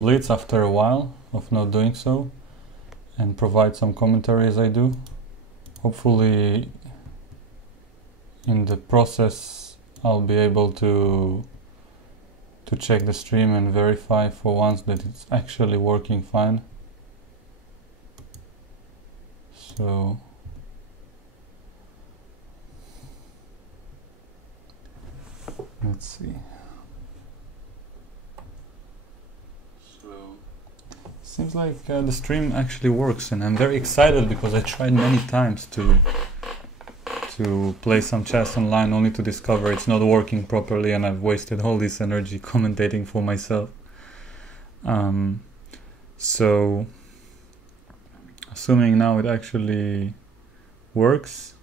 Blitz after a while of not doing so and provide some commentary as I do. Hopefully in the process I'll be able to check the stream and verify for once that it's actually working fine. So let's see. Seems like the stream actually works, and I'm very excited because I tried many times to play some chess online only to discover it's not working properly, and I've wasted all this energy commentating for myself. So assuming now it actually works,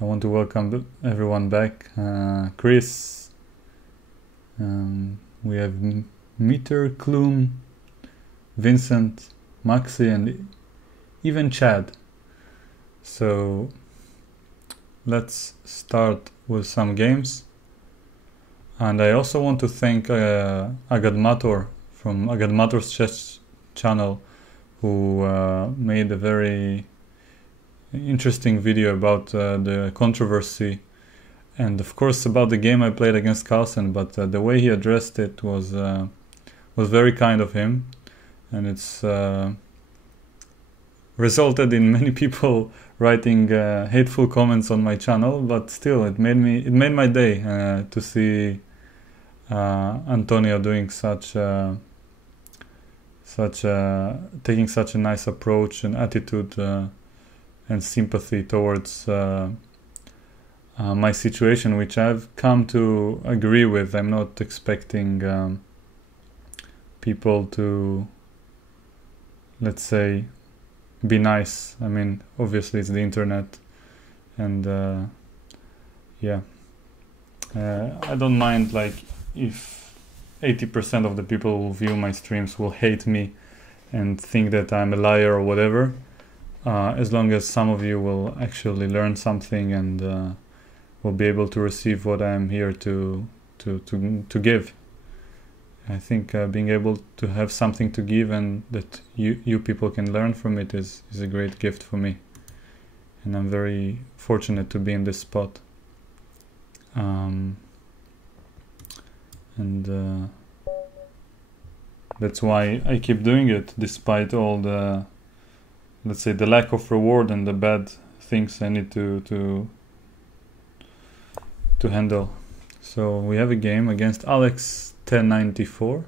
I want to welcome everyone back. Chris, we have Meter, Klum, Vincent, Maxi, and even Chad. So let's start with some games. And I also want to thank Agadmator from Agadmator's chess channel, who made a very interesting video about the controversy and of course about the game I played against Carlsen, but the way he addressed it was very kind of him. And it's resulted in many people writing hateful comments on my channel, but still it made my day to see Antonio doing taking such a nice approach and attitude and sympathy towards my situation, which I've come to agree with. I'm not expecting people to, let's say, be nice. I mean, obviously it's the internet, and yeah, I don't mind like if 80% of the people who view my streams will hate me and think that I'm a liar or whatever, as long as some of you will actually learn something and will be able to receive what I'm here to give. I think being able to have something to give and that you people can learn from it is a great gift for me. And I'm very fortunate to be in this spot. And that's why I keep doing it, despite all the, let's say, the lack of reward and the bad things I need to handle. So we have a game against Alex 1094.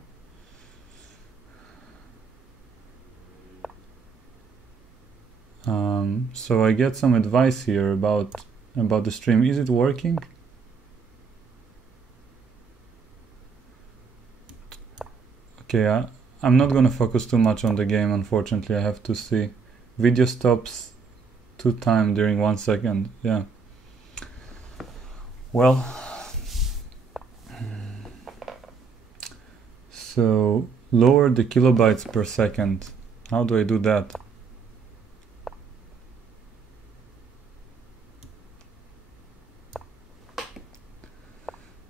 So I get some advice here about the stream. Is it working? Okay, I'm not gonna focus too much on the game, unfortunately. I have to see. Video stops 2 times during 1 second. Yeah. Well, so lower the kilobytes per second. How do I do that?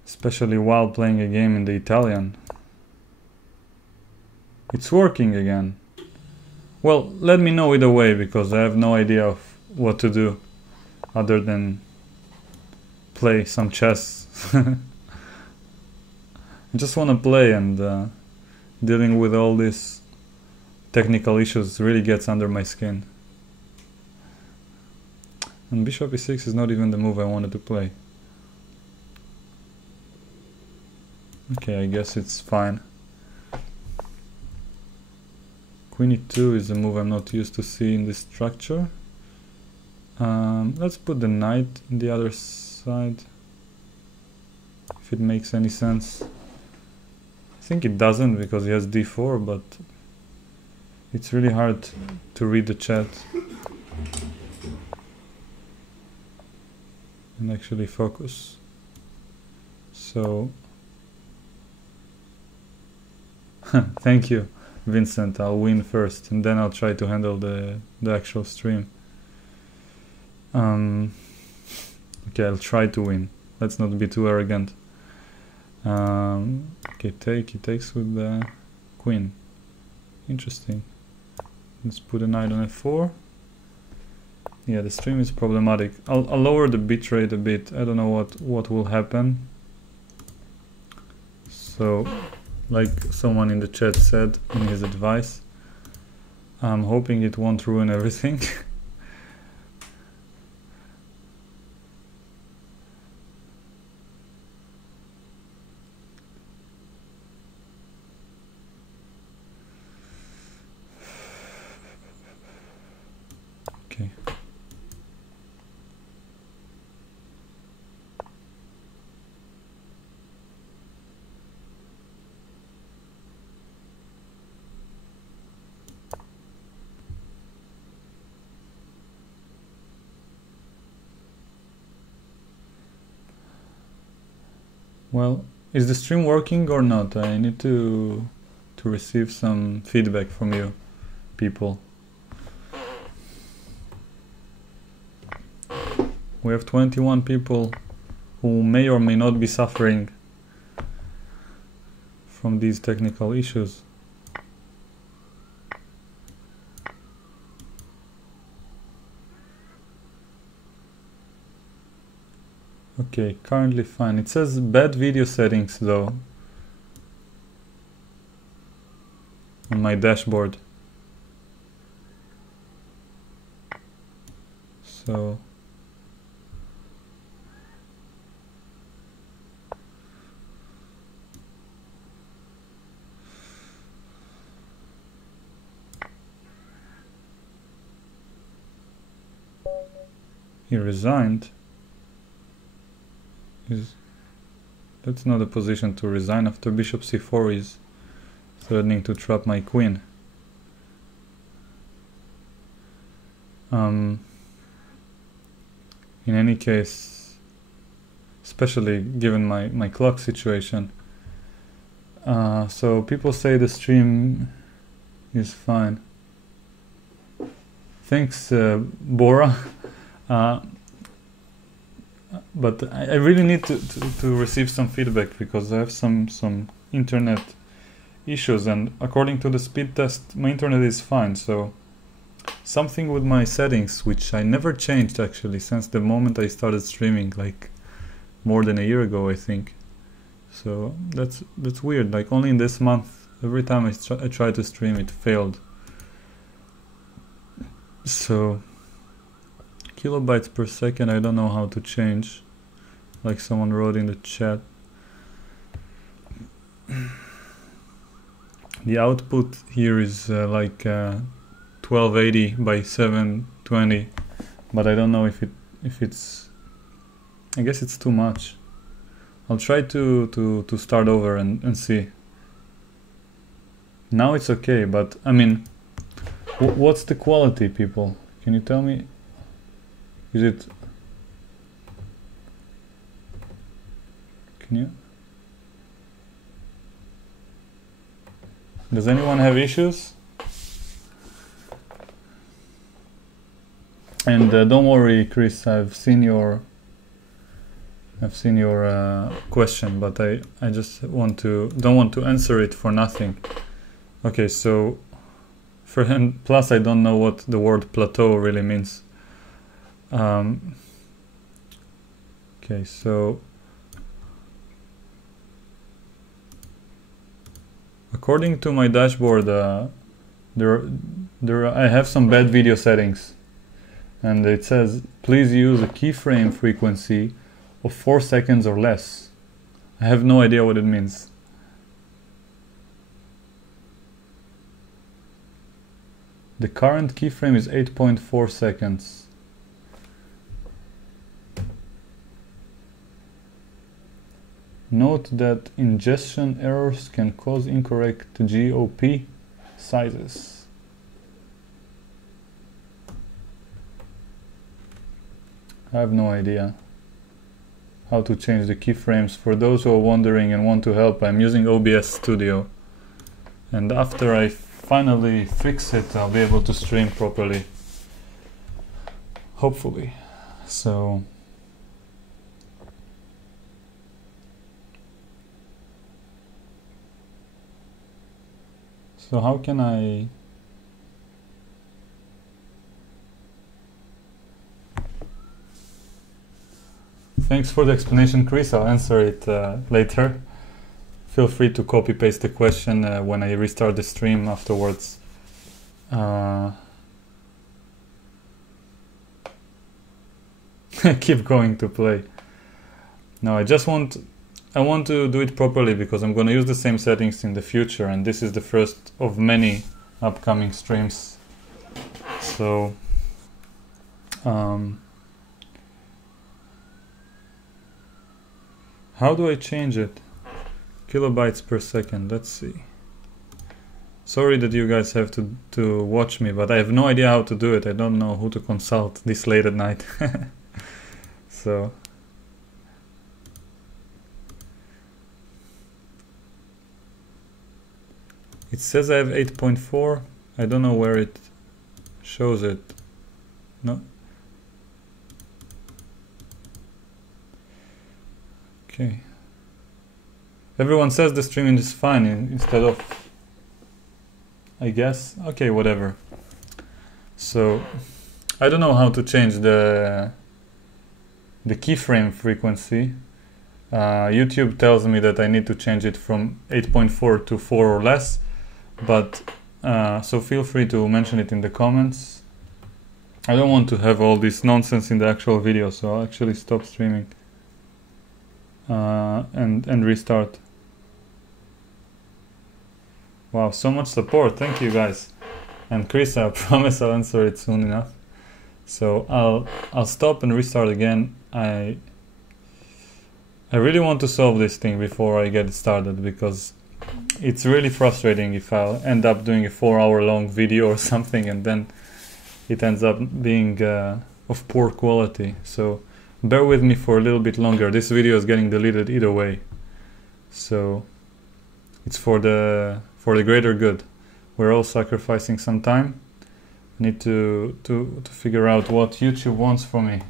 Especially while playing a game in the Italian. It's working again. Well, let me know either way, because I have no idea of what to do other than play some chess. I just want to play, and dealing with all these technical issues really gets under my skin. And bishop e6 is not even the move I wanted to play. Okay, I guess it's fine. Queen e2 is a move I'm not used to see in this structure. Let's put the knight in the other side, if it makes any sense. I think it doesn't, because he has d4, but it's really hard to read the chat and actually focus. So thank you, Vincent. I'll win first, and then I'll try to handle the actual stream. Okay, I'll try to win. Let's not be too arrogant. Okay, he takes with the queen. Interesting. Let's put a knight on f4. Yeah, the stream is problematic. I'll lower the bitrate a bit. I don't know what will happen. So, like someone in the chat said in his advice, I'm hoping it won't ruin everything. Okay. Well, is the stream working or not? I need to receive some feedback from you people. We have 21 people who may or may not be suffering from these technical issues. Okay, currently fine. It says bad video settings though on my dashboard. So he resigned. That's not a position to resign. After bishop c4 is threatening to trap my queen. In any case, especially given my clock situation, so people say the stream is fine. Thanks, Bora. But I really need to receive some feedback because I have some internet issues, and according to the speed test my internet is fine. So something with my settings, which I never changed actually since the moment I started streaming, like more than a year ago I think. So that's weird. Like only in this month, every time I try to stream it failed. So kilobytes per second, I don't know how to change, like someone wrote in the chat. The output here is like 1280 by 720, but I don't know if it's, I guess it's too much. I'll try to start over and see. Now it's okay, but I mean, what's the quality, people? Can you tell me? Is it? Can you? Does anyone have issues? And don't worry, Chris. I've seen your question, but I just don't want to answer it for nothing. Okay, so plus I don't know what the word plateau really means. Okay, so according to my dashboard, I have some bad video settings, and it says please use a keyframe frequency of 4 seconds or less. I have no idea what it means. The current keyframe is 8.4 seconds. Note that ingestion errors can cause incorrect GOP sizes. I have no idea how to change the keyframes. For those who are wondering and want to help, I'm using OBS Studio, and after I finally fix it, I'll be able to stream properly, hopefully. So So how can I... Thanks for the explanation, Chris. I'll answer it later. Feel free to copy paste the question when I restart the stream afterwards. Keep going to play. No, I want to do it properly because I'm going to use the same settings in the future, and this is the first of many upcoming streams. So how do I change it? Kilobytes per second, let's see. Sorry that you guys have to watch me, but I have no idea how to do it. I don't know who to consult this late at night. So it says I have 8.4. I don't know where it shows it. No. Okay. Everyone says the streaming is fine instead of, I guess. Okay, whatever. So I don't know how to change the keyframe frequency. YouTube tells me that I need to change it from 8.4 to 4 or less, but so feel free to mention it in the comments. I don't want to have all this nonsense in the actual video, so I'll actually stop streaming and restart. Wow, so much support. Thank you guys. And Chris, I promise I'll answer it soon enough. So I'll stop and restart again. I really want to solve this thing before I get started, because it's really frustrating if I'll end up doing a 4-hour long video or something and then it ends up being of poor quality. So bear with me for a little bit longer. This video is getting deleted either way, so it's for the greater good. We're all sacrificing some time. Need to figure out what YouTube wants from me.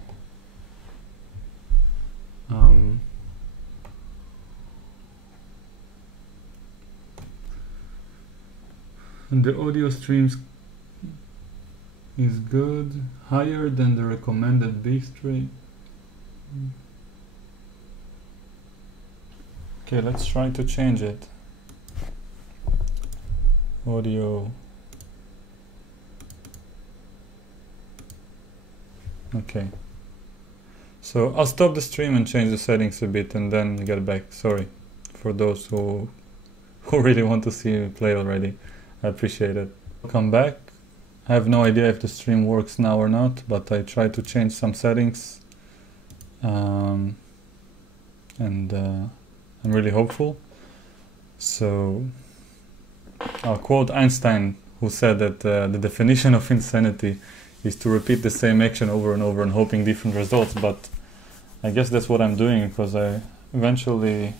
And the audio streams is good, higher than the recommended base rate. Okay, let's try to change it. Audio. Okay. So I'll stop the stream and change the settings a bit and then get back. Sorry for those who really want to see me play already. I appreciate it. I'll come back. I have no idea if the stream works now or not, but I tried to change some settings. And I'm really hopeful. So I'll quote Weinstein, who said that the definition of insanity is to repeat the same action over and over and hoping different results. But I guess that's what I'm doing, because I eventually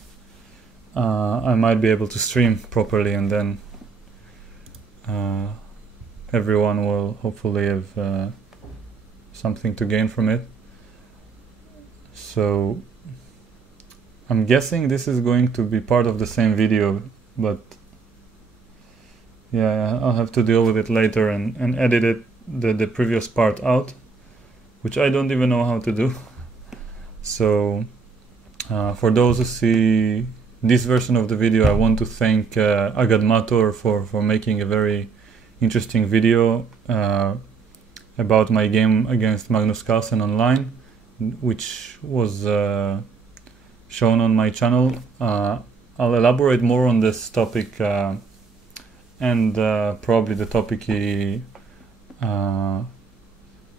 I might be able to stream properly, and then everyone will hopefully have something to gain from it. So I'm guessing this is going to be part of the same video, but yeah, I'll have to deal with it later and edit it, the previous part out, which I don't even know how to do. So for those who see this version of the video, I want to thank Agad Mator for making a very interesting video about my game against Magnus Carlsen online, which was shown on my channel. I'll elaborate more on this topic and probably the topic he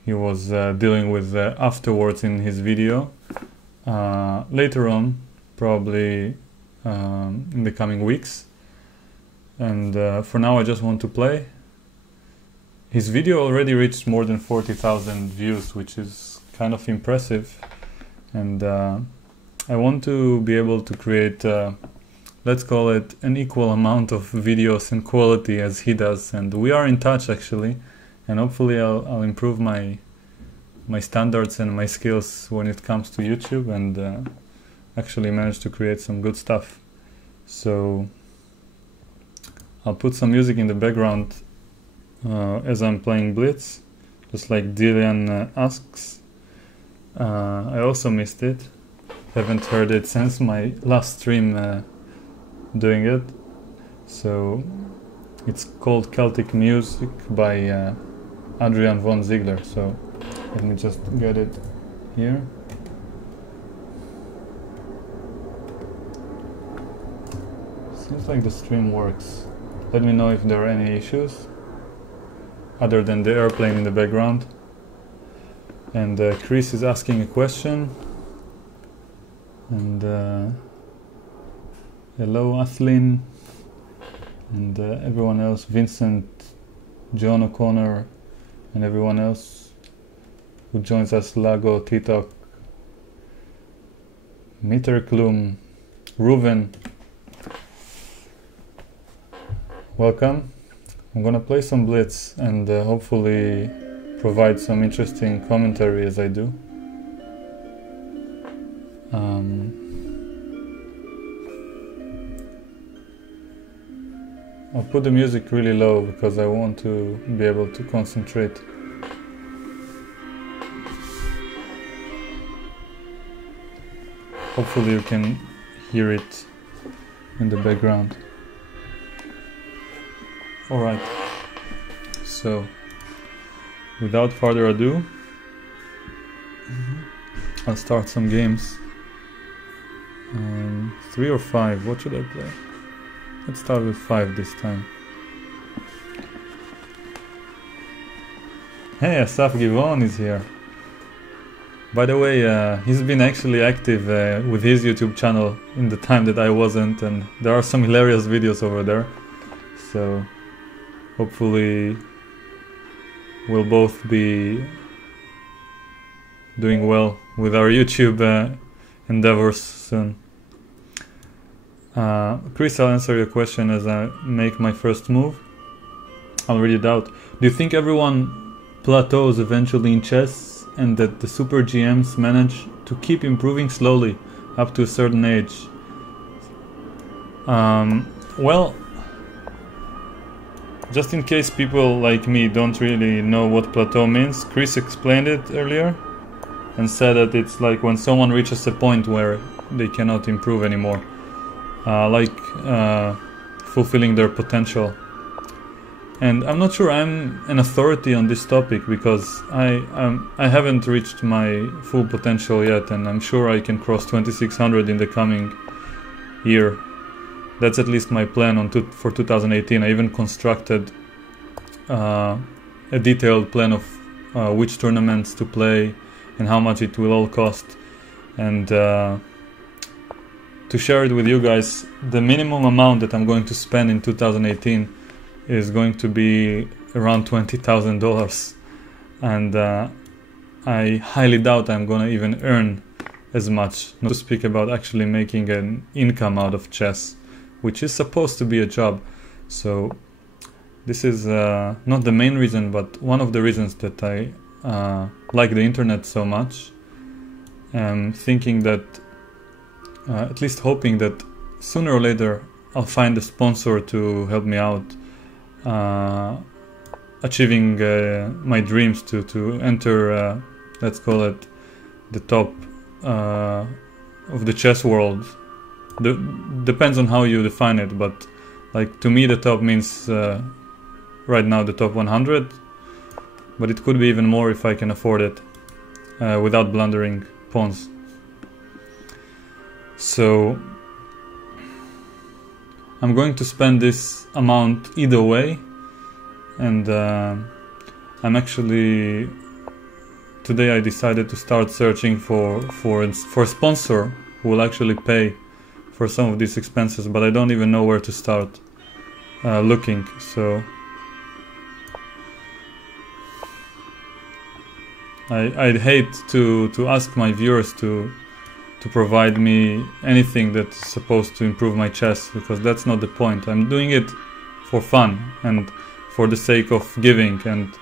was dealing with afterwards in his video later on, probably in the coming weeks. And for now I just want to play. His video already reached more than 40,000 views, which is kind of impressive, and I want to be able to create let's call it an equal amount of videos and quality as he does, and we are in touch actually, and hopefully I'll improve my standards and my skills when it comes to YouTube, and actually manage to create some good stuff. So I'll put some music in the background as I'm playing Blitz, just like Julien asks. I also missed it. Haven't heard it since my last stream doing it. So it's called Celtic Music by Adrian von Ziegler. So let me just get it here. Seems like the stream works. Let me know if there are any issues other than the airplane in the background. And Chris is asking a question. And hello Athlin and everyone else, Vincent, John O'Connor, and everyone else who joins us, Lago, Titok, Mitterklum, Ruven. Welcome. I'm gonna play some Blitz and hopefully provide some interesting commentary as I do. I'll put the music really low because I want to be able to concentrate. Hopefully you can hear it in the background. Alright, so without further ado, I'll start some games. 3 or 5, what should I play? Let's start with 5 this time. Hey, Asaf Givon is here. By the way, he's been actually active with his YouTube channel in the time that I wasn't, and there are some hilarious videos over there. So hopefully we'll both be doing well with our YouTube endeavors soon. Chris, I'll answer your question as I make my first move. I'll read it out. Do you think everyone plateaus eventually in chess and that the super GMs manage to keep improving slowly up to a certain age? Well, just in case people like me don't really know what plateau means, Chris explained it earlier and said that it's like when someone reaches a point where they cannot improve anymore. Fulfilling their potential. And I'm not sure I'm an authority on this topic because I haven't reached my full potential yet, and I'm sure I can cross 2600 in the coming year. That's at least my plan for 2018. I even constructed a detailed plan of which tournaments to play and how much it will all cost. And to share it with you guys, the minimum amount that I'm going to spend in 2018 is going to be around $20,000, and I highly doubt I'm gonna even earn as much, not to speak about actually making an income out of chess, which is supposed to be a job. So this is not the main reason, but one of the reasons that I like the internet so much. I'm thinking that at least hoping that sooner or later I'll find a sponsor to help me out achieving my dreams to enter, let's call it, the top of the chess world. Depends on how you define it, but like to me the top means right now the top 100, but it could be even more if I can afford it without blundering pawns. So I'm going to spend this amount either way, and I'm actually today I decided to start searching for a sponsor who will actually pay for some of these expenses, but I don't even know where to start looking. So I'd hate to ask my viewers to provide me anything that's supposed to improve my chess, because that's not the point. I'm doing it for fun and for the sake of giving, and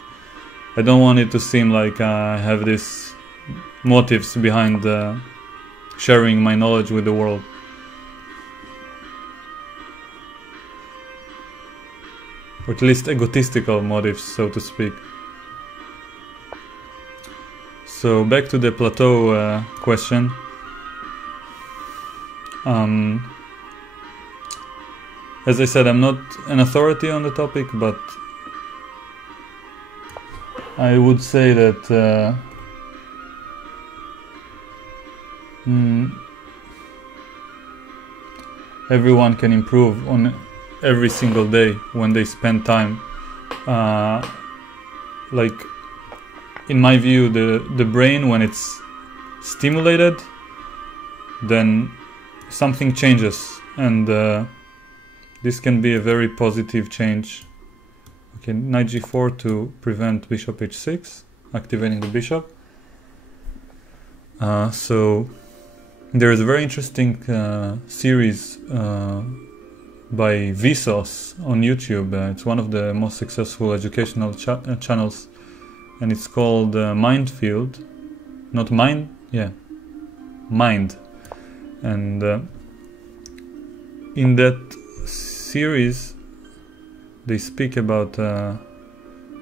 I don't want it to seem like I have these motives behind sharing my knowledge with the world. or at least egotistical motives, so to speak. So back to the plateau question. As I said, I'm not an authority on the topic, but I would say that everyone can improve on every single day when they spend time. Like, in my view, the brain, when it's stimulated, then something changes, and this can be a very positive change. Okay, knight g4 to prevent bishop h6, activating the bishop. So there is a very interesting series by Vsauce on YouTube. It's one of the most successful educational channels, and it's called Mindfield. Not Mind, yeah, Mind. And in that series they speak about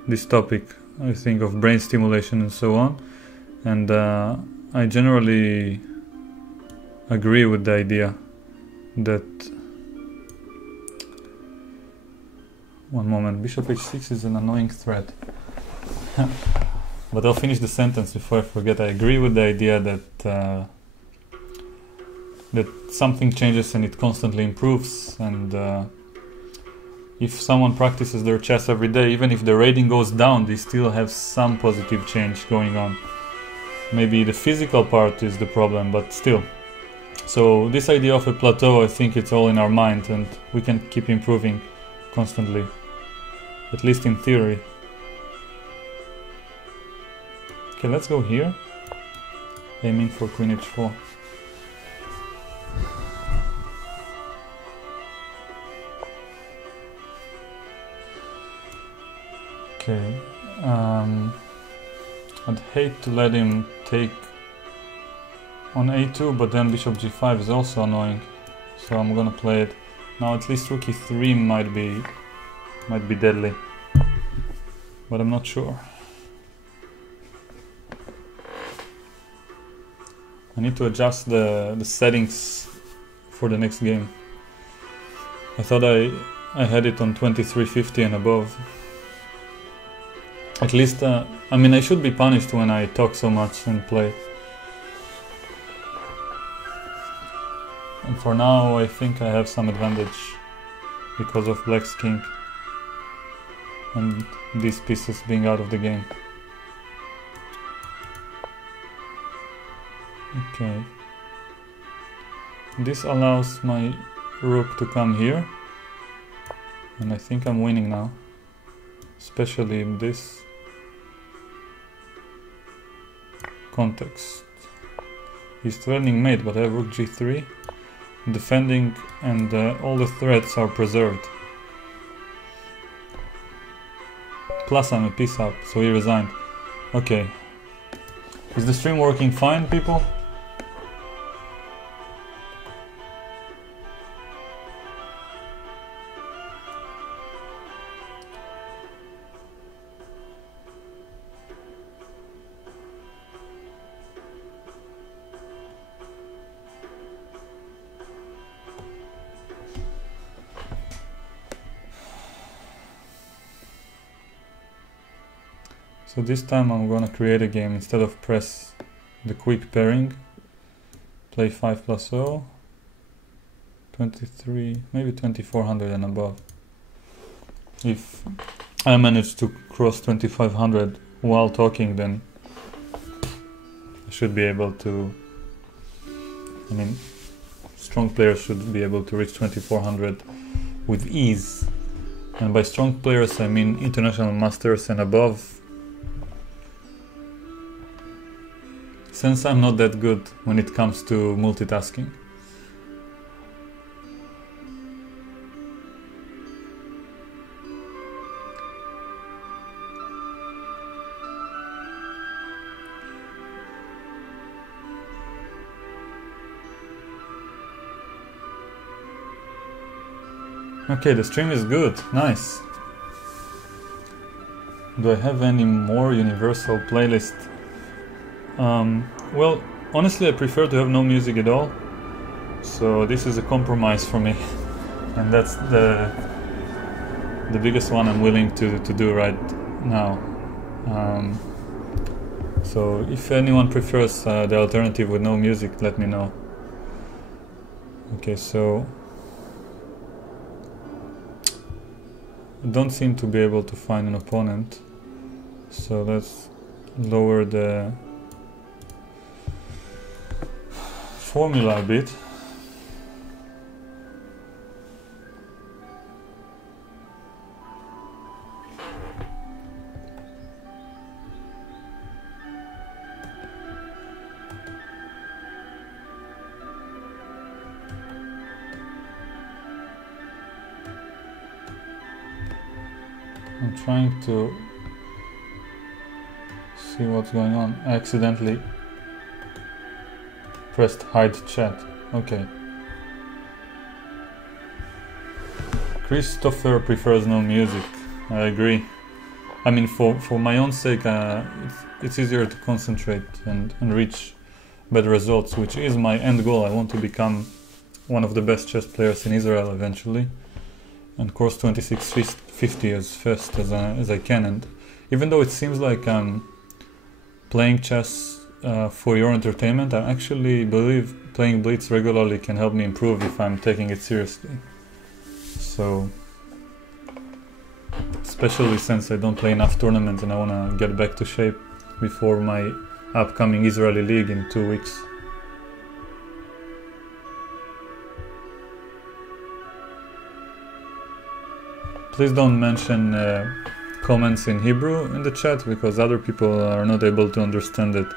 this topic, I think, of brain stimulation and so on, and I generally agree with the idea that... One moment, bishop h6 is an annoying threat. But I'll finish the sentence before I forget. I agree with the idea that that something changes and it constantly improves, and if someone practices their chess every day, even if the rating goes down, they still have some positive change going on. Maybe the physical part is the problem, but still. So this idea of a plateau, I think it's all in our mind, and we can keep improving constantly, at least in theory. Okay, let's go here, aiming for queen h4. Okay, I'd hate to let him take on a2, but then bishop g5 is also annoying, so I'm gonna play it. Now at least rook e3 might be deadly, but I'm not sure. I need to adjust the settings for the next game. I thought I had it on 2350 and above. At least, I mean, I should be punished when I talk so much and play. And for now, I think I have some advantage because of black's king and these pieces being out of the game. Okay. This allows my rook to come here, and I think I'm winning now, especially in this context. He's threatening mate, but I have rook g3, defending, and all the threats are preserved. Plus I'm a piece up, so he resigned. Okay. Is the stream working fine, people? So this time I'm gonna create a game instead of press the quick pairing. Play 5 plus 0, 23, maybe 2400 and above. If I manage to cross 2500 while talking, then I should be able to, I mean, strong players should be able to reach 2400 with ease. And by strong players I mean international masters and above. Since I'm not that good when it comes to multitasking. Okay, the stream is good, nice. Do I have any more universal playlist? Well, honestly, I prefer to have no music at all. So this is a compromise for me, and that's the biggest one I'm willing to do right now. So if anyone prefers the alternative with no music, let me know. Okay, so I don't seem to be able to find an opponent, so let's lower the formula a bit. I'm trying to see what's going on. I accidentally pressed hide chat. Okay. Christopher prefers no music. I agree. I mean, for my own sake, it's easier to concentrate and reach better results, which is my end goal. I want to become one of the best chess players in Israel eventually, and course 2650 as fast as I can. And even though it seems like I'm playing chess for your entertainment, I actually believe playing Blitz regularly can help me improve if I'm taking it seriously. So, especially since I don't play enough tournaments and I want to get back to shape before my upcoming Israeli league in 2 weeks. Please don't mention comments in Hebrew in the chat because other people are not able to understand it.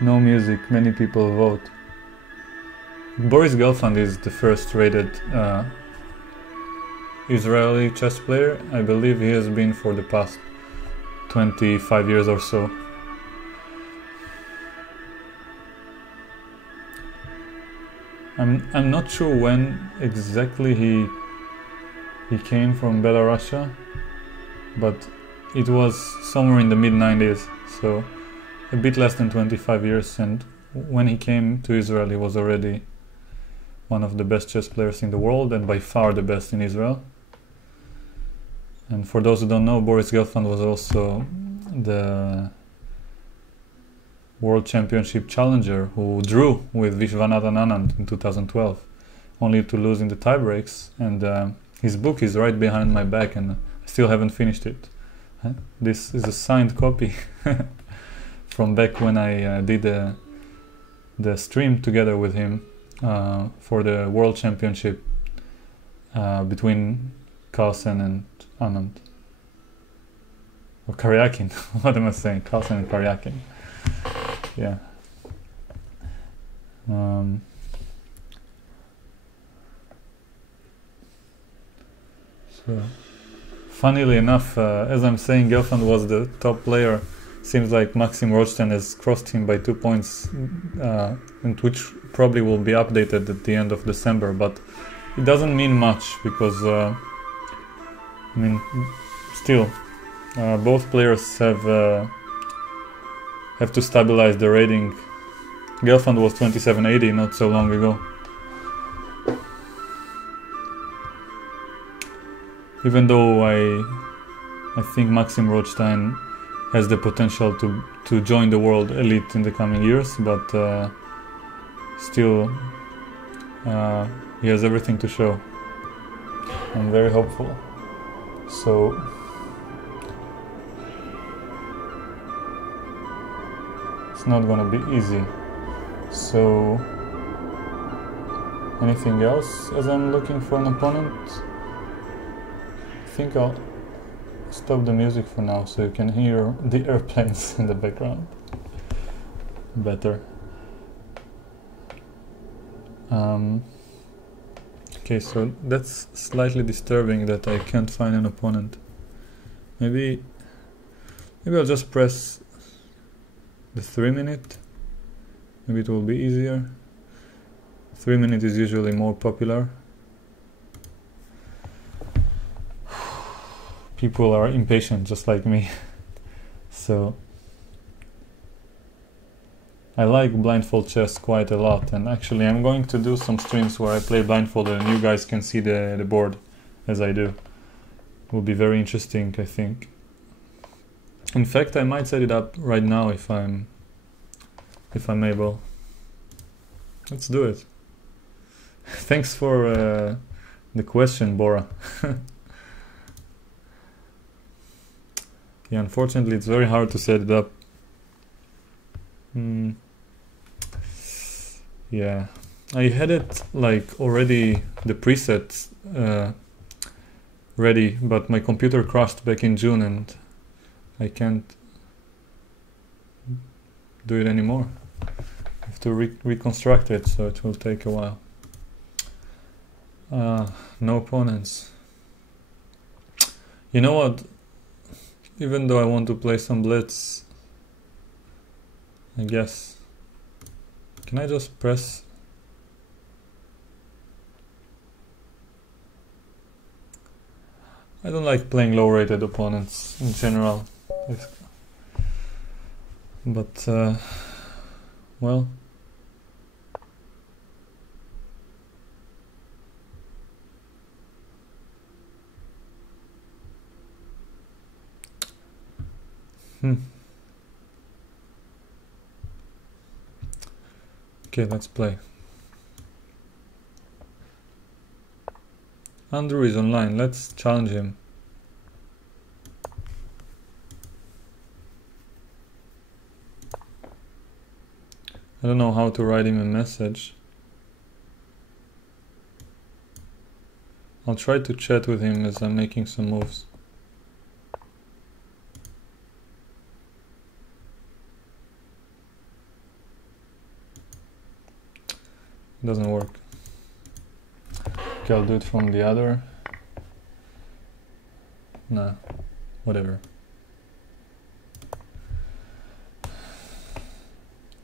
No music, many people vote. Boris Gelfand is the first rated Israeli chess player. I believe he has been for the past 25 years or so. I'm not sure when exactly he came from Belarus, but it was somewhere in the mid-90s, so a bit less than 25 years, and when he came to Israel he was already one of the best chess players in the world and by far the best in Israel. And for those who don't know, Boris Gelfand was also the World Championship challenger who drew with Vishwanathan Anand in 2012, only to lose in the tiebreaks. And his book is right behind my back, and I still haven't finished it. This is a signed copy from back when I did the stream together with him for the World Championship between Carlsen and Anand. Or Karyakin. What am I saying? Carlsen and Karyakin. Yeah. So, funnily enough, as I'm saying, Gelfand was the top player. Seems like Maxim Rothstein has crossed him by 2 points, and which probably will be updated at the end of December. But it doesn't mean much because, I mean, still, both players have to stabilize the rating. Gelfand was 2780 not so long ago. Even though I think Maxim Rothstein has the potential to join the world elite in the coming years, but still he has everything to show. I'm very hopeful. So it's not gonna be easy. So anything else as I'm looking for an opponent? I think I'll stop the music for now so you can hear the airplanes in the background better. Okay, so that's slightly disturbing that I can't find an opponent. Maybe I'll just press the 3 minute maybe it will be easier. 3 minutes is usually more popular. People are impatient just like me. So I like blindfold chess quite a lot, and actually I'm going to do some streams where I play blindfolded and you guys can see the board as I do. It will be very interesting, I think. In fact, I might set it up right now if I'm able. Let's do it. Thanks for the question, Bora. Yeah, unfortunately it's very hard to set it up. Yeah, I had it like already, the presets ready, but my computer crashed back in June and I can't do it anymore. I have to reconstruct it, so it will take a while. No opponents. You know what? Even though I want to play some blitz, I guess. Can I just press? I don't like playing low-rated opponents in general. But, well. Okay, let's play. Andrew is online, let's challenge him. I don't know how to write him a message. I'll try to chat with him as I'm making some moves. Doesn't work. Okay, I'll do it from the other. Nah, whatever.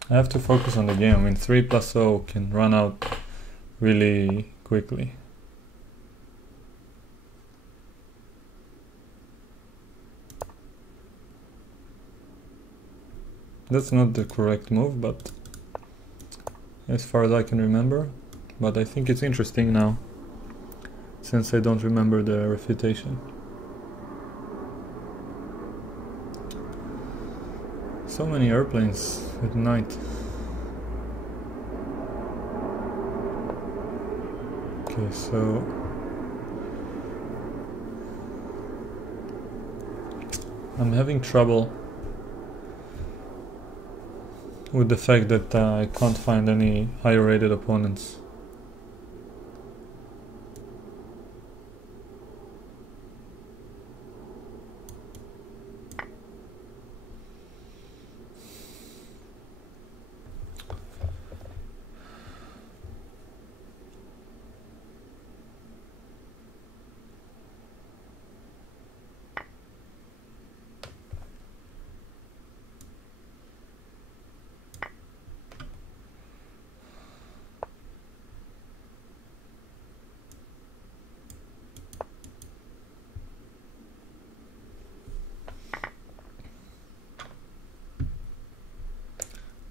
I have to focus on the game. I mean, 3+0 can run out really quickly. That's not the correct move, but as far as I can remember, but I think it's interesting now, since I don't remember the refutation. So many airplanes at night. Okay, so I'm having trouble with the fact that I can't find any higher rated opponents.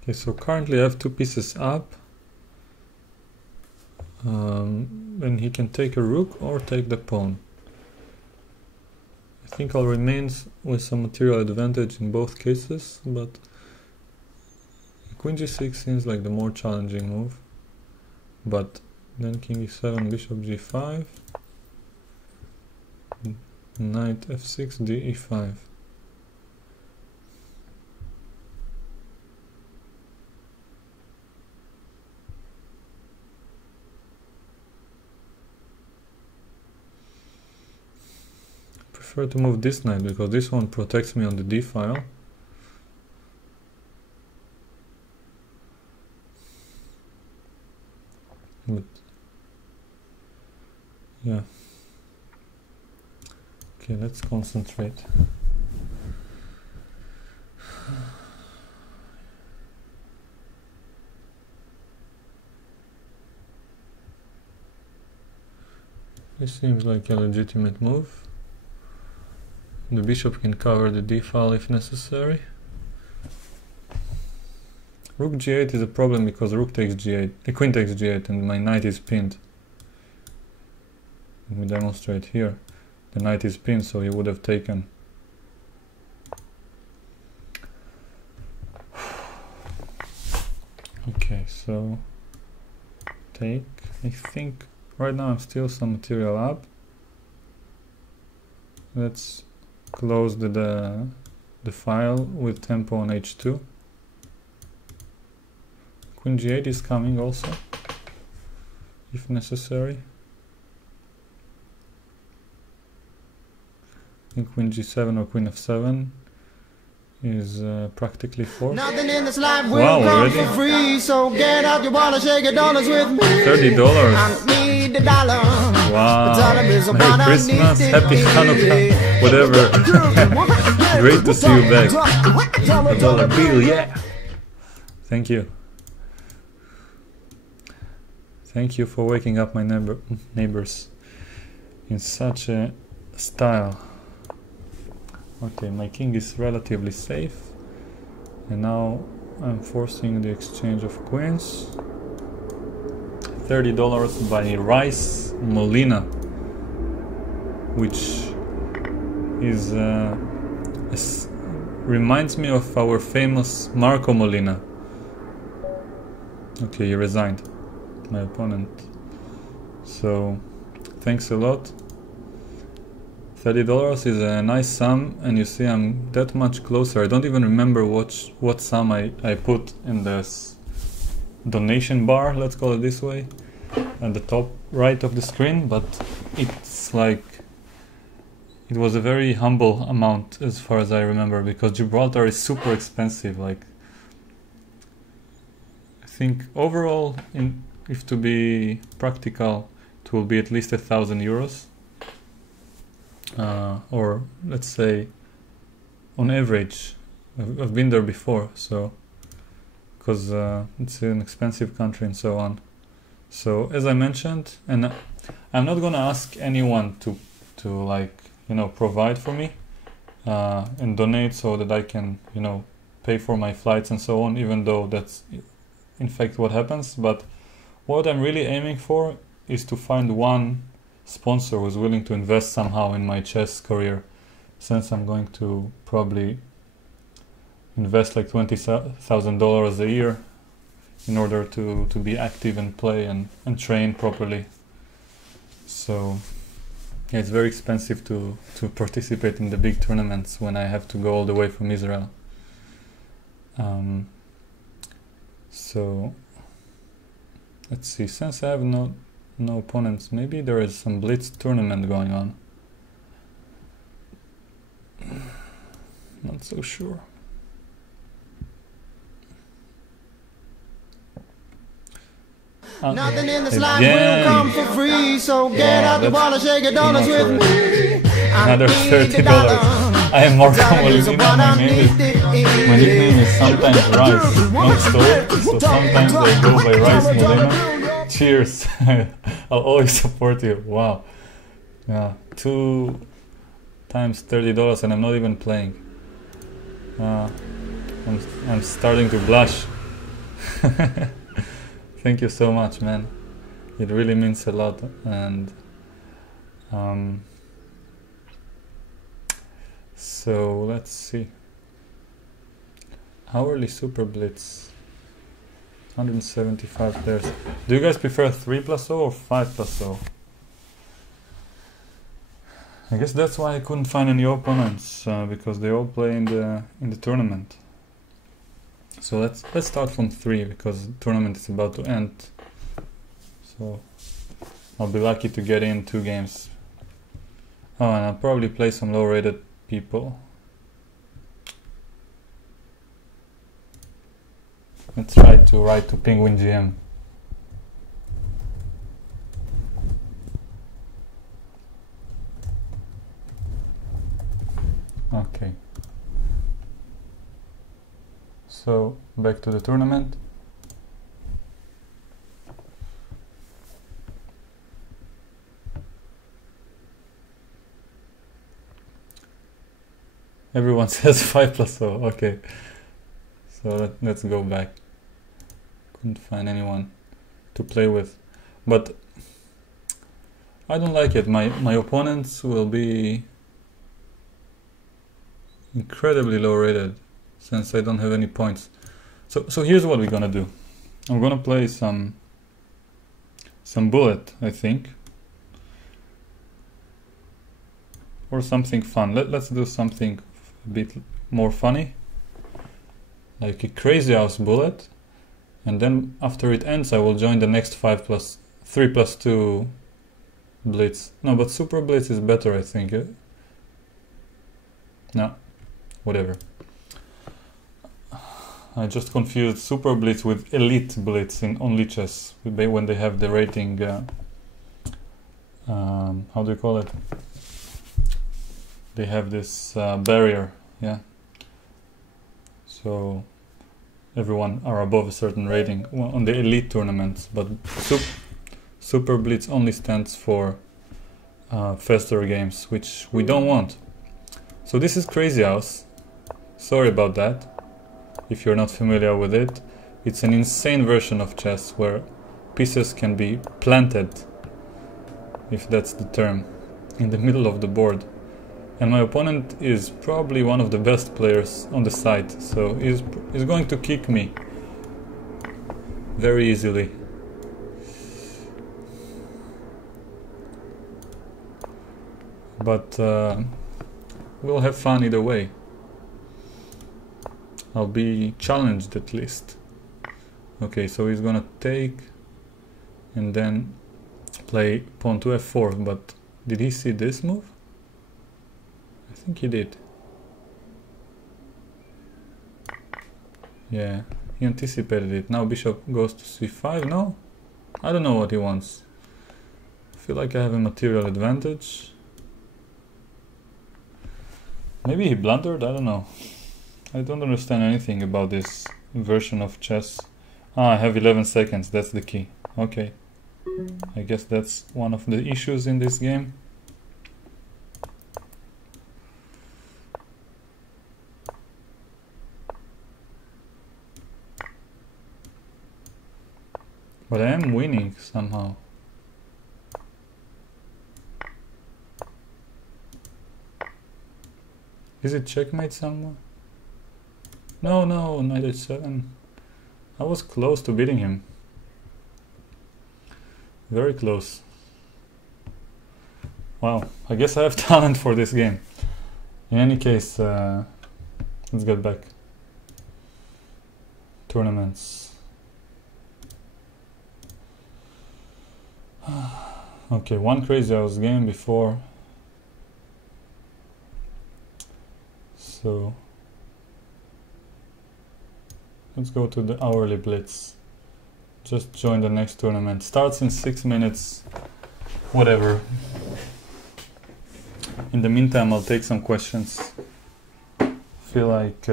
Okay, so currently I have 2 pieces up, and he can take a rook or take the pawn. I think I'll remain with some material advantage in both cases, but Queen g6 seems like the more challenging move. But then King e7, Bishop g5, Knight f6, d e5. I prefer to move this knight because this one protects me on the d file. But yeah. Okay, let's concentrate. This seems like a legitimate move. The bishop can cover the d-file if necessary. Rook g8 is a problem because rook takes g8, the queen takes g8 and my knight is pinned. Let me demonstrate here. The knight is pinned, so he would have taken. Okay, so take. I think right now I'm still some material up. Let's close the file with tempo on h2. Queen g8 is coming also, if necessary. I think queen g7 or queen f7 is practically forced. Nothing in this life will wow, come already? for free, so get out your wallet, shake your dollars with me. $30. I need the dollar. Wow. The dollar is Merry what I Christmas, need. Happy Hanukkah, whatever. Great to see you back. The dollar bill, yeah. Thank you. Thank you for waking up my neighbors in such a style. Okay, my king is relatively safe. And now I'm forcing the exchange of queens. $30 by Rice Molina, which is reminds me of our famous Marco Molina. Okay, he resigned, my opponent. So thanks a lot. $30 is a nice sum, and you see I'm that much closer. I don't even remember what sum I put in this donation bar, let's call it this way, at the top right of the screen, but it's like it was a very humble amount as far as I remember, because Gibraltar is super expensive. Like, I think overall, if to be practical, it will be at least €1,000, or let's say on average. I've been there before, so because it's an expensive country and so on. So as I mentioned, and I'm not gonna ask anyone to like, you know, provide for me and donate so that I can, you know, pay for my flights and so on, even though that's in fact what happens. But what I'm really aiming for is to find one sponsor who's willing to invest somehow in my chess career, since I'm going to probably invest like $20,000 a year in order to be active and play and train properly. So yeah, it's very expensive to participate in the big tournaments when I have to go all the way from Israel. So let's see, since I have no opponents, maybe there is some Blitz tournament going on. Not so sure. Nothing in this life will come for free, so get out the wallet, shake your dollars with me. Another $30. I am Marco Molina. My nickname is sometimes Rice, not Stove, so sometimes I go by Rice Molina. Cheers. I'll always support you. Wow. Yeah, 2 times $30 and I'm not even playing. I'm starting to blush. Thank you so much, man. It really means a lot. And so let's see. Hourly Super Blitz, 175 players. Do you guys prefer 3+0 or 5+0? I guess that's why I couldn't find any opponents, because they all play in the tournament. So let's start from 3, because the tournament is about to end. So I'll be lucky to get in 2 games. Oh, and I'll probably play some low-rated people. Let's try to write to Penguin GM. Okay. So back to the tournament. Everyone says 5+0. Okay. So let's go back. Couldn't find anyone to play with. But I don't like it. My opponents will be incredibly low rated since I don't have any points. So here's what we're gonna do. I'm gonna play some bullet, I think. Or something fun. Let's do something a bit more funny. Like a crazy house bullet. And then after it ends I will join the next 3+2 blitz. No, but super blitz is better, I think. No, whatever. I just confused super blitz with elite blitz in on chess when they have the rating. How do you call it? They have this barrier, yeah. So everyone are above a certain rating on the elite tournaments, but super blitz only stands for faster games, which we don't want. So this is Crazy House. Sorry about that. If you're not familiar with it, it's an insane version of chess where pieces can be planted, if that's the term, in the middle of the board. And my opponent is probably one of the best players on the site, so he's going to kick me very easily. But we'll have fun either way. I'll be challenged at least. Okay, so he's gonna take and then play pawn to f4, but did he see this move? I think he did. Yeah, he anticipated it. Now bishop goes to c5, no? I don't know what he wants. I feel like I have a material advantage. Maybe he blundered, I don't know. I don't understand anything about this version of chess. I have 11 seconds, that's the key. Okay. I guess that's one of the issues in this game. But I am winning somehow. Is it checkmate somewhere? No, knight h7. I was close to beating him. Very close. Wow, I guess I have talent for this game. In any case, let's get back. Tournaments. Okay, one Crazy House game before. So let's go to the hourly blitz. Just join the next tournament. Starts in 6 minutes. Whatever. In the meantime, I'll take some questions. Feel like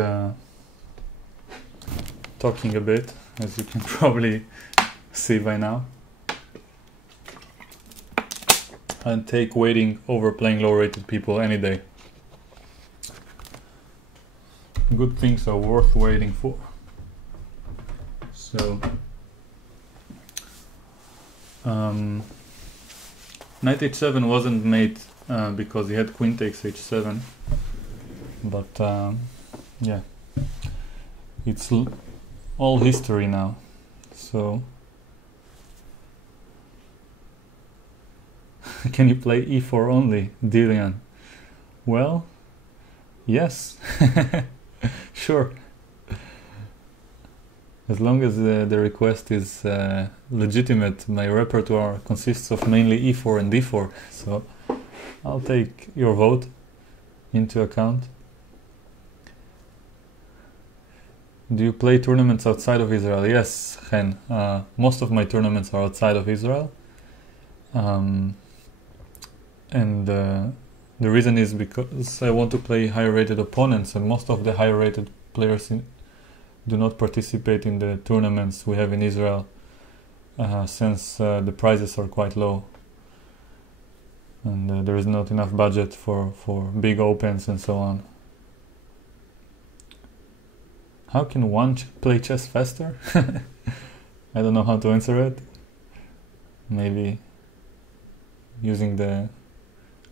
talking a bit, as you can probably see by now. And take waiting over playing low-rated people any day. Good things are worth waiting for. So knight h7 wasn't made because he had queen takes h7, but yeah, it's all history now. So can you play e4 only, Julien? Well, yes. Sure. As long as the request is legitimate. My repertoire consists of mainly e4 and d4, so I'll take your vote into account. Do you play tournaments outside of Israel? Yes, Chen. Most of my tournaments are outside of Israel. And the reason is because I want to play higher rated opponents, and most of the higher rated players do not participate in the tournaments we have in Israel, since the prizes are quite low, and there is not enough budget for big opens and so on. How can one play chess faster? I don't know how to answer it. Maybe using the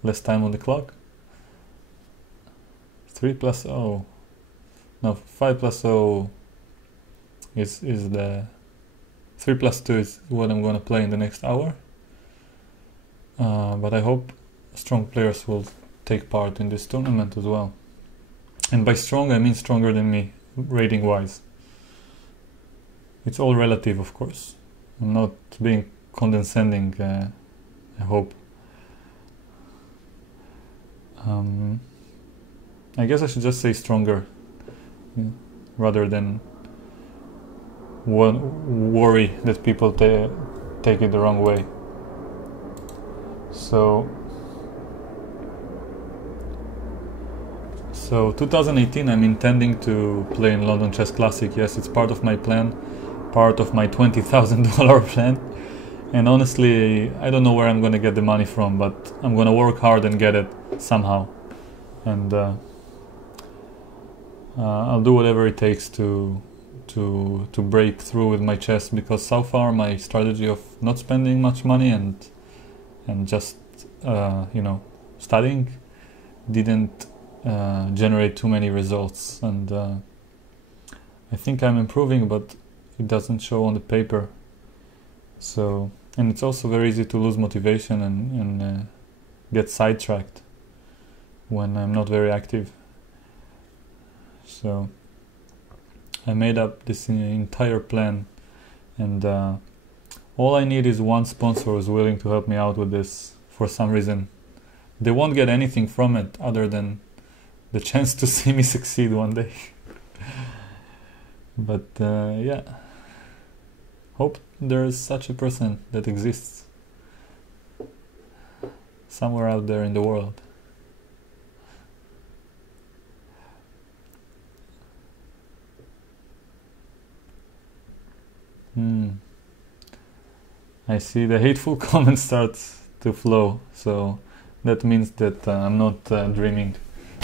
less time on the clock. 3 plus 0. No, 5 plus 0 is the 3 plus 2 is what I'm gonna play in the next hour. But I hope strong players will take part in this tournament as well. And by strong I mean stronger than me, rating wise. It's all relative, of course. I'm not being condescending, I hope. I guess I should just say stronger, rather than worry that people take it the wrong way. So 2018 I'm intending to play in London Chess Classic. Yes, it's part of my plan, part of my $20,000 plan. And honestly, I don't know where I'm gonna get the money from, but I'm gonna work hard and get it somehow. And I'll do whatever it takes to break through with my chess, because so far my strategy of not spending much money and just studying didn't generate too many results. And I think I'm improving, but it doesn't show on the paper. So, and it's also very easy to lose motivation and get sidetracked when I'm not very active. So I made up this entire plan, and all I need is one sponsor who's willing to help me out with this for some reason. They won't get anything from it other than the chance to see me succeed one day. But yeah, hope there's such a person that exists somewhere out there in the world. I see the hateful comments start to flow, so that means that I'm not dreaming.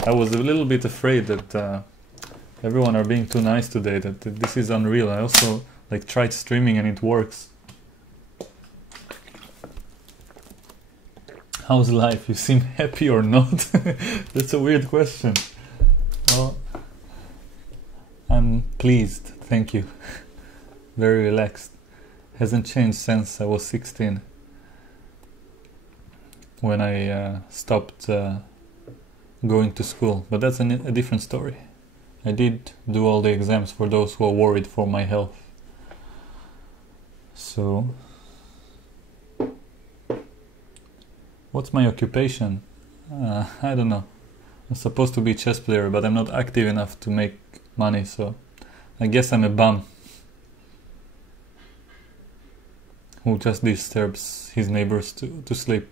I was a little bit afraid that everyone are being too nice today, that this is unreal. I also tried streaming and it works. How's life? You seem happy or not? That's a weird question. Well, I'm pleased, thank you. Very relaxed. Hasn't changed since I was 16, when I stopped going to school. But that's a different story. I did do all the exams for those who are worried for my health. So, what's my occupation? I don't know. I'm supposed to be a chess player, but I'm not active enough to make money, so I guess I'm a bum who just disturbs his neighbors to sleep.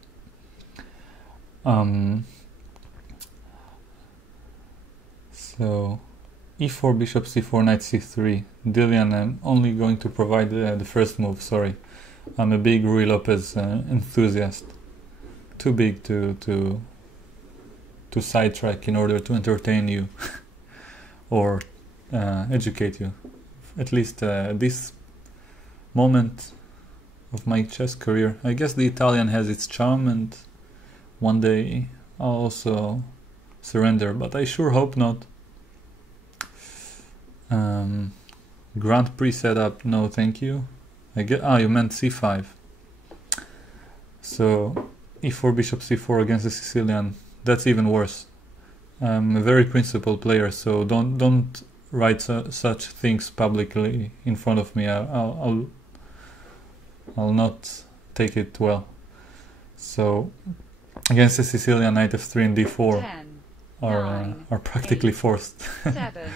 So e4, bishop c4, knight c3. Dillian, I'm only going to provide the first move, sorry. I'm a big Rui Lopez enthusiast. Too big to sidetrack in order to entertain you or educate you. At least this moment of my chess career. I guess the Italian has its charm, and one day I'll also surrender, but I sure hope not. Grand Prix setup, no thank you. You meant c5. So e4, bishop c4 against the Sicilian, that's even worse. I'm a very principled player, so don't write such things publicly in front of me. I'll not take it well. So against the Sicilian, knight f3 and d4 10, are practically 8, forced. 7,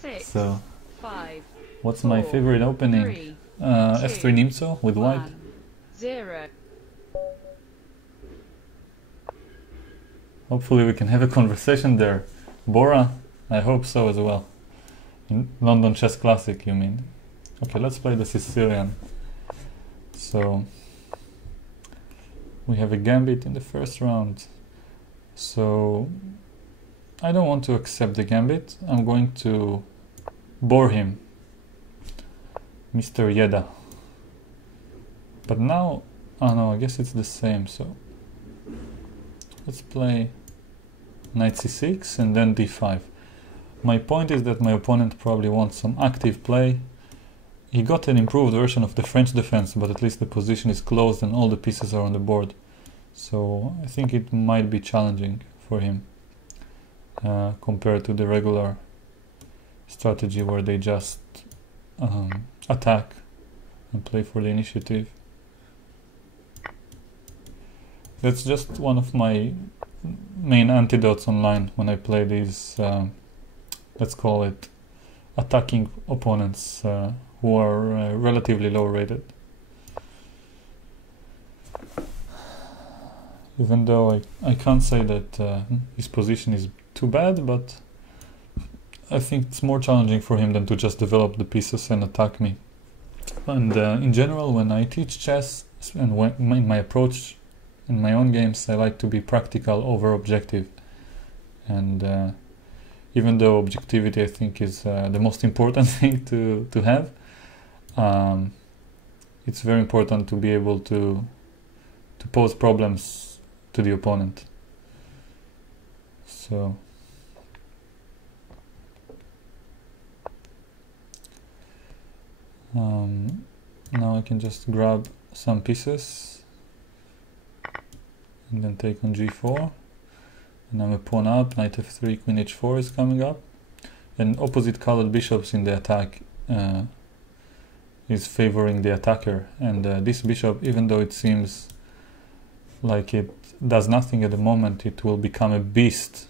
6, so 5, what's 4, my favorite opening? 3, f3 Nimzo with white. 1, 0. Hopefully we can have a conversation there. Bora, I hope so as well. In London Chess Classic, you mean? Okay, let's play the Sicilian. So we have a gambit in the first round. So I don't want to accept the gambit. I'm going to bore him, Mr. Yeda. But now, oh no, I guess it's the same, so let's play knight c6 and then d5. My point is that my opponent probably wants some active play. He got an improved version of the French defense, but at least the position is closed and all the pieces are on the board. So I think it might be challenging for him compared to the regular strategy where they just attack and play for the initiative. That's just one of my main antidotes online when I play these, let's call it, attacking opponents who are relatively low rated. Even though I can't say that his position is too bad, but I think it's more challenging for him than to just develop the pieces and attack me. And in general, when I teach chess and when in my approach in my own games, I like to be practical over objective. And even though objectivity I think is the most important thing to have, it's very important to be able to pose problems to the opponent. So now I can just grab some pieces and then take on g4, and I'm a pawn up, knight f3, queen h4 is coming up, and opposite colored bishops in the attack is favoring the attacker, and this bishop, even though it seems like it does nothing at the moment, it will become a beast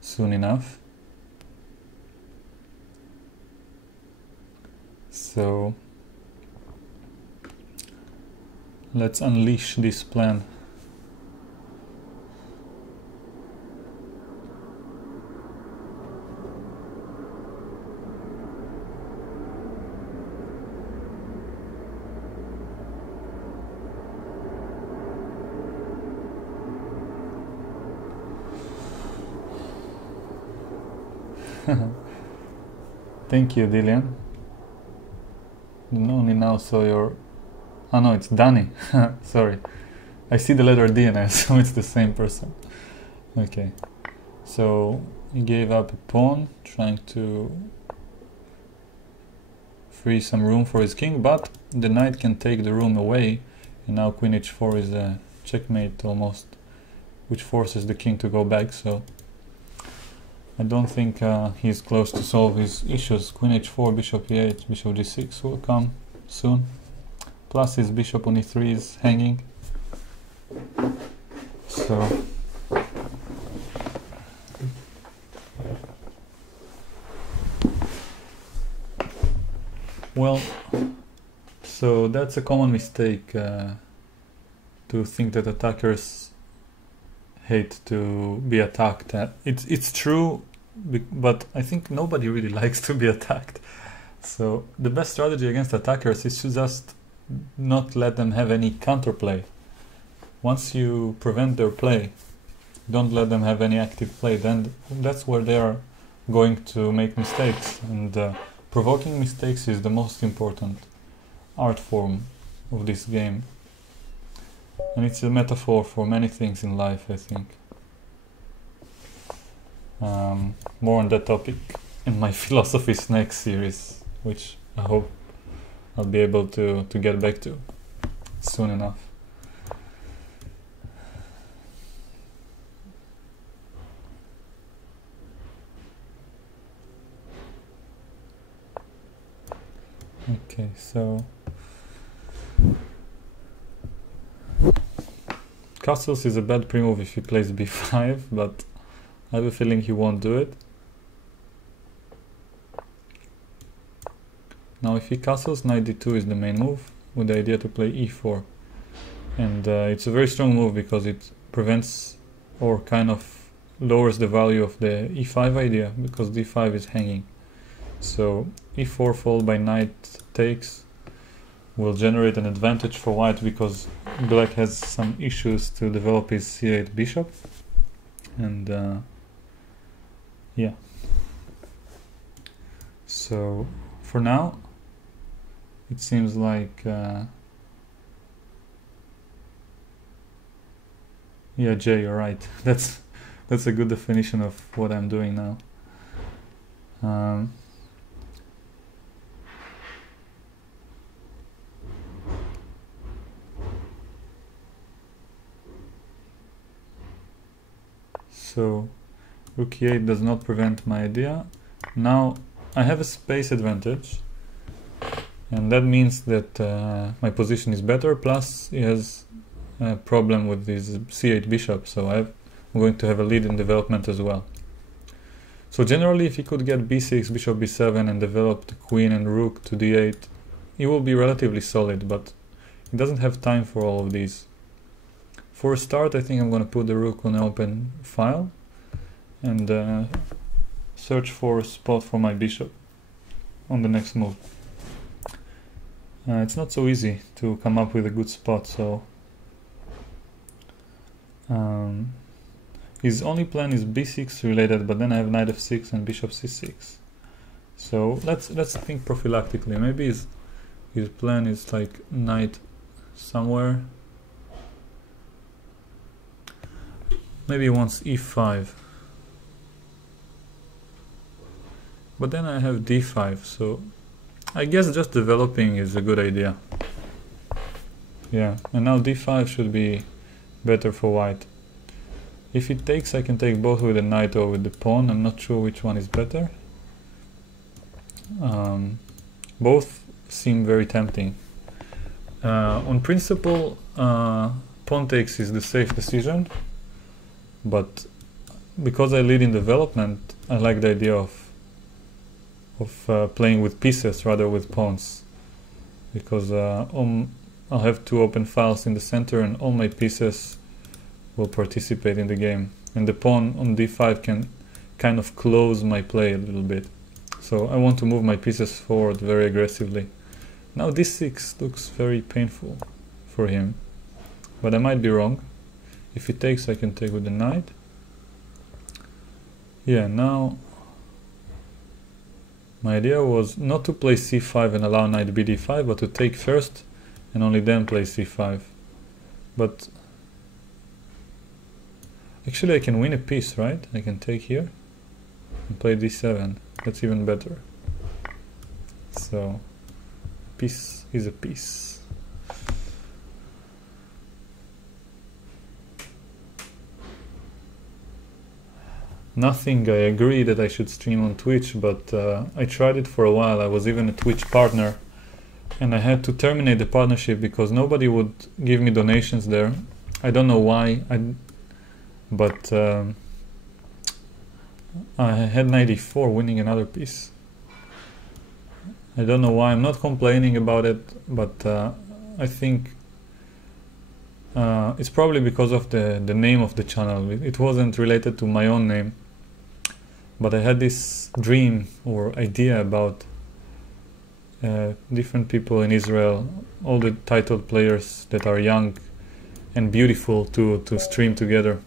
soon enough. So let's unleash this plan. Thank you, Julien. Only now saw your... Oh no, it's Danny. Sorry. I see the letter D and I assume it's the same person. Okay. So he gave up a pawn, trying to free some room for his king, but the knight can take the room away, and now queen h4 is a checkmate almost, which forces the king to go back, so I don't think he's close to solve his issues. Queen h4, bishop e8, bishop g6 will come soon. Plus his bishop on e3 is hanging. So well, so that's a common mistake, to think that attackers hate to be attacked. It's true, but I think nobody really likes to be attacked. So the best strategy against attackers is to just not let them have any counterplay. Once you prevent their play, don't let them have any active play, then that's where they are going to make mistakes, and provoking mistakes is the most important art form of this game. And it's a metaphor for many things in life, I think. More on that topic in my Philosophy Snake series, which I hope I'll be able to get back to soon enough. Okay, so castles is a bad pre-move if he plays b5, but I have a feeling he won't do it. Now if he castles, knight d2 is the main move, with the idea to play e4. And it's a very strong move because it prevents or kind of lowers the value of the e5 idea, because d5 is hanging. So e4 followed by knight takes will generate an advantage for white, because black has some issues to develop his c8 bishop, and yeah. So for now, it seems like yeah, Jay, you're right. That's a good definition of what I'm doing now. So rook e8 does not prevent my idea. Now I have a space advantage, and that means that my position is better, plus he has a problem with this c8 bishop, so I'm going to have a lead in development as well. So generally, if he could get b6, bishop b7 and develop the queen and rook to d8, he will be relatively solid, but he doesn't have time for all of these. For a start, I think I'm going to put the rook on an open file and search for a spot for my bishop on the next move. It's not so easy to come up with a good spot, so his only plan is b6 related, but then I have knight f6 and bishop c6. So let's think prophylactically. Maybe his plan is like knight somewhere. Maybe he wants e5. But then I have d5, so I guess just developing is a good idea. Yeah, and now d5 should be better for white. If it takes, I can take both with the knight or with the pawn. I'm not sure which one is better. Both seem very tempting. On principle, pawn takes is the safe decision, but because I lead in development, I like the idea of playing with pieces rather with pawns, because I'll have two open files in the center and all my pieces will participate in the game, and the pawn on d5 can kind of close my play a little bit. So I want to move my pieces forward very aggressively. Now d6 looks very painful for him, but I might be wrong. If he takes, I can take with the knight. Yeah, now my idea was not to play c5 and allow knight bd5, but to take first and only then play c5. But actually I can win a piece, right? I can take here and play d7. That's even better. So piece is a piece. Nothing, I agree that I should stream on Twitch, but I tried it for a while. I was even a Twitch partner, and I had to terminate the partnership because nobody would give me donations there. I don't know why, but I had 94 winning another piece. I don't know why. I'm not complaining about it, but I think it's probably because of the name of the channel. It wasn't related to my own name. But I had this dream or idea about different people in Israel, all the titled players that are young and beautiful to stream together.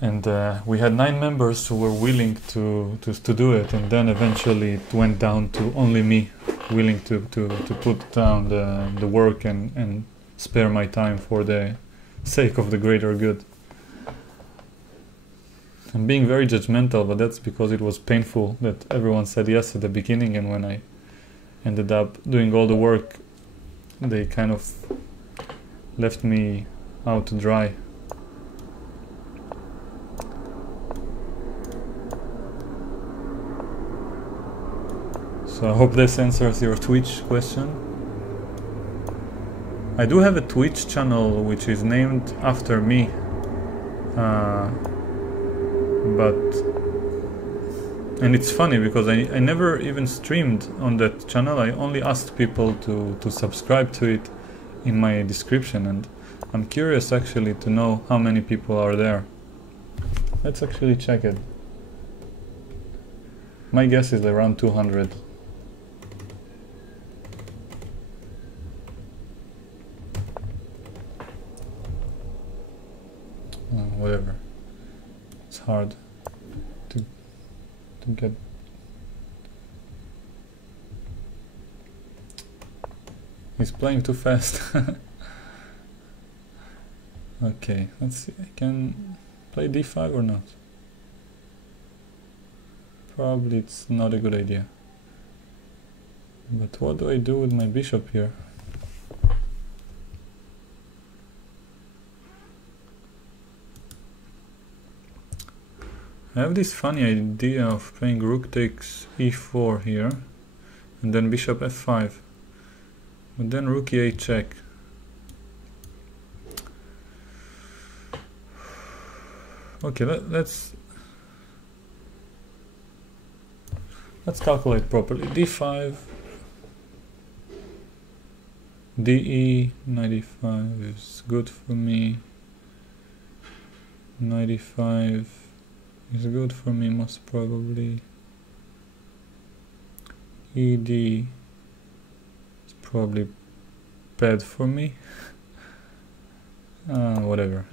And we had 9 members who were willing to do it, and then eventually it went down to only me willing to put down the work and spare my time for the sake of the greater good. I'm being very judgmental, but that's because it was painful that everyone said yes at the beginning, and when I ended up doing all the work, they kind of left me out to dry. So I hope this answers your Twitch question. I do have a Twitch channel which is named after me. And it's funny because I never even streamed on that channel. I only asked people to subscribe to it in my description, and I'm curious actually to know how many people are there. Let's actually check it. My guess is around 200. Whatever. It's hard to get He's playing too fast. Okay, let's see. I can play d5 or not? Probably it's not a good idea. But what do I do with my bishop here? I have this funny idea of playing rook takes e4 here, and then bishop f5, but then rook e8 check. Okay, let's calculate properly. d5, de, 95 is good for me. 95 is good for me, most probably. Ed is probably bad for me. Whatever.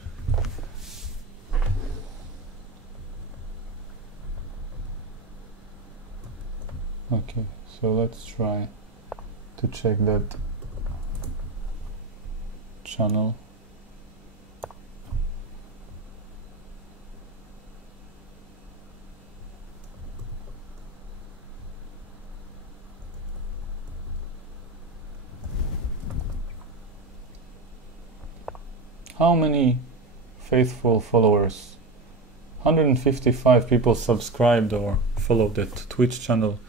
Okay, so let's try to check that channel. How many faithful followers? 155 people subscribed or followed that Twitch channel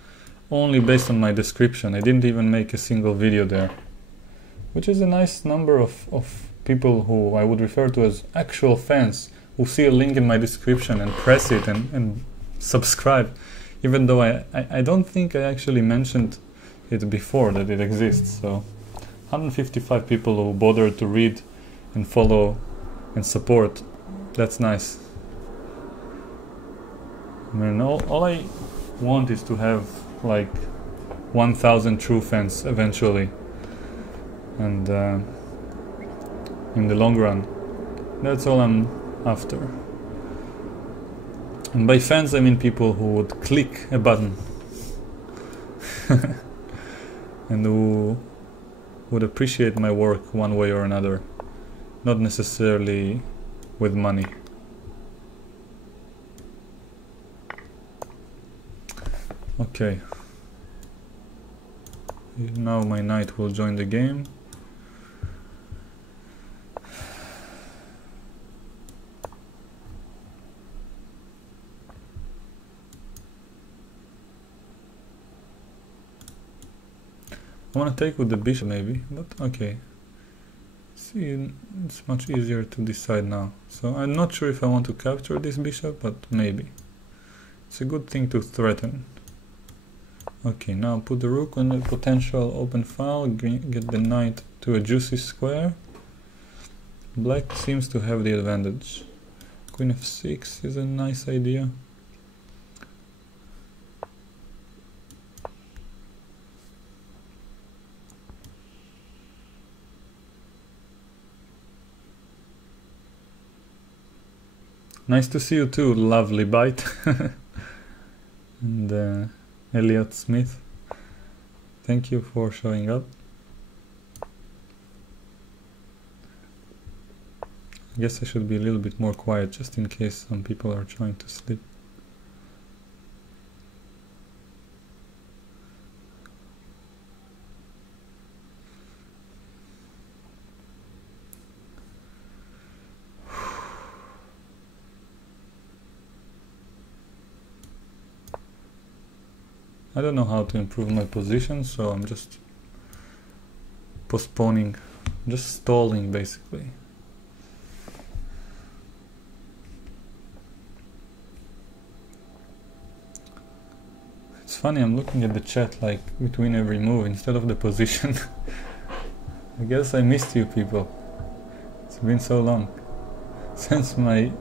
only based on my description. I didn't even make a single video there, which is a nice number of people who I would refer to as actual fans, who see a link in my description and press it and subscribe, even though I don't think I actually mentioned it before that it exists. So 155 people who bothered to read and follow and support. That's nice. I mean, all I want is to have like 1,000 true fans eventually, and in the long run, that's all I'm after. And by fans I mean people who would click a button and who would appreciate my work one way or another, not necessarily with money. Okay, now my knight will join the game. I want to take with the bishop maybe, but okay. See, it's much easier to decide now. So I'm not sure if I want to capture this bishop, but maybe. It's a good thing to threaten. Okay, now put the rook on a potential open file, get the knight to a juicy square. Black seems to have the advantage. Queen f6 is a nice idea. Nice to see you too, lovely bite. And Elliot Smith, thank you for showing up. I guess I should be a little bit more quiet just in case some people are trying to sleep. I don't know how to improve my position, so I'm just postponing, just stalling basically. It's funny, I'm looking at the chat like between every move instead of the position. I guess I missed you people. It's been so long since my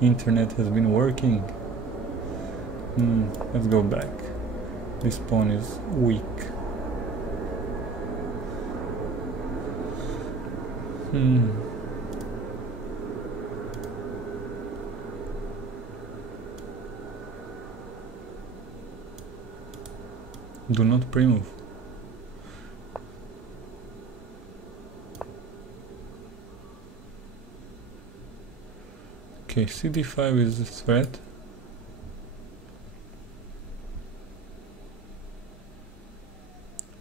internet has been working. Let's go back. This pawn is weak. Do not pre-move. Okay, cd5 is a threat.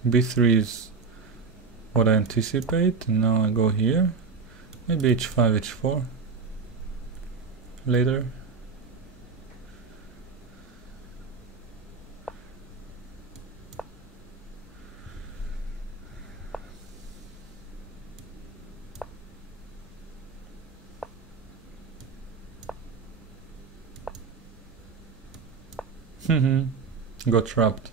b3 is what I anticipate, and now I go here. Maybe h5, h4 later. Got trapped.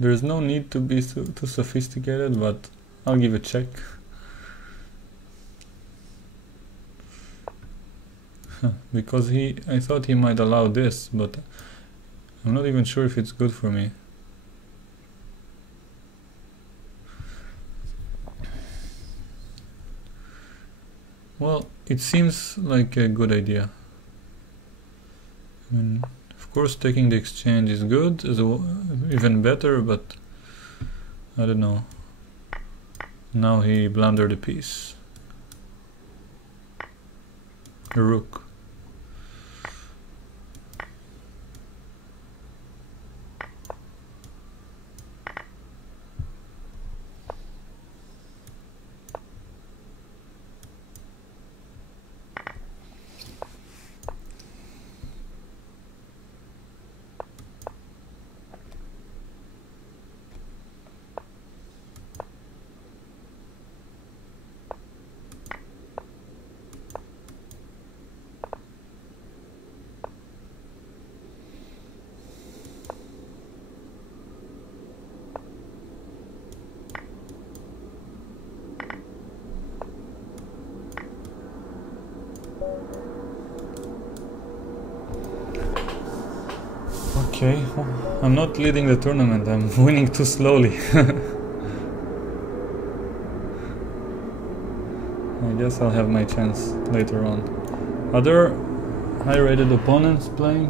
There's no need to be too sophisticated, but I'll give a check. Because I thought he might allow this, but I'm not even sure if it's good for me. Well, it seems like a good idea. I mean, of course, taking the exchange is good, even better, but I don't know. Now he blundered a piece. A rook. Okay, I'm not leading the tournament, I'm winning too slowly. I guess I'll have my chance later on. Other high-rated opponents playing?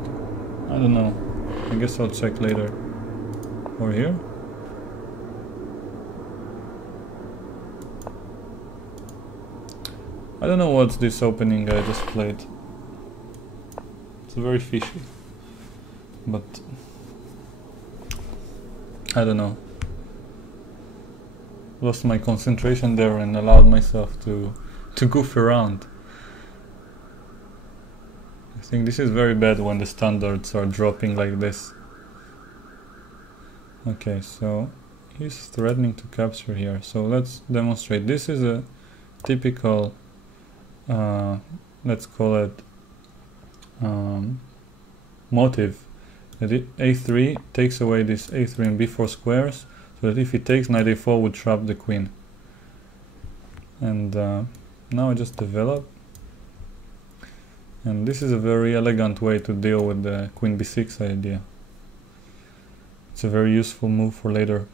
I don't know. I guess I'll check later. Or here? I don't know what's this opening I just played. It's very fishy. But I don't know. Lost my concentration there and allowed myself to goof around. I think this is very bad when the standards are dropping like this. Okay, so he's threatening to capture here. So let's demonstrate. This is a typical, let's call it motive. That a3 takes away this a3 and b4 squares, so that if he takes knight a4 would trap the queen. And now I just develop, and this is a very elegant way to deal with the queen b6 idea. It's a very useful move for later.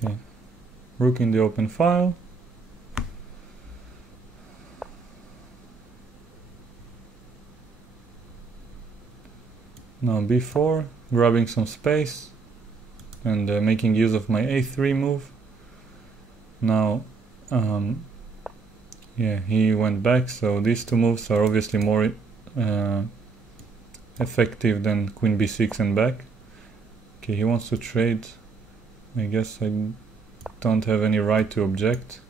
Okay, rook in the open file. Now b4, grabbing some space and making use of my a3 move. Now, yeah, he went back, so these two moves are obviously more effective than queen b6 and back. Okay, he wants to trade. I guess I don't have any right to object.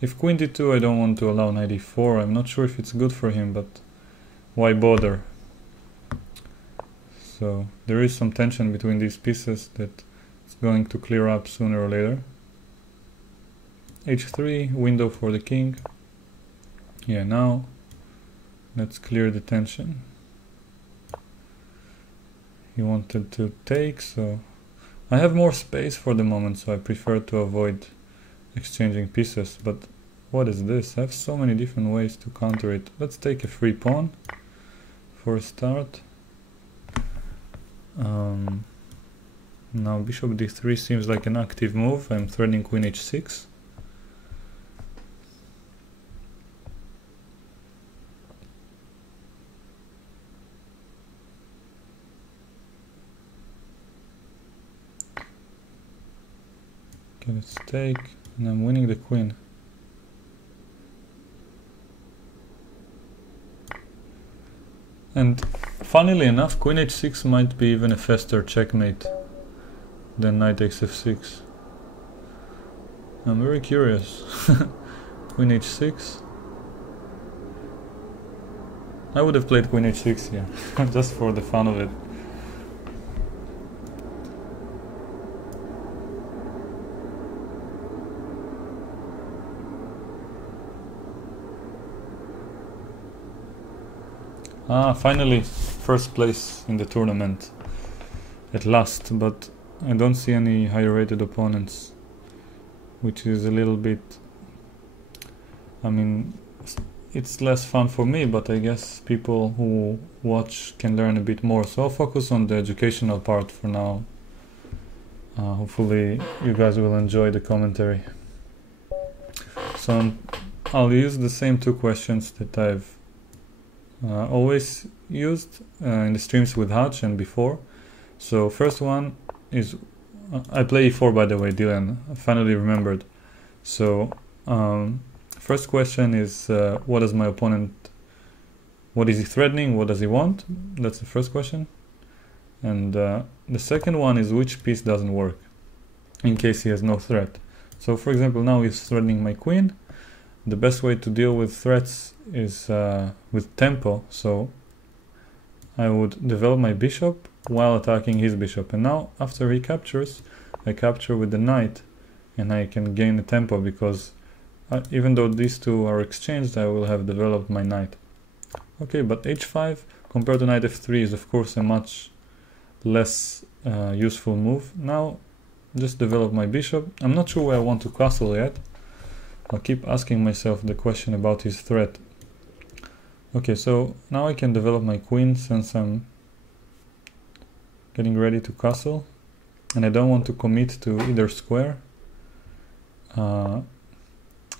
If queen d2, I don't want to allow knight e4. I'm not sure if it's good for him, but why bother? So there is some tension between these pieces that it's going to clear up sooner or later. h3, window for the king. Yeah, now let's clear the tension. He wanted to take, so I have more space for the moment, so I prefer to avoid exchanging pieces, but What is this? I have so many different ways to counter it. Let's take a free pawn for a start. Now bishop d3 seems like an active move. I'm threatening queen h6. Okay, let's take, and I'm winning the queen. And funnily enough, queen h6 might be even a faster checkmate than knight takes f6. I'm very curious. Queen h6. I would have played queen h6 here, just for the fun of it. Ah, finally, first place in the tournament at last, but I don't see any higher rated opponents, which is a little bit, I mean, it's less fun for me, but I guess people who watch can learn a bit more, so I'll focus on the educational part for now. Hopefully you guys will enjoy the commentary. So I'll use the same two questions that I've always used in the streams with Hutch and before. So first one is, I play e4 by the way, Dylan, I finally remembered. So first question is, what does my opponent, what is he threatening, what does he want? That's the first question. And the second one is, which piece doesn't work, in case he has no threat. So for example, now he's threatening my queen. The best way to deal with threats is with tempo, so I would develop my bishop while attacking his bishop, and now after he captures, I capture with the knight and I can gain a tempo, because even though these two are exchanged, I will have developed my knight. Okay, but h5 compared to knight f3 is of course a much less useful move. Now just develop my bishop. I'm not sure where I want to castle yet. I'll keep asking myself the question about his threat. Okay, so now I can develop my queen since I'm getting ready to castle, and I don't want to commit to either square. And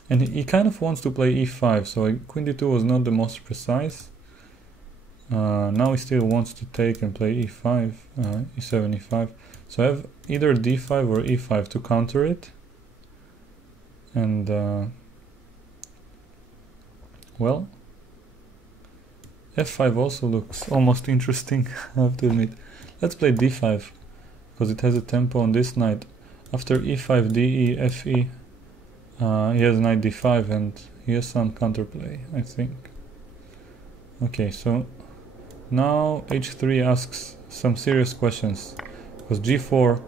he kind of wants to play e5, so queen d2 was not the most precise. Now he still wants to take and play e5, e7, e5. So I have either d5 or e5 to counter it. And well, f5 also looks almost interesting, I have to admit. Let's play d5, because it has a tempo on this knight. After e5, de, fe, he has knight d5, and he has some counterplay, I think. Okay, so now h3 asks some serious questions, because g4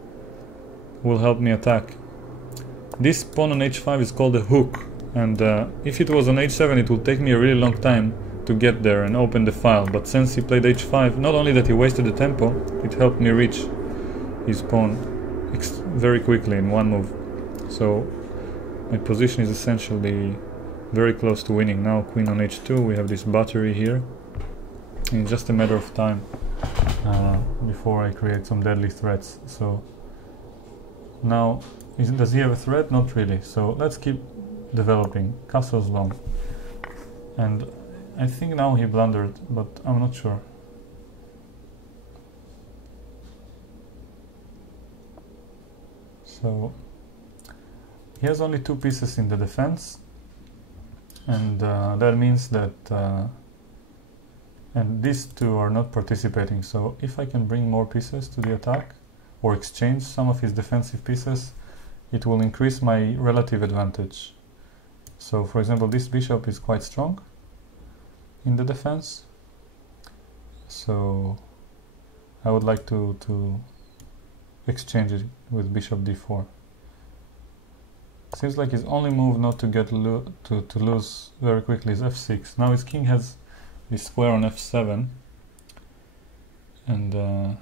will help me attack. This pawn on h5 is called a hook, and if it was on h7 it would take me a really long time to get there and open the file, but since he played h5, not only that he wasted the tempo, it helped me reach his pawn very quickly in one move. So my position is essentially very close to winning. Now queen on h2, we have this battery here, and it's just a matter of time before I create some deadly threats. So now, does he have a threat? Not really. So let's keep developing. Castle's long. And I think now he blundered, but I'm not sure. So he has only two pieces in the defense, and that means that and these two are not participating. So if I can bring more pieces to the attack or exchange some of his defensive pieces, it will increase my relative advantage. So for example, this bishop is quite strong in the defense, so I would like to exchange it with bishop d4. Seems like his only move not to get to lose very quickly is f6. Now his king has this square on f7, and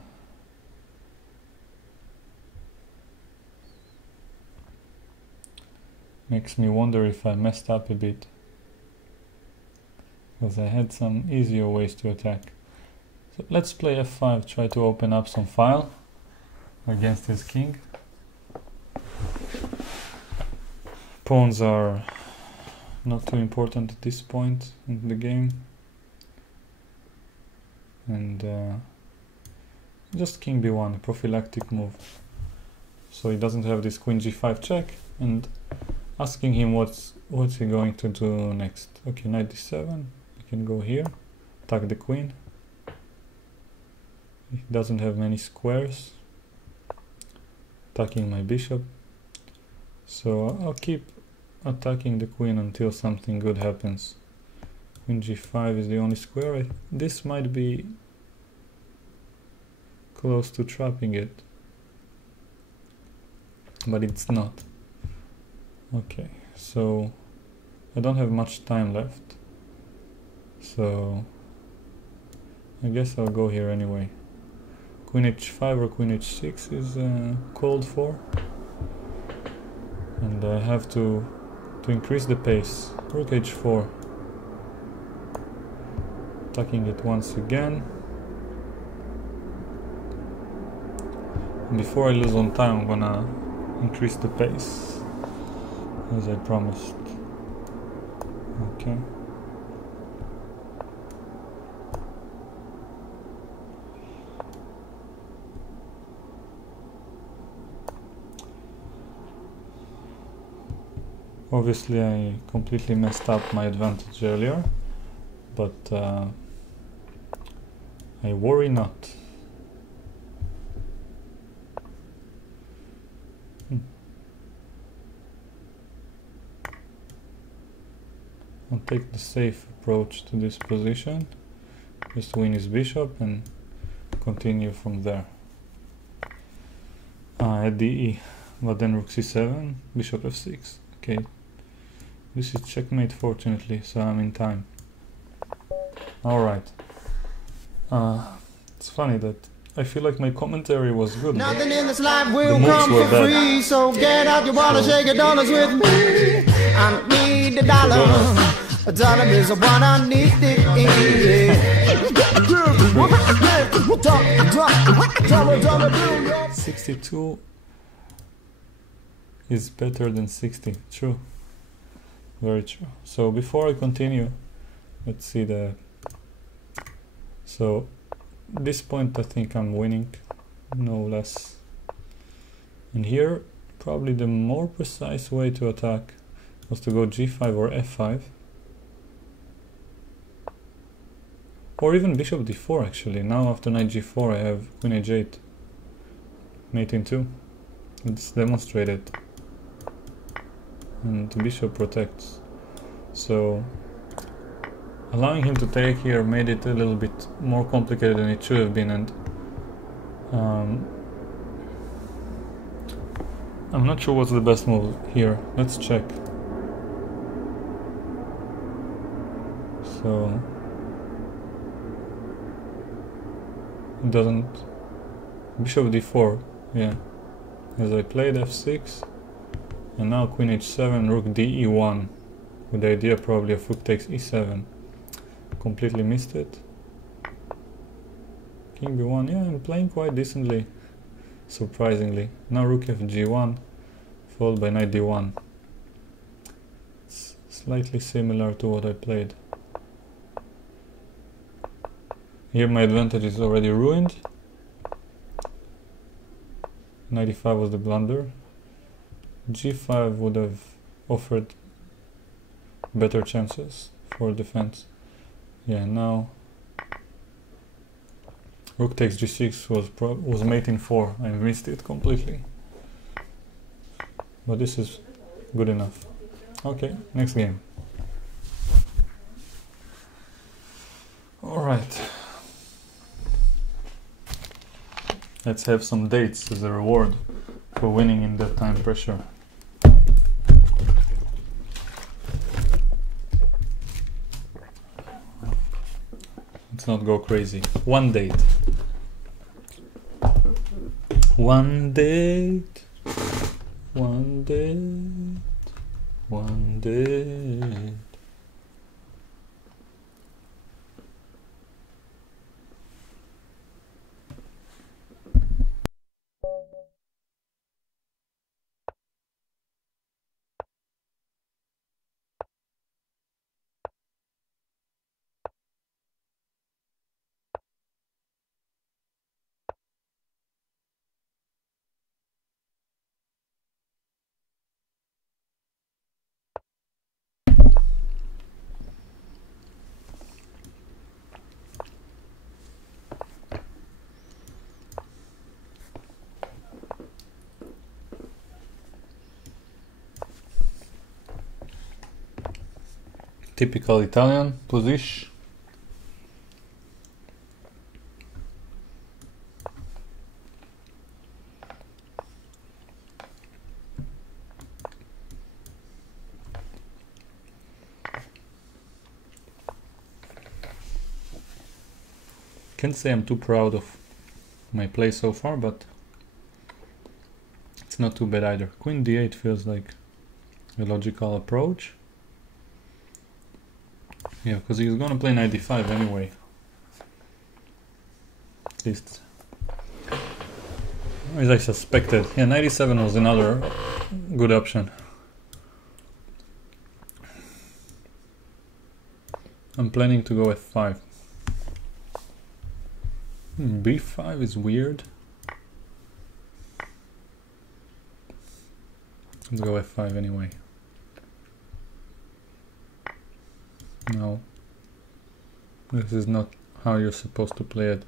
Makes me wonder if I messed up a bit, because I had some easier ways to attack. So let's play f5, try to open up some file against his king. Pawns are not too important at this point in the game, and just king b1, a prophylactic move, so he doesn't have this queen g5 check, and asking him what's he going to do next. Okay, knight d7, we can go here, attack the queen. He doesn't have many squares, attacking my bishop, so I'll keep attacking the queen until something good happens. Queen g5 is the only square. This might be close to trapping it, but it's not. Okay, so I don't have much time left, so I guess I'll go here anyway. Queen h5 or queen h6 is called for, and I have to increase the pace. Rook h4, attacking it once again. Before I lose on time, I'm gonna increase the pace, as I promised. Okay. Obviously I completely messed up my advantage earlier, but I worry not. I'll take the safe approach to this position, just win his bishop and continue from there. At DE, but then rook c7, bishop f6. Okay, this is checkmate fortunately, so I'm in time. Alright. It's funny that I feel like my commentary was good. Nothing in this life will come for free, so get out your wallet, shake your dollars with me. I need a dollar. A dollar is what I need. 62 is better than 60. True. Very true. So before I continue, let's see the... So at this point I think I'm winning, no less. And here probably the more precise way to attack was to go g5 or f5. Or even bishop d4 actually. Now after knight g4 I have queen h8. Mate in 2. It's demonstrated. And the bishop protects. So allowing him to take here made it a little bit more complicated than it should have been, and I'm not sure what's the best move here. Let's check. So it doesn't... Bishop d4, yeah. As I played f6, and now queen h7, rook d e1, with the idea probably of rook takes e7. Completely missed it. King b1, yeah, I'm playing quite decently, surprisingly. Now rook f g1, followed by knight d1. It's slightly similar to what I played. Here my advantage is already ruined. Knight e5 was the blunder. g5 would have offered better chances for defense. Yeah, now rook takes g6 was mate in 4. I missed it completely, but this is good enough. Okay, next game. Alright, let's have some dates as a reward for winning in that time pressure. Let's not go crazy. One date. One date. One date. one day. Typical Italian position. Can't say I'm too proud of my play so far, but it's not too bad either. Queen d8 feels like a logical approach. Yeah, because he's gonna play knight d5 anyway. At least as I suspected. Yeah, knight d7 was another good option. I'm planning to go f5. b5 is weird. Let's go f5 anyway. No, this is not how you're supposed to play it.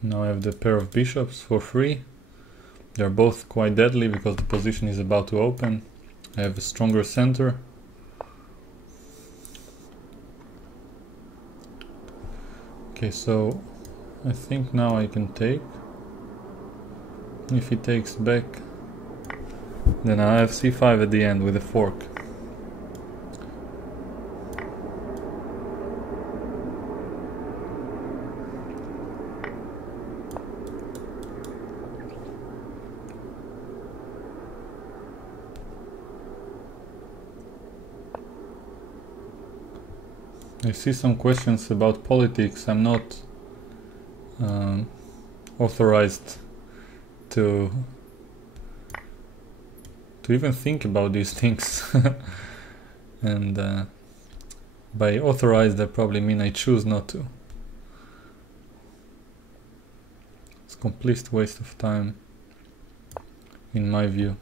Now I have the pair of bishops for free. They're both quite deadly because the position is about to open. I have a stronger center. Okay, so I think now I can take. If he takes back, then I have c5 at the end with a fork. I see some questions about politics. I'm not authorized to even think about these things. And by authorized I probably mean I choose not to. It's a complete waste of time in my view.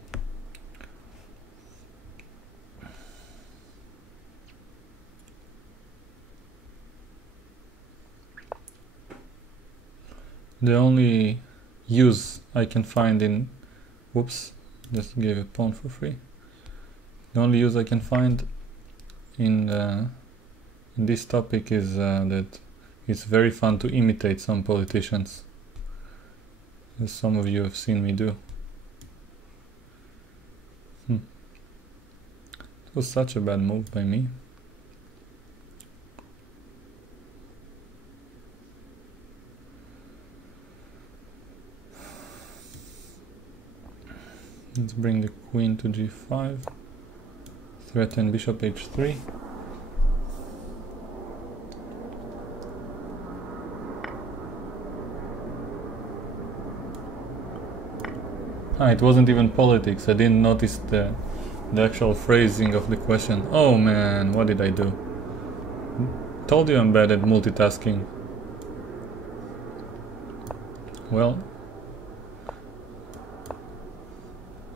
The only use I can find in... Whoops, just gave a pawn for free. The only use I can find in this topic is that it's very fun to imitate some politicians, as some of you have seen me do. It was such a bad move by me. Let's bring the queen to g5, threaten bishop h3. It wasn't even politics. I didn't notice the actual phrasing of the question. Oh man, what did I do? Told you I'm bad at multitasking. Well,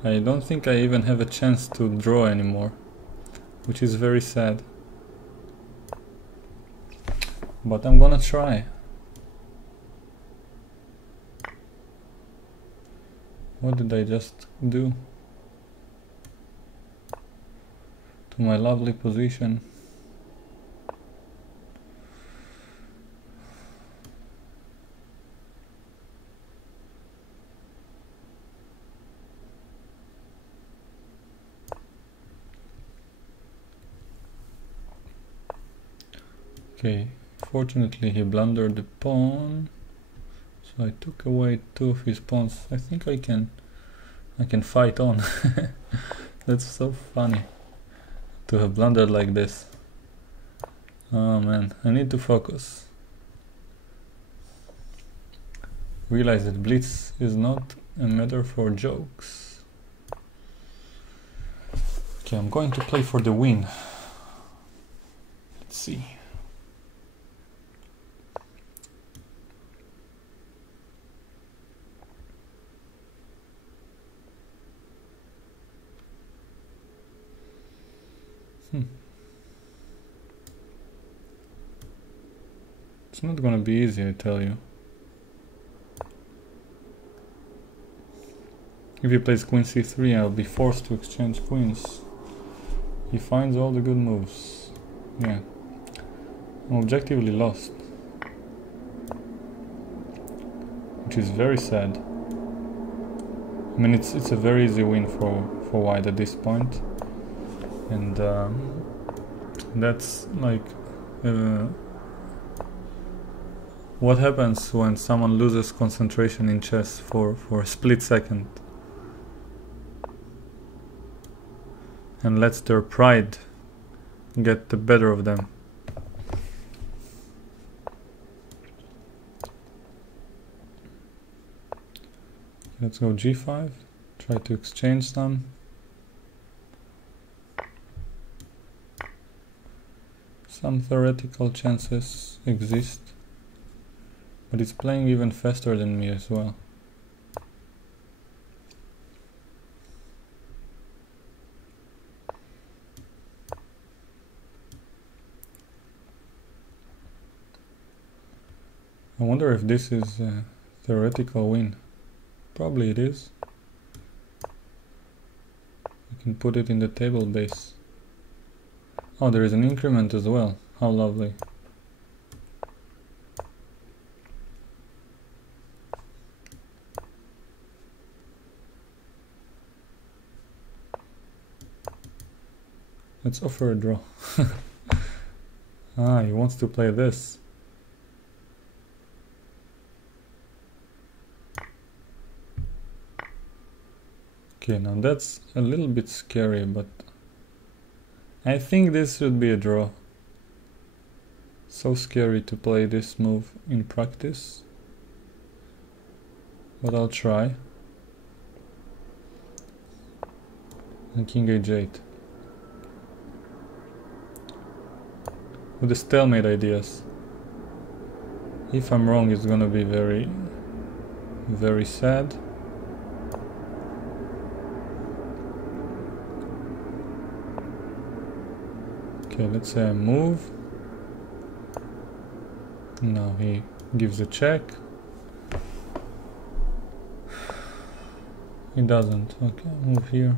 I don't think I even have a chance to draw anymore, which is very sad. But I'm gonna try. What did I just do to my lovely position? Okay, fortunately he blundered the pawn, so I took away two of his pawns. I think I can I can fight on. That's so funny to have blundered like this. Oh man, I need to focus. Realize that Blitz is not a matter for jokes. Okay, I'm going to play for the win. Let's see. It's not gonna be easy, I tell you. If he plays queen c3, I'll be forced to exchange queens. He finds all the good moves. Yeah. I'm objectively lost. Which is very sad. I mean, it's a very easy win for white at this point. And that's like what happens when someone loses concentration in chess for a split second and lets their pride get the better of them. Let's go g5, try to exchange some. Some theoretical chances exist, but it's playing even faster than me as well. I wonder if this is a theoretical win. Probably it is. I can put it in the table base. Oh, there is an increment as well. How lovely. Let's offer a draw. Ah, he wants to play this. Okay, now that's a little bit scary, but I think this should be a draw. So scary to play this move in practice, but I'll try. And king h8. With the stalemate ideas. If I'm wrong, it's gonna be very, very sad. Okay, let's say I move. Now he gives a check. He doesn't. Okay, move here.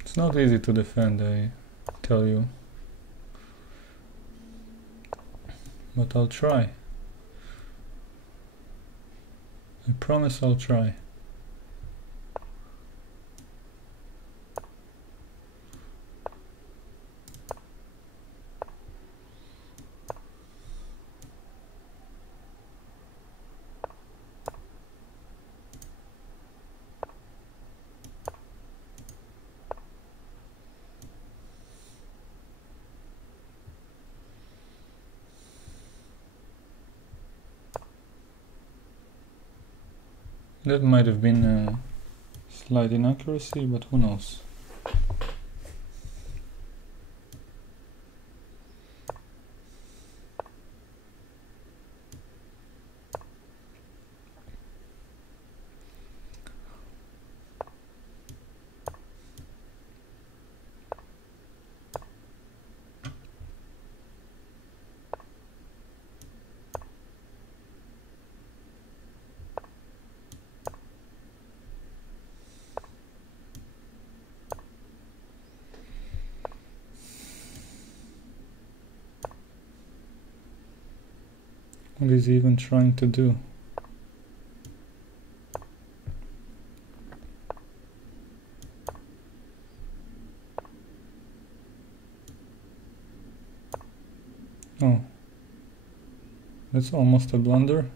It's not easy to defend, I tell you. But I'll try. I promise I'll try. That might have been a slight inaccuracy, but who knows. What is he even trying to do? Oh, that's almost a blunder.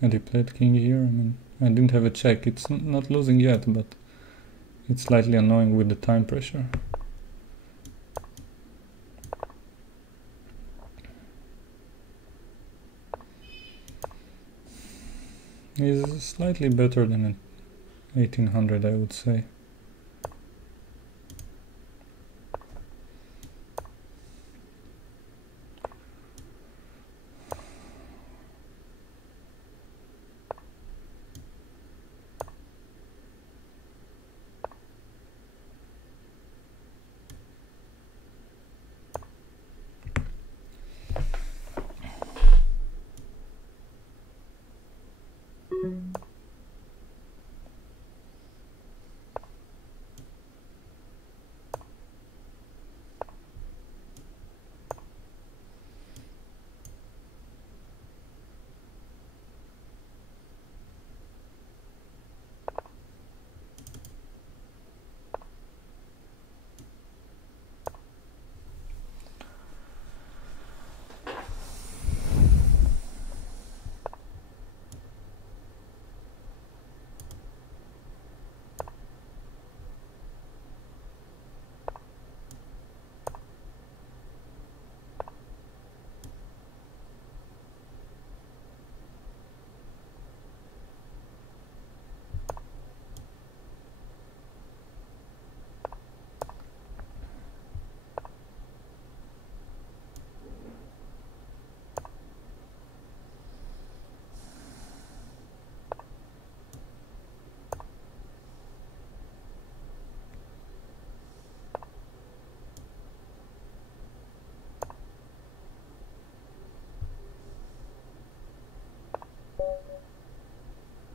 And he played king here. I mean, I didn't have a check. It's not losing yet, but it's slightly annoying with the time pressure. He's slightly better than an 1800, I would say.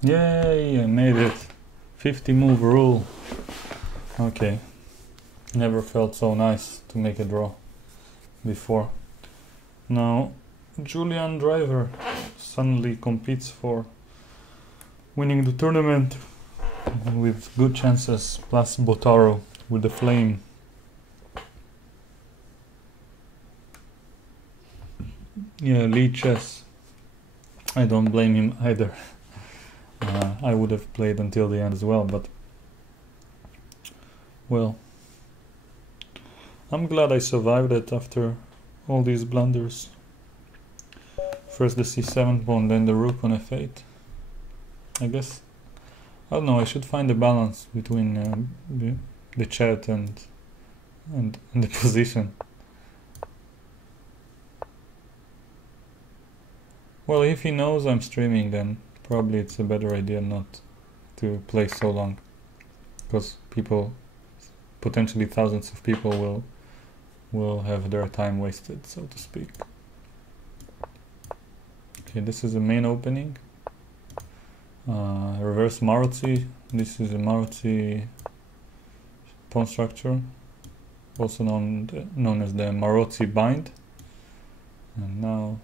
Yay, I made it. 50 move rule. Okay. Never felt so nice to make a draw before. Now, Julien driver suddenly competes for winning the tournament with good chances, plus Botaro with the flame. Yeah, lead chess. I don't blame him either. I would have played until the end as well, but well, I'm glad I survived it after all these blunders. First the c7 pawn, then the rook on f8. I guess, I don't know, I should find a balance between the chat and the position. Well, if he knows I'm streaming, then probably it's a better idea not to play so long, because people, potentially thousands of people, will have their time wasted, so to speak. Okay, this is the main opening. Reverse Maroczy. This is a Maroczy pawn structure, also known as the Maroczy bind. And now,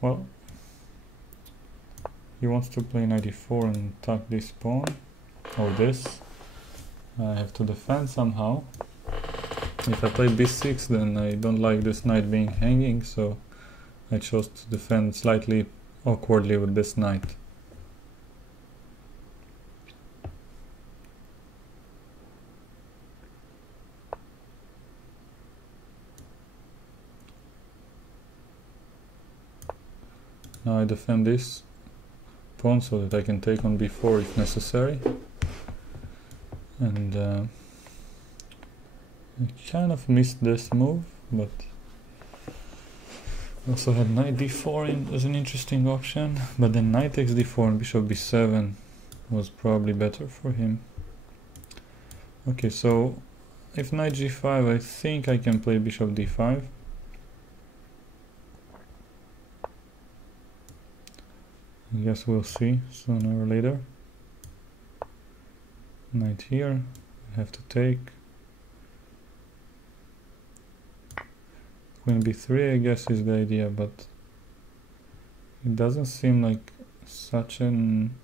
well, he wants to play knight e4 and attack this pawn, or this. I have to defend somehow. If I play b6, then I don't like this knight being hanging, so I chose to defend slightly awkwardly with this knight. Now I defend this pawn so that I can take on b4 if necessary. And I kind of missed this move, but also had knight d4 as an interesting option, but then knight takes d4 and bishop b7 was probably better for him. Okay, so if knight g5, I think I can play bishop d5. I guess we'll see sooner or later. Knight here, I have to take. Queen b3 I guess is the idea, but it doesn't seem like such an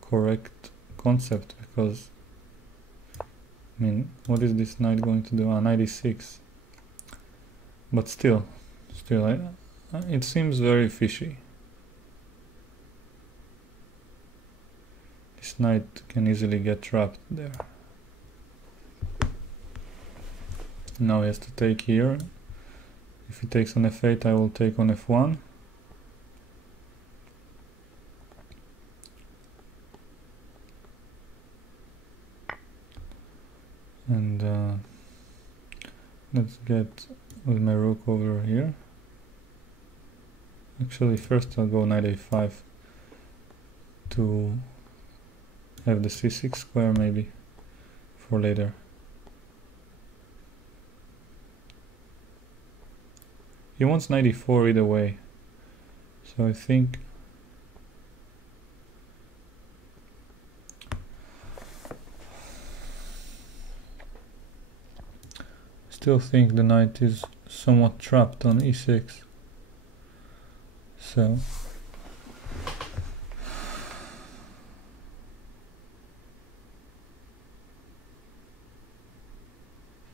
correct concept, because I mean, what is this knight going to do? 96. But still, it seems very fishy. This knight can easily get trapped there. Now he has to take here. If he takes on f8, I will take on f1. And let's get with my rook over here. Actually, first I'll go knight a5 to have the c6 square maybe for later. He wants knight e4 either way, so I think still think the knight is somewhat trapped on e6. So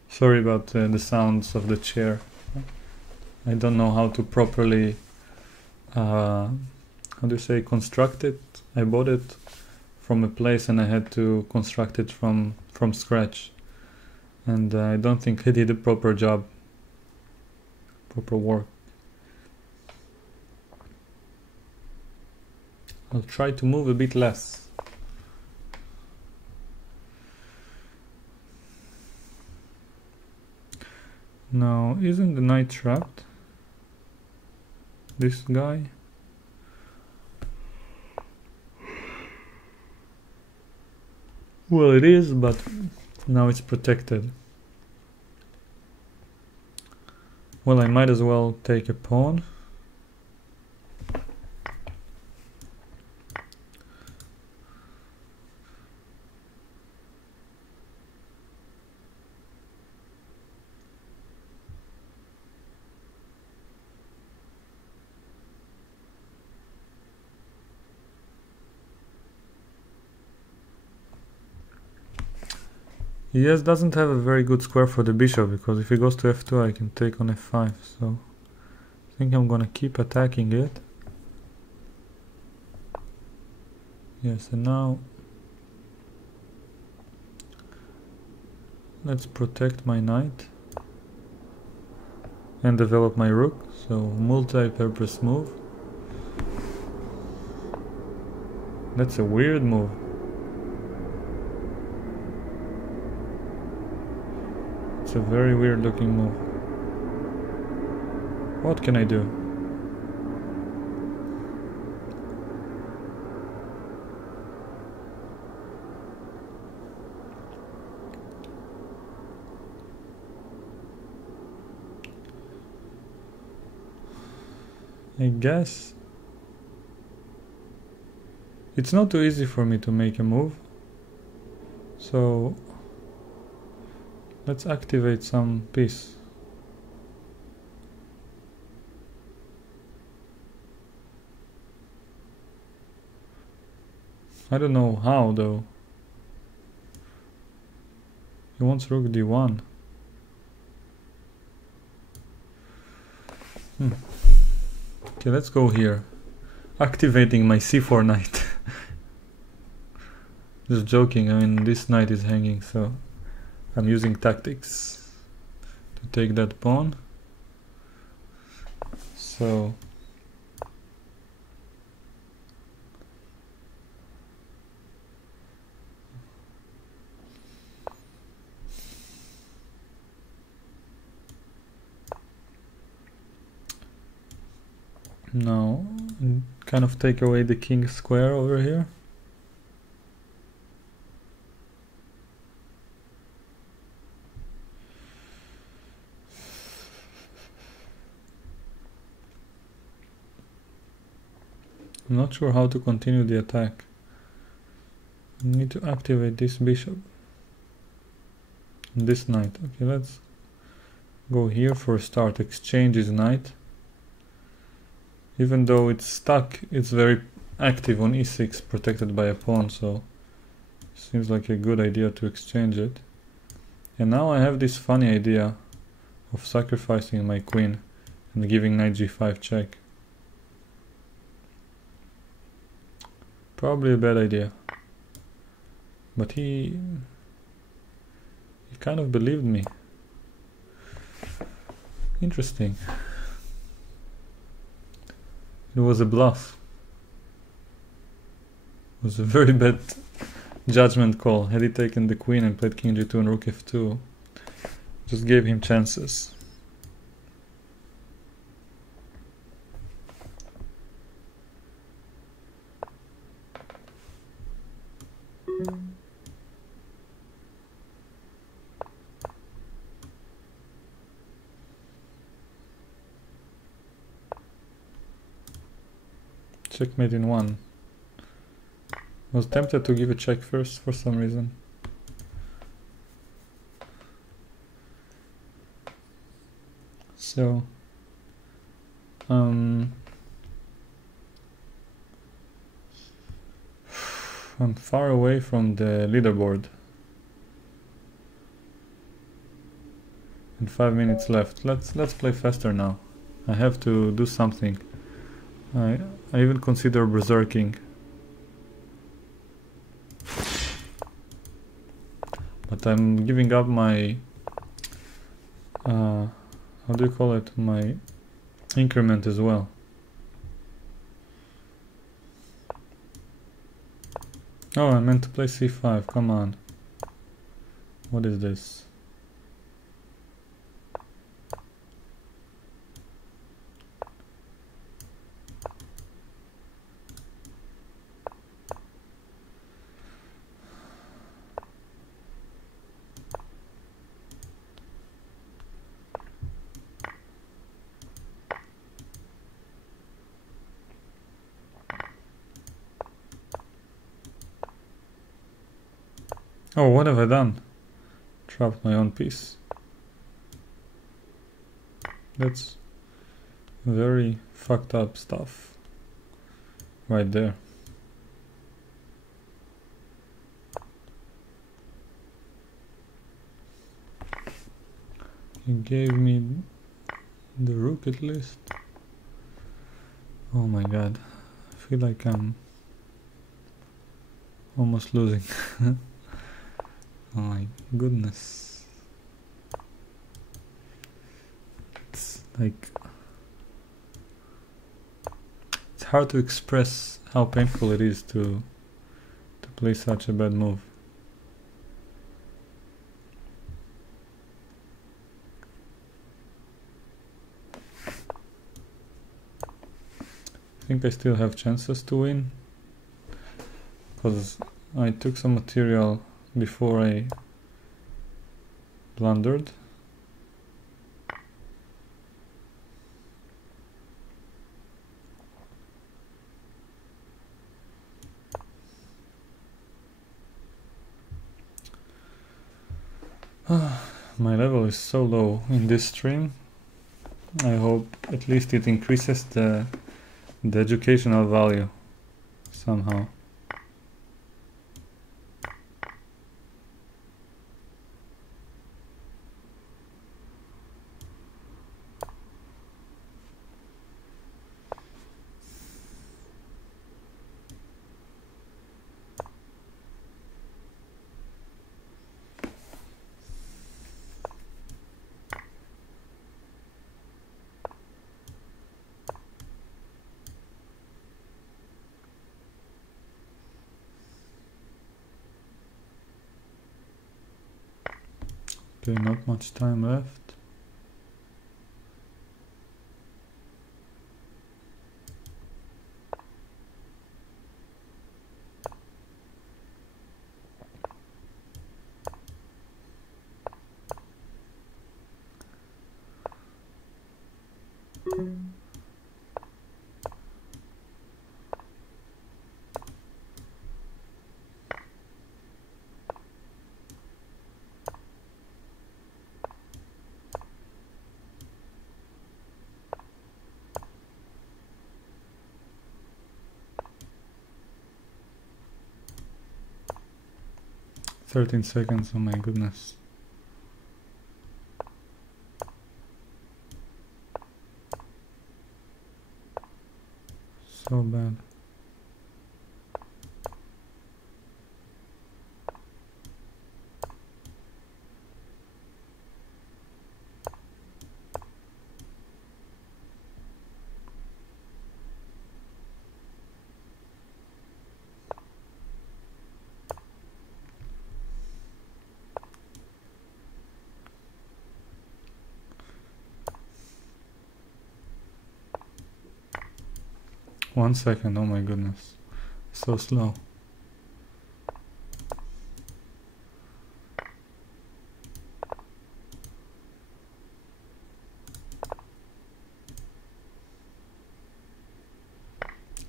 sorry about the sounds of the chair. I don't know how to properly how do you say, construct it. I bought it from a place and I had to construct it from scratch. And I don't think he did a proper job, proper work. I'll try to move a bit less. Now, isn't the knight trapped? This guy? Well, it is, but now it's protected. Well, I might as well take a pawn. He just doesn't have a very good square for the bishop, because if he goes to f2 I can take on f5, so I think I'm gonna keep attacking it. Yes, and now let's protect my knight and develop my rook, so multi-purpose move. That's a weird move. It's a very weird looking move. What can I do? I guess it's not too easy for me to make a move, so let's activate some piece. I don't know how though. He wants rook d1. Okay, let's go here. Activating my c4 knight. Just joking, I mean this knight is hanging, so I'm using tactics to take that pawn. So now kind of take away the king square over here. I'm not sure how to continue the attack. I need to activate this bishop and this knight. Okay, let's go here for a start, exchange his knight. Even though it's stuck, it's very active on e6, protected by a pawn, so seems like a good idea to exchange it. And now I have this funny idea of sacrificing my queen and giving knight g5 check. Probably a bad idea. But he kind of believed me. Interesting. It was a bluff. It was a very bad judgment call. Had he taken the queen and played king g2 and rook f2, just gave him chances. Checkmate in one. Was tempted to give a check first for some reason. So I'm far away from the leaderboard. And 5 minutes left. Let's play faster now. I have to do something. I even consider berserking. But I'm giving up my how do you call it? My increment as well. Oh, I meant to play c5, come on. What is this? Oh, what have I done? Trapped my own piece. That's very fucked up stuff right there. He gave me the rook at least. Oh my god, I feel like I'm almost losing. Oh my goodness. It's like, it's hard to express how painful it is to play such a bad move. I think I still have chances to win, because I took some material before I blundered. My level is so low in this stream. I hope at least it increases the educational value somehow. Okay, not much time left. 13 seconds, oh my goodness. So bad. One second, oh my goodness, so slow.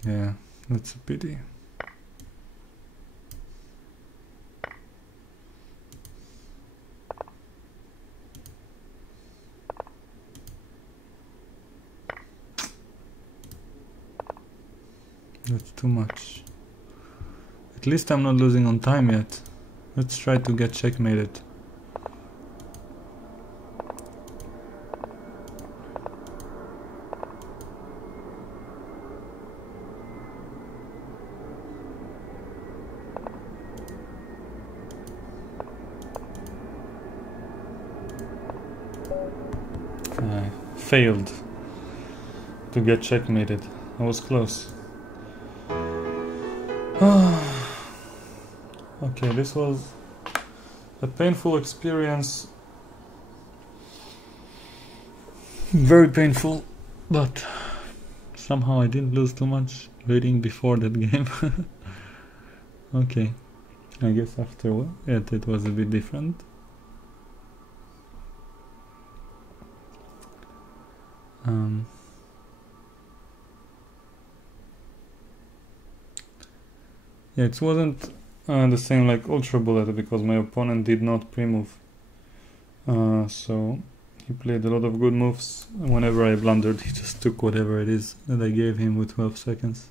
Yeah, that's a pity. That's too much. At least I'm not losing on time yet. Let's try to get checkmated. I failed to get checkmated. I was close. Okay, this was a painful experience. Very painful, but somehow I didn't lose too much waiting before that game. Okay, I guess after it was a bit different. Yeah, it wasn't the same like Ultra Bullet because my opponent did not pre-move. So he played a lot of good moves. Whenever I blundered, he just took whatever it is that I gave him with 12 seconds.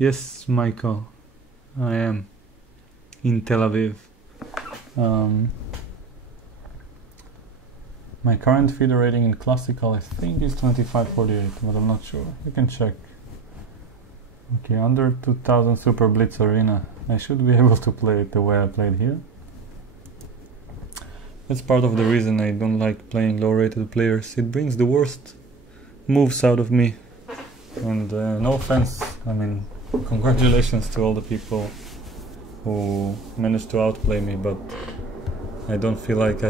Yes, Michael, I am in Tel Aviv. My current feeder rating in classical I think is 2548, but I'm not sure. You can check. Okay, under 2000 Super Blitz Arena. I should be able to play it the way I played here. That's part of the reason I don't like playing low rated players. It brings the worst moves out of me. And no offense, I mean, congratulations to all the people who managed to outplay me, but I don't feel like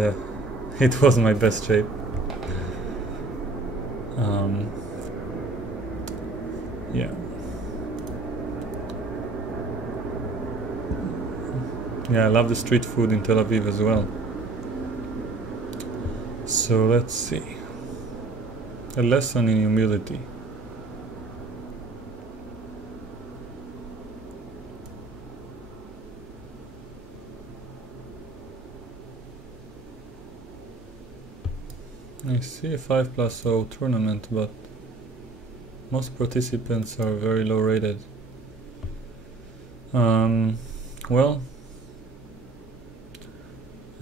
it was my best shape. Yeah. Yeah, I love the street food in Tel Aviv as well. So let's see. A lesson in humility. I see a 5+0 tournament, but most participants are very low rated. Well,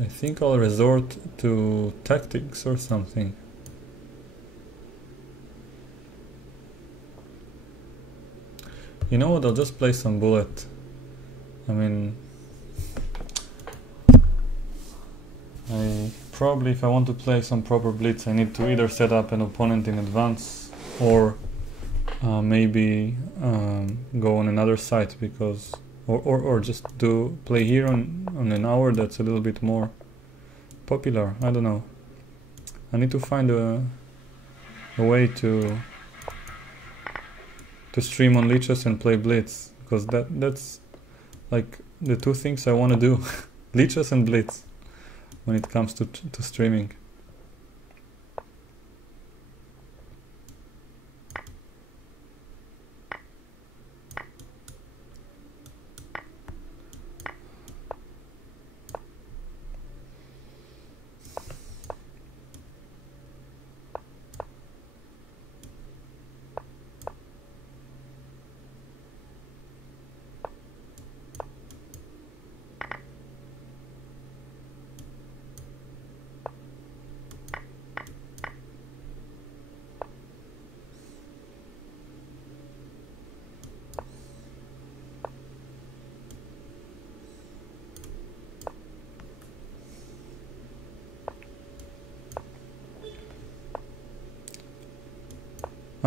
I think I'll resort to tactics or something. You know what, I'll just play some bullet. I mean, probably if I want to play some proper blitz I need to either set up an opponent in advance or maybe go on another site, because or just play here on an hour that's a little bit more popular. I don't know. I need to find a way to stream on Lichess and play blitz, because that's like the two things I want to do. Lichess and blitz when it comes to streaming.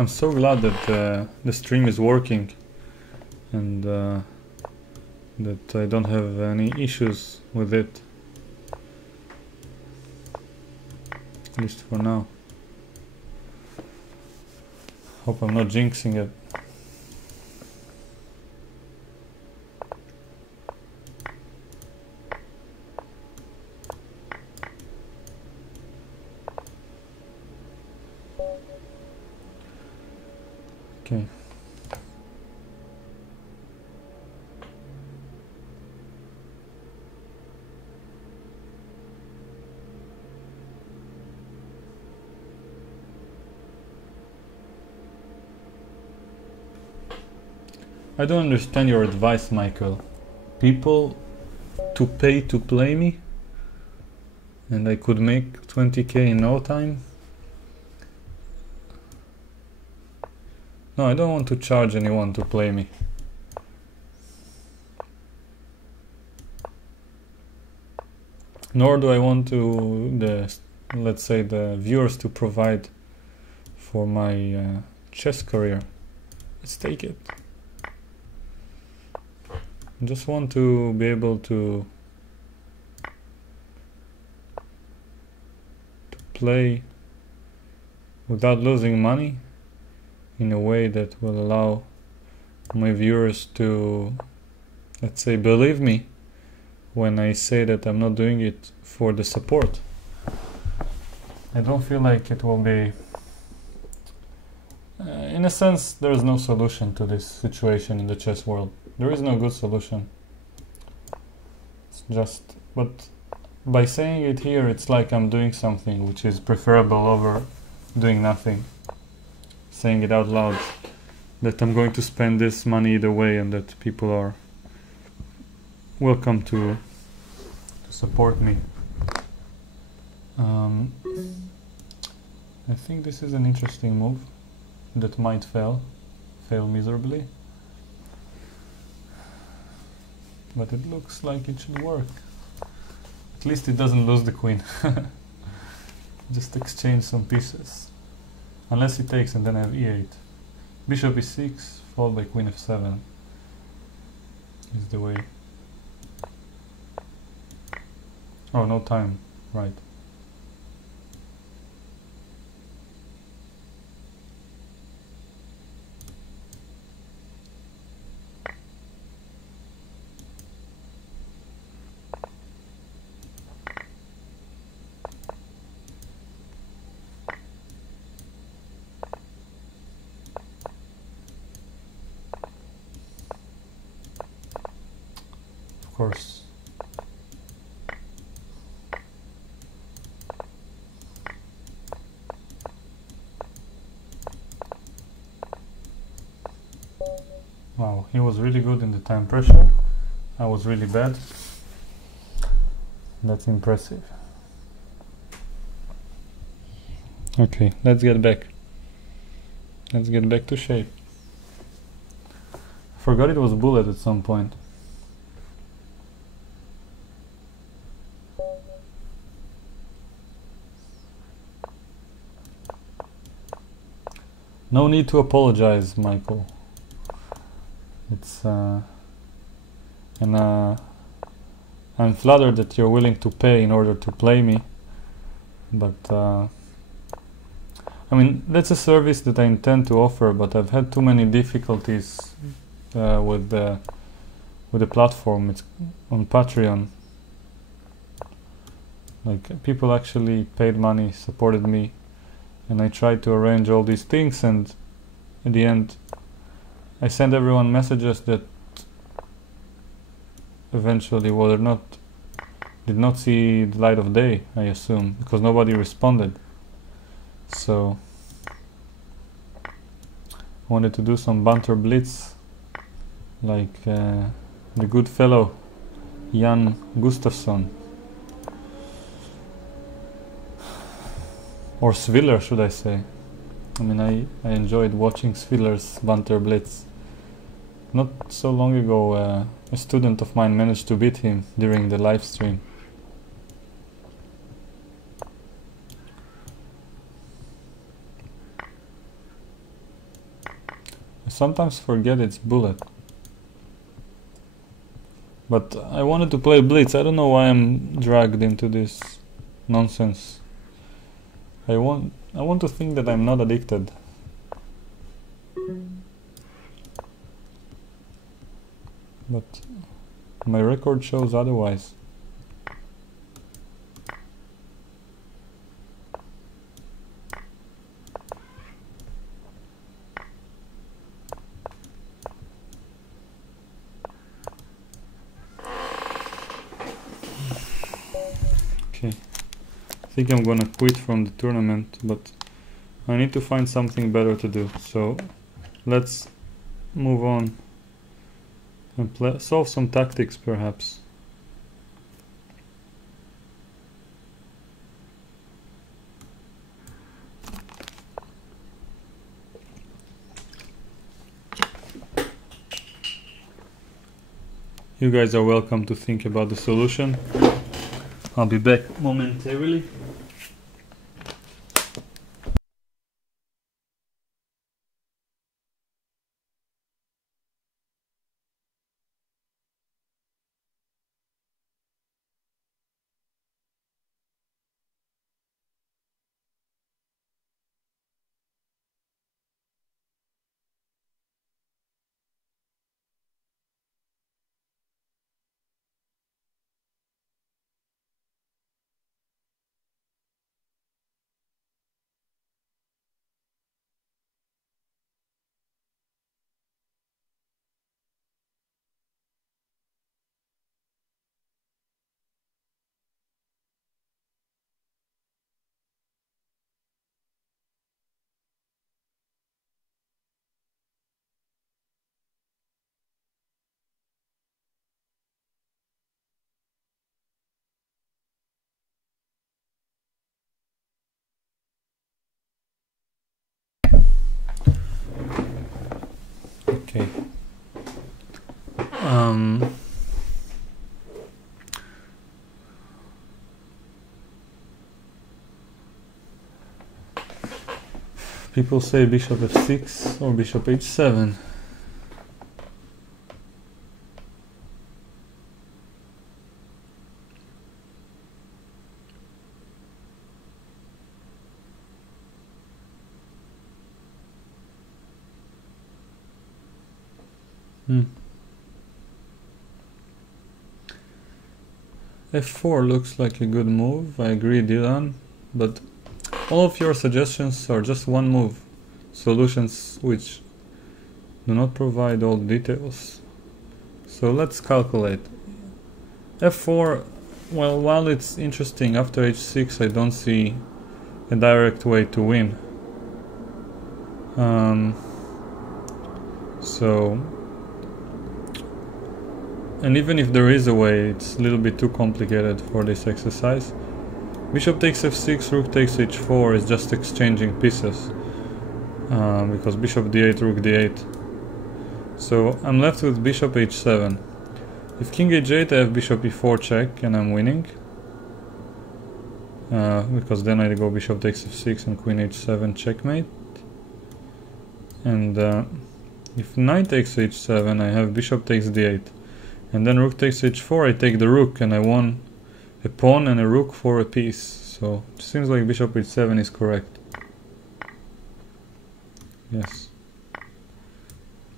I'm so glad that the stream is working and that I don't have any issues with it, at least for now. Hope I'm not jinxing it. Okay. I don't understand your advice, Michael. People to pay to play me and I could make 20k in no time? No, I don't want to charge anyone to play me. Nor do I want to let's say the viewers to provide for my chess career. Let's take it. I just want to be able to play without losing money in a way that will allow my viewers to, let's say, believe me when I say that I'm not doing it for the support. I don't feel like it will be... in a sense, there is no solution to this situation in the chess world. There is no good solution. It's just... but by saying it here, it's like I'm doing something which is preferable over doing nothing. Saying it out loud, that I'm going to spend this money either way and that people are welcome to support me. I think this is an interesting move that might fail miserably, but it looks like it should work. At least it doesn't lose the queen. Just exchange some pieces. Unless he takes and then I have e8. Bishop e6 followed by queen f7 is the way. Oh, no time, right. Of course. Wow, he was really good in the time pressure. I was really bad. That's impressive. Okay, let's get back. Let's get back to shape. I forgot it was bullet at some point. No need to apologize, Michael. It's and I'm flattered that you're willing to pay in order to play me, but I mean, that's a service that I intend to offer, but I've had too many difficulties with the platform. It's on Patreon. Like, people actually paid money, supported me, and I tried to arrange all these things, and at the end I sent everyone messages that eventually did not see the light of day, I assume, because nobody responded. So I wanted to do some banter blitz like the good fellow Jan Gustafsson, or Sviller, should I say. I mean, I enjoyed watching Sviller's banter blitz. Not so long ago, a student of mine managed to beat him during the live stream. sometimes forget it's bullet. But I wanted to play blitz. I don't know why I'm dragged into this nonsense. I want to think that I'm not addicted. But my record shows otherwise. Okay, I think I'm gonna quit from the tournament, but I need to find something better to do. So let's move on and solve some tactics, perhaps. You guys are welcome to think about the solution. I'll be back momentarily. Okay. People say bishop f6 or bishop h7. F4 looks like a good move, I agree, Dylan, but all of your suggestions are just one move, solutions which do not provide all details. So let's calculate. F4, well, while it's interesting, after h6 I don't see a direct way to win. And even if there is a way, it's a little bit too complicated for this exercise. Bishop takes f6, rook takes h4 is just exchanging pieces, because bishop d8, rook d8. So I'm left with bishop h7. If king h8, I have bishop e4 check and I'm winning, because then I go bishop takes f6 and queen h7 checkmate. And if knight takes h7, I have bishop takes d8. And then rook takes h4, I take the rook and I won a pawn and a rook for a piece. So it seems like bishop h7 is correct. Yes.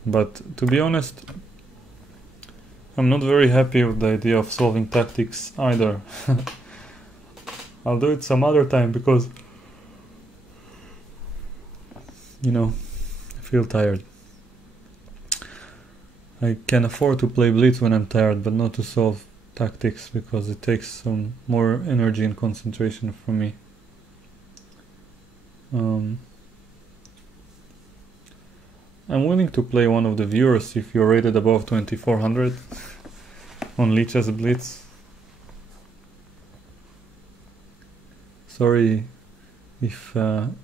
But to be honest, I'm not very happy with the idea of solving tactics either. I'll do it some other time because, you know, I feel tired. I can afford to play blitz when I'm tired, but not to solve tactics because it takes some more energy and concentration from me. I'm willing to play one of the viewers if you're rated above 2400 on Lich's Blitz. Sorry if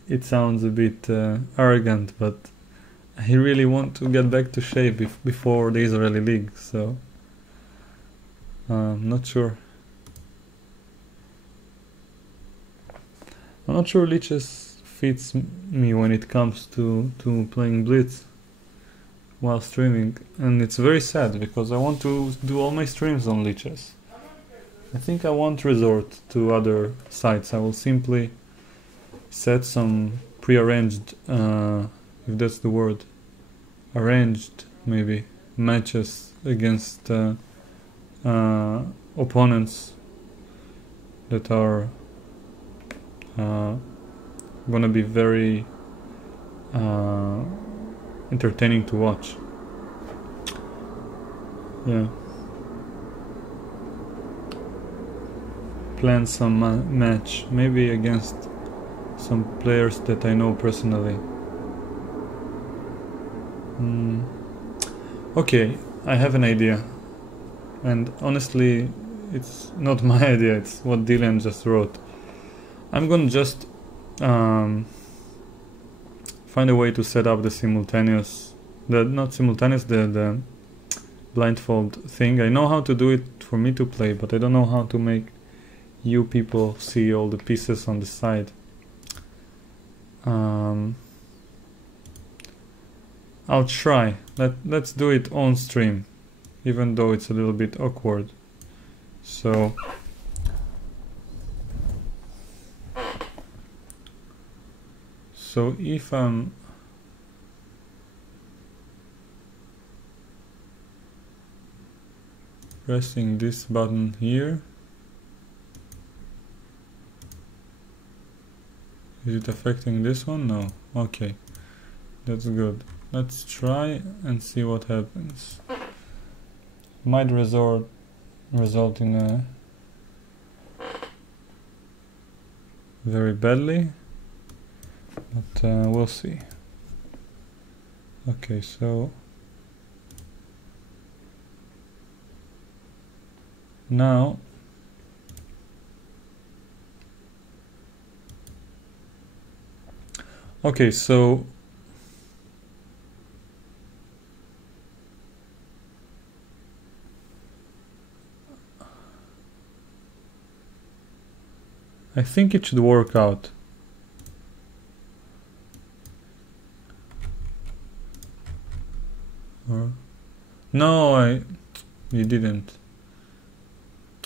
it sounds a bit arrogant, but I really want to get back to shape before the Israeli League, so I'm not sure. I'm not sure Lichess fits me when it comes to playing blitz. while streaming, and it's very sad because I want to do all my streams on Lichess. I think I won't resort to other sites. I will simply set some prearranged, if that's the word, arranged maybe, matches against opponents that are gonna be very entertaining to watch. Yeah. Plan some match, maybe against some players that I know personally. Okay, I have an idea, and honestly it's not my idea, it's what Dylan just wrote. I'm gonna just find a way to set up the simultaneous, the blindfold thing. I know how to do it for me to play, but I don't know how to make you people see all the pieces on the side. I'll try. Let's do it on stream, even though it's a little bit awkward. So if I'm pressing this button here, is it affecting this one? No. Okay, that's good. Let's try and see what happens. Might result in a very badly, but we'll see. Okay, so now okay, so I think it should work out. Or no, you didn't.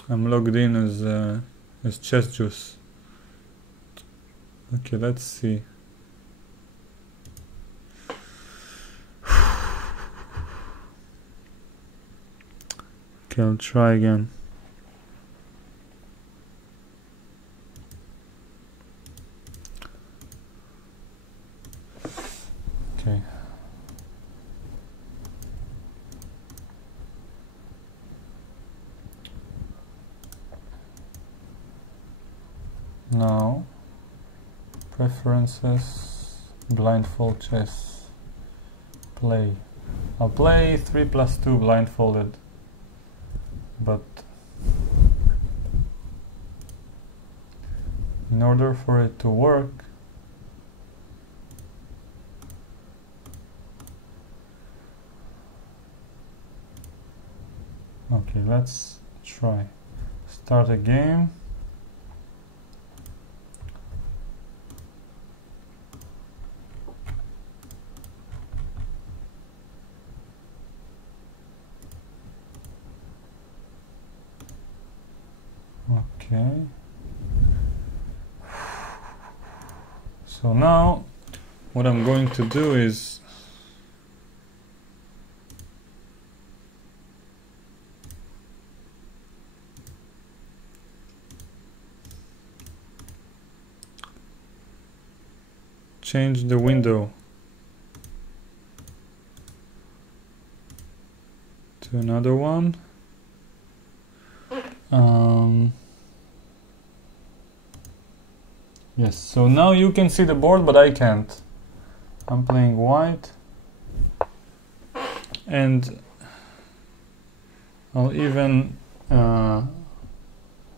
I'm logged in as Chess Juice. Okay, let's see. Okay, I'll try again. Okay. Now, preferences, blindfold chess, play. I'll play 3+2 blindfolded, but in order for it to work, okay, let's try. Start a game. Okay. So now what I'm going to do is change the window to another one. Yes, so now you can see the board, but I can't. I'm playing white, and I'll even I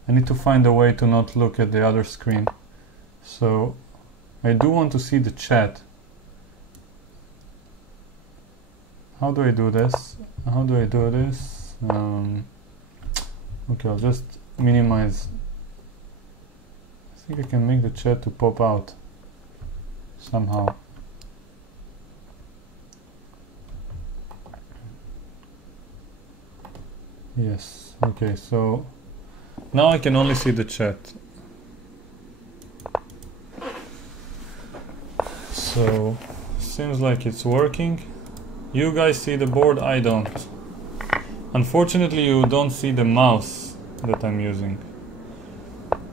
need to find a way to not look at the other screen. So I do want to see the chat. How do I do this? Okay, I'll just minimize. I think I can make the chat to pop out somehow. Yes, okay, so now I can only see the chat. So, seems like it's working. You guys see the board, I don't. Unfortunately, you don't see the mouse that I'm using.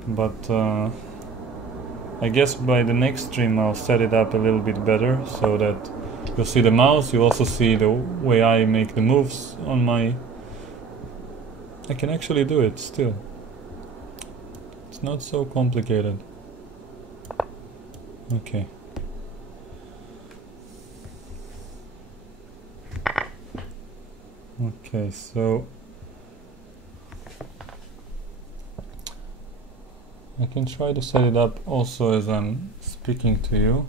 But I guess by the next stream I'll set it up a little bit better so that you'll see the mouse, you also see the way I make the moves on my... I can actually do it still. It's not so complicated. Okay. Okay, so I can try to set it up also as I'm speaking to you,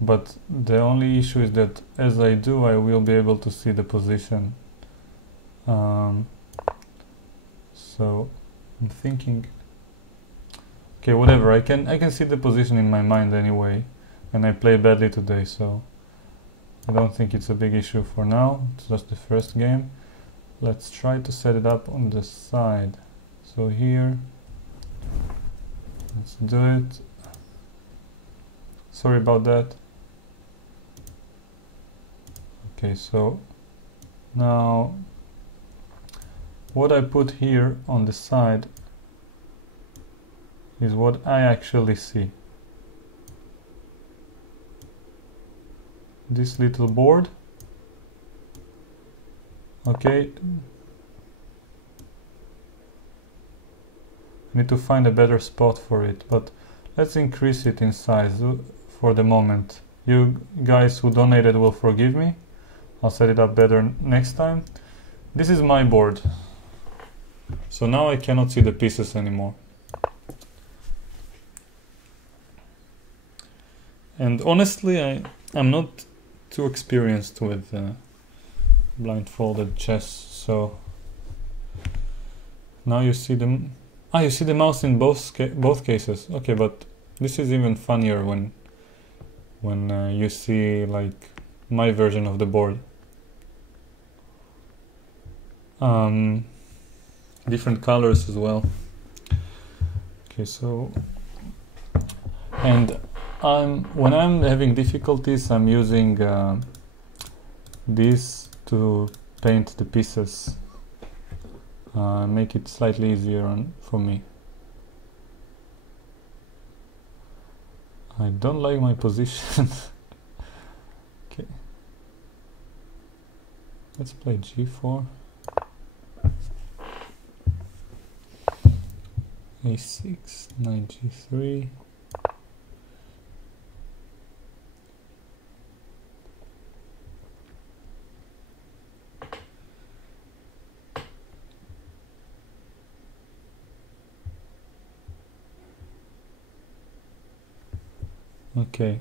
but the only issue is that as I do, I will be able to see the position. So I'm thinking, okay, whatever. I can see the position in my mind anyway, and I play badly today, so I don't think it's a big issue for now. It's just the first game. Let's try to set it up on the side. So here, let's do it. Sorry about that. Okay, so now what I put here on the side is what I actually see. This little board. Okay. I need to find a better spot for it, but let's increase it in size for the moment. You guys who donated will forgive me. I'll set it up better next time. This is my board. So now I cannot see the pieces anymore. And honestly, I'm not too experienced with blindfolded chess, so now you see the you see the mouse in both cases. Okay, but this is even funnier when you see like my version of the board. Different colors as well. Okay, so and when I'm having difficulties, I'm using this to paint the pieces, make it slightly easier for me. I don't like my position. Okay, let's play g4, a6, knight g3. Okay.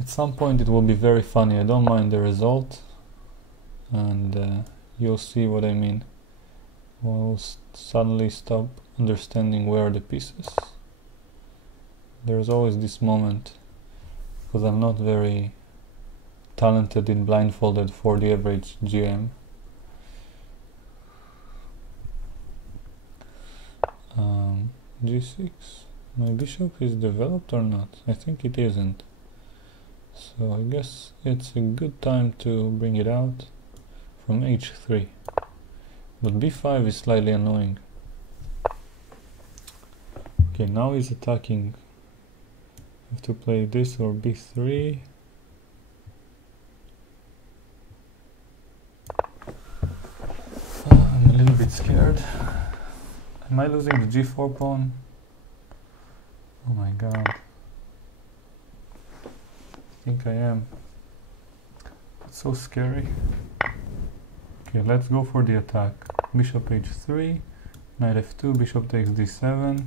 At some point it will be very funny. I don't mind the result, and you'll see what I mean. We'll suddenly stop understanding where are the pieces. There's always this moment, because I'm not very talented in blindfolded for the average GM. G6. My bishop is developed or not? I think it isn't. So I guess it's a good time to bring it out from h3. But b5 is slightly annoying. Okay, now he's attacking. I have to play this or b3. I'm a little bit scared. Am I losing the g4 pawn? Oh my god. I think I am. It's so scary. Okay, let's go for the attack. Bishop h3, knight f2, bishop takes d7,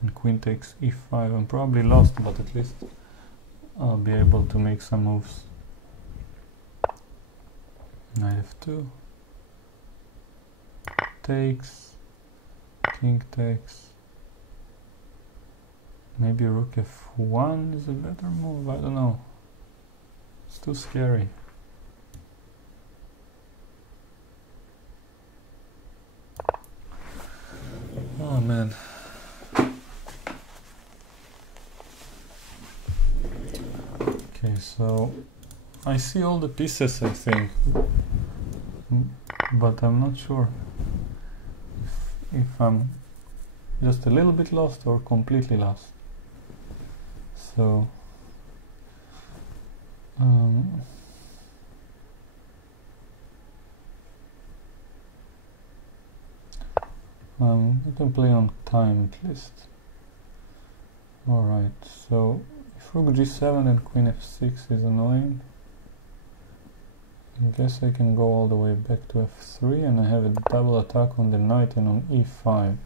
and queen takes e5. I'm probably lost, but at least I'll be able to make some moves. Knight f2 takes, king takes. Maybe rook f1 is a better move, I don't know. It's too scary. Oh man. Okay, so I see all the pieces, I think, but I'm not sure if I'm just a little bit lost or completely lost. So you can play on time at least. Alright, so if rook g7 and queen f6 is annoying, I guess I can go all the way back to f3 and I have a double attack on the knight and on e5.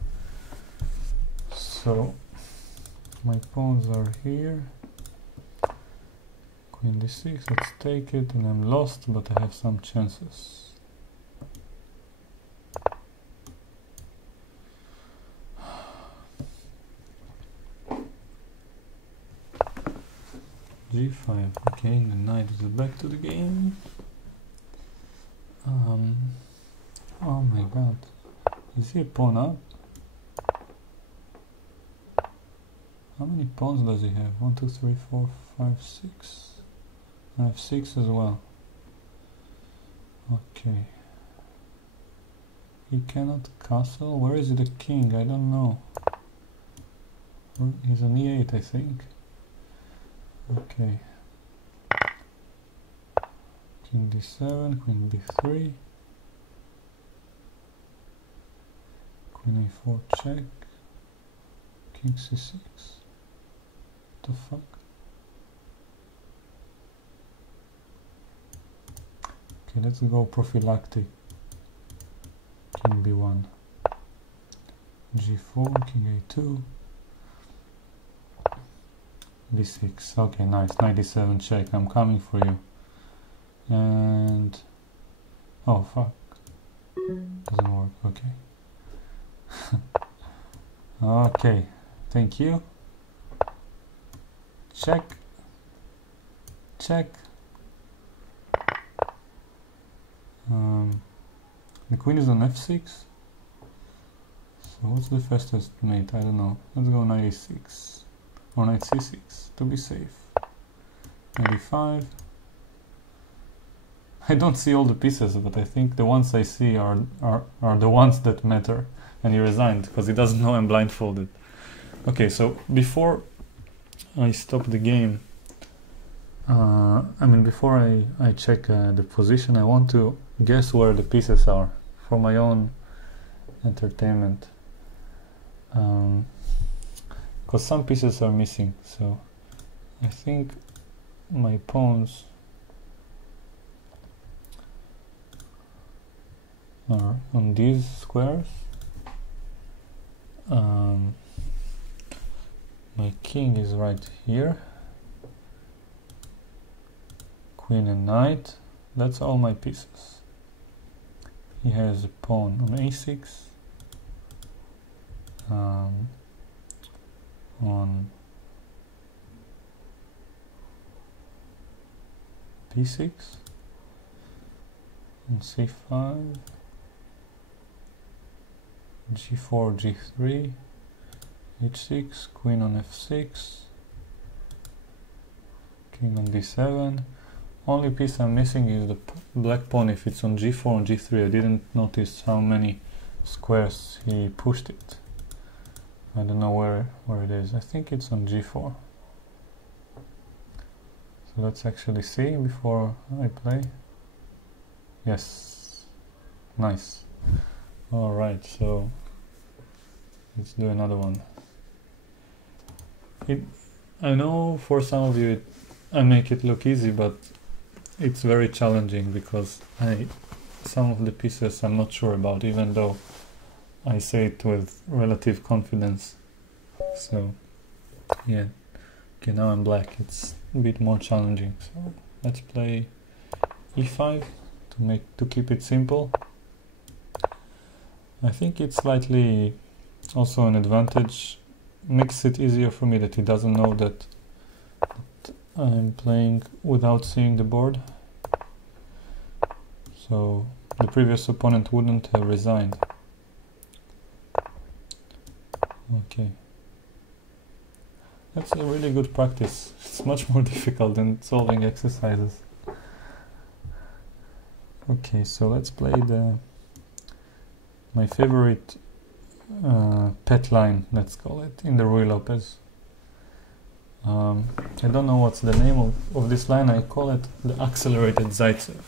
So my pawns are here. Queen d6, let's take it, and I'm lost, but I have some chances. g5, okay, the knight is back to the game. Oh my god, is he a pawn up? How many pawns does he have? 1, 2, 3, 4, 5, 6. I have 6 as well. Okay. He cannot castle. Where is the king? I don't know. He's on e8, I think. Okay. King d7, queen b3. Queen a4 check. King c6. What the fuck? Okay, let's go prophylactic. King b1. g4, king a2. b6. Okay, nice. 97 check. I'm coming for you. And oh fuck. Doesn't work. Okay. Okay. Thank you. Check. Check. The queen is on f6. So what's the fastest mate? I don't know. Let's go knight e6 or knight c6 to be safe. Knight e5. I don't see all the pieces, but I think the ones I see are the ones that matter. And he resigned because he doesn't know I'm blindfolded. Okay, so before I stop the game, before I check the position, I want to guess where the pieces are for my own entertainment. Because some pieces are missing, so I think my pawns are on these squares. My king is right here. Queen and knight. That's all my pieces. He has a pawn on a6. On b6. On c5. g4, g3, h6, queen on f6, king on d7. Only piece I'm missing is the black pawn if it's on g4 and g3. I didn't notice how many squares he pushed it. I don't know where it is. I think it's on g4. So let's actually see before I play. Yes, nice. Alright, so let's do another one. I know for some of you I make it look easy, but it's very challenging because some of the pieces I'm not sure about, even though I say it with relative confidence. So yeah, okay, now I'm black. It's a bit more challenging. So let's play e5 to keep it simple. I think it's slightly also an advantage. Makes it easier for me that he doesn't know that I'm playing without seeing the board. So the previous opponent wouldn't have resigned. Okay. That's a really good practice. It's much more difficult than solving exercises. Okay, so let's play my favorite pet line, let's call it, in the Ruy Lopez. I don't know what's the name of this line. I call it the accelerated Zaitsev.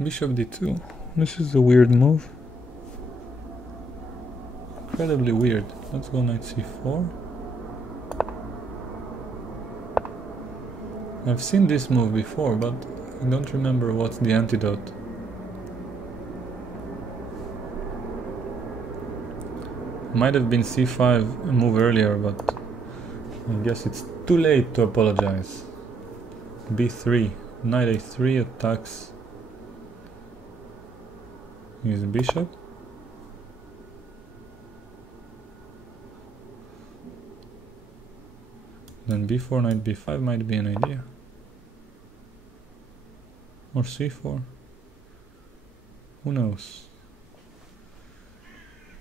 Bishop d2. This is a weird move. Incredibly weird. Let's go knight c4. I've seen this move before, but I don't remember what's the antidote. Might have been c5 a move earlier, but I guess it's too late to apologize. b3. Knight a3 attacks his bishop. Then b4, knight b5 might be an idea. Or c4. Who knows?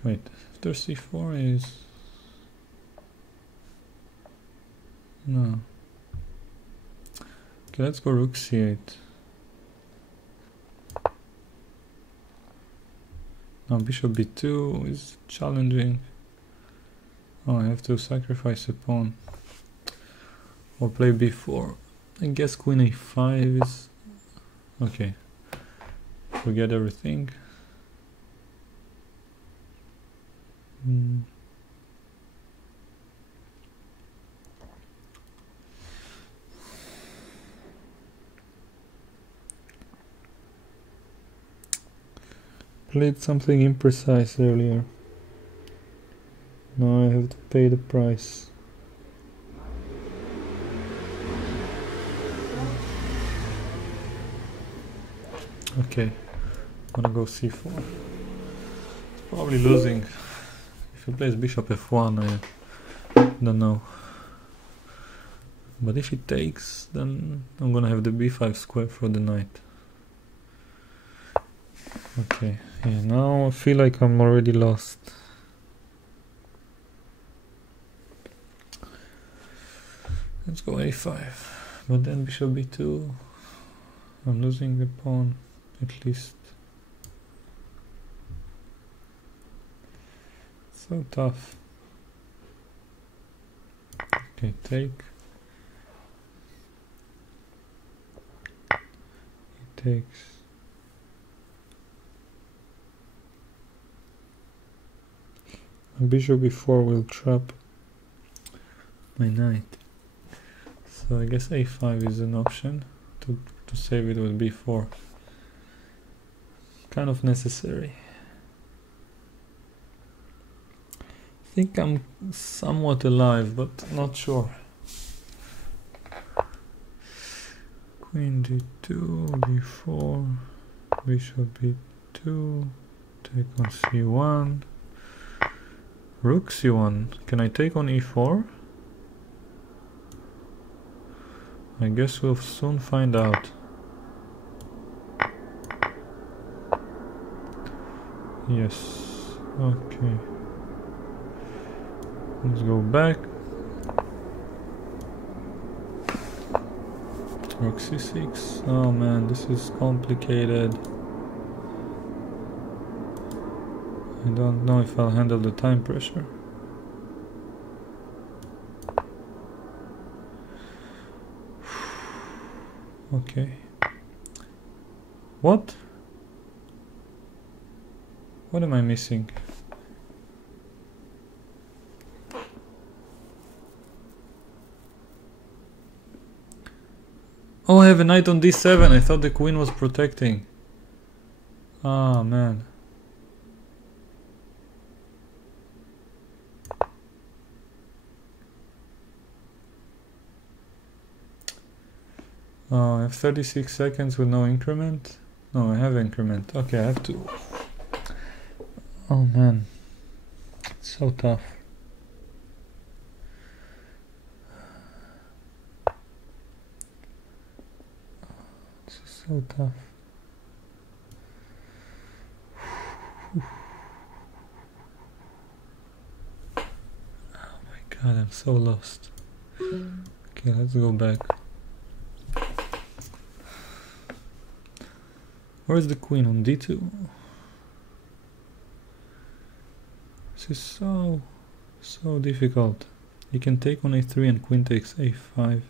Wait, after c4 is... No. Okay, let's go rook c8. Now bishop b2 is challenging. Oh, I have to sacrifice a pawn. Or play b4. I guess queen a5 is... Okay. Forget everything. Played something imprecise earlier. Now I have to pay the price. Okay, I'm gonna go c4. It's probably losing. If he plays bishop f1, I don't know. But if he takes, then I'm gonna have the b5 square for the knight. Okay, yeah, now I feel like I'm already lost. Let's go a5, but then bishop b2. I'm losing the pawn, at least. So tough. Okay, take. He takes. Bishop b4 will trap my knight. So I guess a5 is an option to save it with b4. Kind of necessary. I think I'm somewhat alive, but not sure. Queen d2, b4, bishop b2, take on c1. Rook c1. Can I take on e4? I guess we'll soon find out. Yes. Okay. Let's go back. Rook c6. Oh man, this is complicated. I don't know if I'll handle the time pressure. Okay. What? What am I missing? Oh, I have a knight on d7. I thought the queen was protecting. Ah, man. I have 36 seconds with no increment. No, I have increment. Okay, I have to. Oh man, it's so tough. This is so tough. Oh my god, I'm so lost. Okay, let's go back. Where's the queen? On d2? This is so difficult. You can take on a3 and queen takes a5.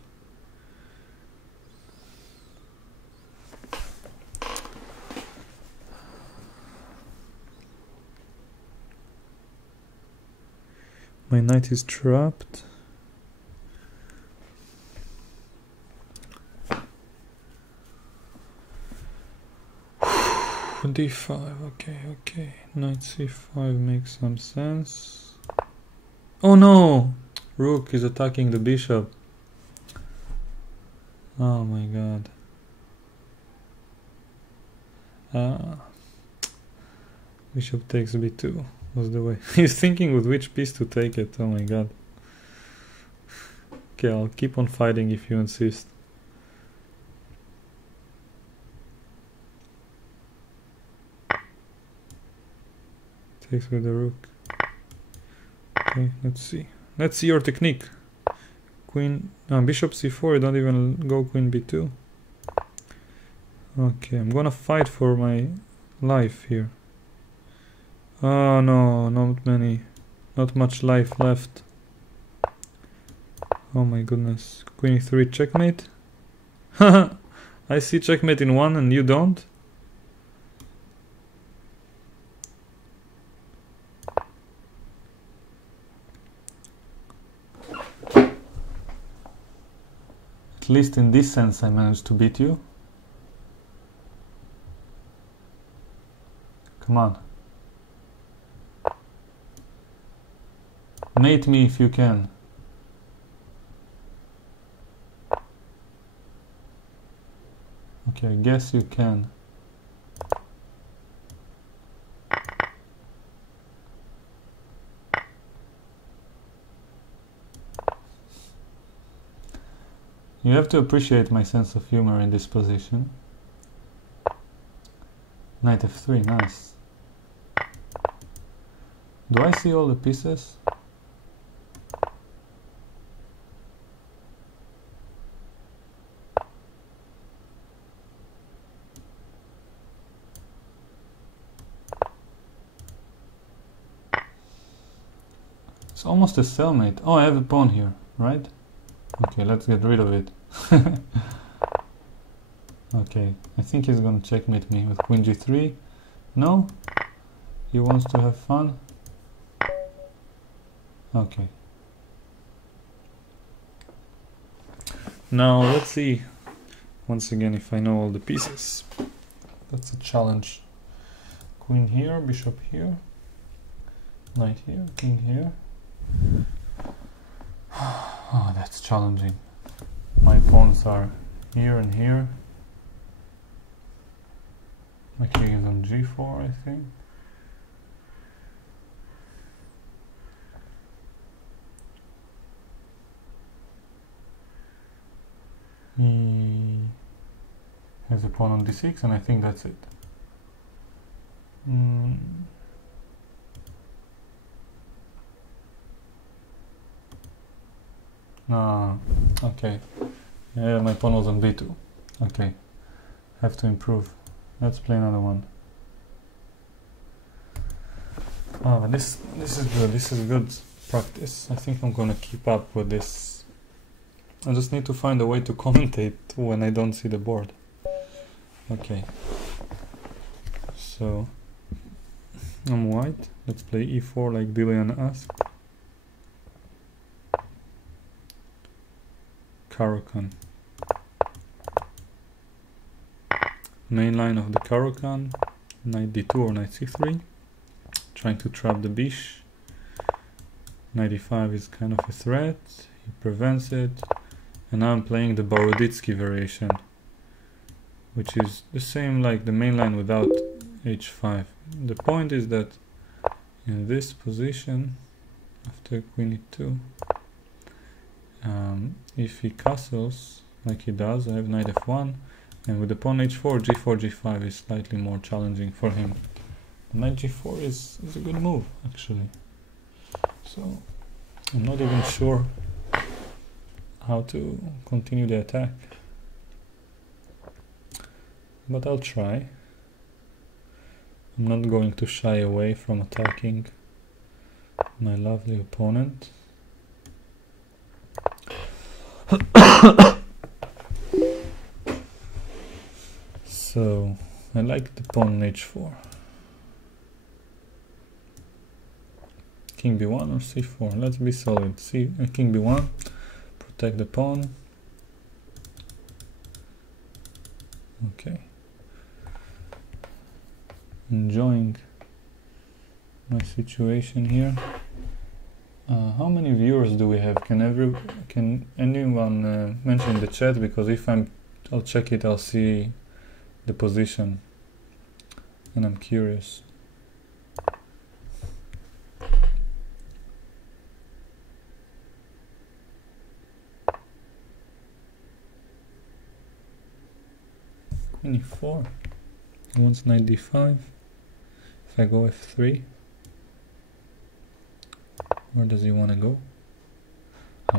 My knight is trapped. d5, okay. Knight c5 makes some sense. Oh no! Rook is attacking the bishop. Oh my god. Bishop takes b2 was the way. He's thinking with which piece to take it. Oh my god. Okay, I'll keep on fighting if you insist. Takes with the rook. Okay, let's see. Let's see your technique. Queen, bishop c4, you don't even go queen b2. Okay, I'm gonna fight for my life here. Oh no, not much life left. Oh my goodness. Queen e3, checkmate. I see checkmate in one and you don't. At least in this sense I managed to beat you. Come on. Mate me if you can. Okay, I guess you can. You have to appreciate my sense of humor in this position. Knight f3, nice. Do I see all the pieces? It's almost a cellmate. Oh, I have a pawn here, right? Okay, let's get rid of it. Okay, I think he's gonna checkmate me with queen g3. No? He wants to have fun? Okay. Now let's see once again if I know all the pieces. That's a challenge. Queen here, bishop here, knight here, king here. Oh, that's challenging. My pawns are here and here. My king is on g4, I think. He has a pawn on d6, and I think that's it. Okay. Yeah, my pawn was on b2. Okay. Have to improve. Let's play another one. Oh, but this is good. This is good practice. I think I'm gonna keep up with this. I just need to find a way to commentate when I don't see the board. Okay. So I'm white. Let's play e4 like Julien asked. Caro-Kann. Main line of the Caro-Kann. Knight d2 or knight c3. Trying to trap the bish. Knight e5 is kind of a threat. He prevents it. And now I'm playing the Boroditsky variation. which is the same like the main line without h5. The point is that in this position, after queen e2, if he castles like he does, I have knight f1, and with the pawn h4, g4, g5 is slightly more challenging for him. Knight g4 is a good move, actually. So I'm not even sure how to continue the attack, but I'll try. I'm not going to shy away from attacking my lovely opponent. So I like the pawn h4. King b1 or c4? Let's be solid. King b1, protect the pawn. Okay. Enjoying my situation here. How many viewers do we have? Can anyone mention in the chat? Because if I'll check it, I'll see the position, and I'm curious. Queen e4. He wants knight d5. If I go f3, where does he want to go?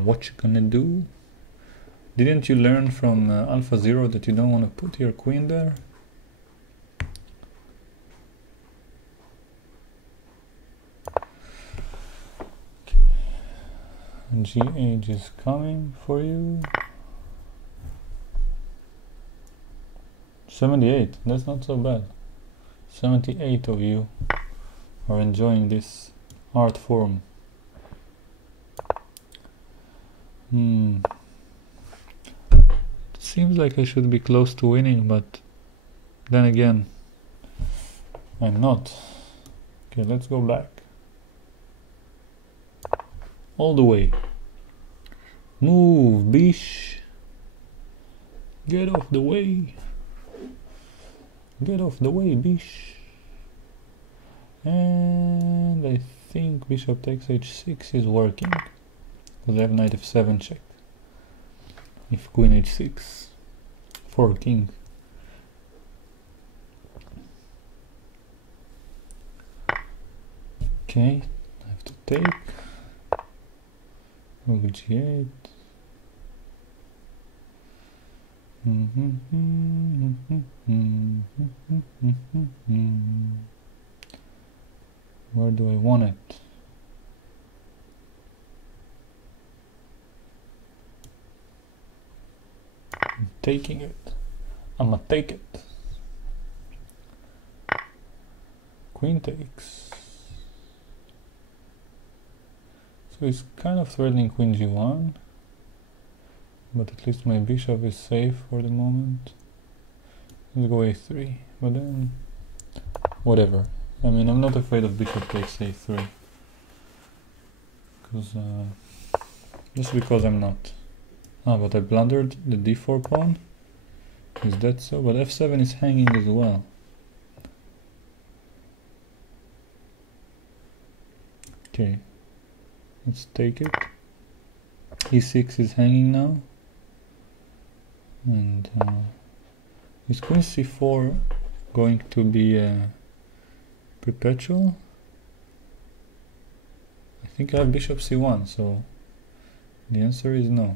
What you gonna do? Didn't you learn from Alpha Zero that you don't want to put your queen there? G8 is coming for you. 78, that's not so bad. 78 of you are enjoying this art form. It seems like I should be close to winning, but then again, I'm not. Okay, let's go back. All the way. Move, bish. Get off the way. Get off the way, bish. And I think bishop takes h6 is working, because I have knight f7 check. If queen h6 for king. Okay, I have to take. Rook g8. Where do I want it? I'm taking it. I'ma take it. Queen takes. So it's kind of threatening queen g1, but at least my bishop is safe for the moment. Let's go a3, but then whatever. I mean, I'm not afraid of bishop takes a3, because just because I'm not. But I blundered the d4 pawn. Is that so? But f7 is hanging as well. Okay, let's take it. e6 is hanging now, and is queen c4 going to be perpetual? I think I have bishop c1, so the answer is no.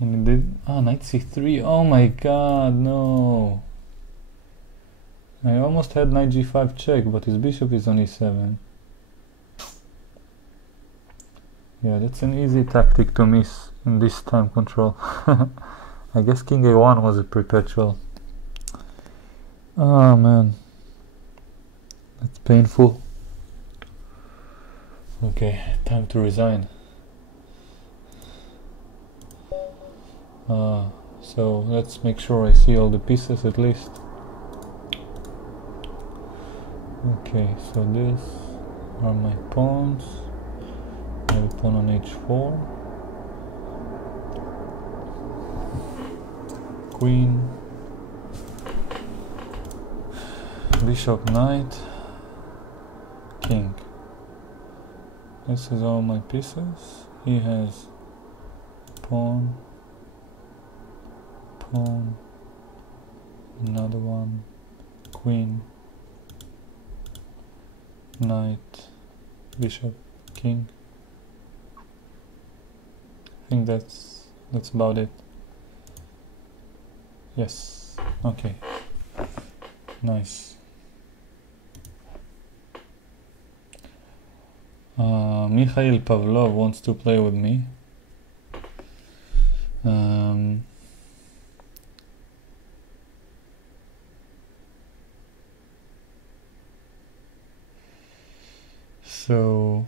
And it did. Knight c3. Oh my god, no. I almost had knight g5 check, but his bishop is on e7. Yeah, that's an easy tactic to miss in this time control. I guess king a1 was a perpetual. Oh man, that's painful. Okay, time to resign. So let's make sure I see all the pieces at least. Okay, so these are my pawns. Maybe pawn on h4. Queen. Bishop, knight. King. This is all my pieces. He has pawn, pawn, another one, queen, knight, bishop, king. I think that's about it. Yes. Okay. Nice. Mikhail Pavlov wants to play with me. So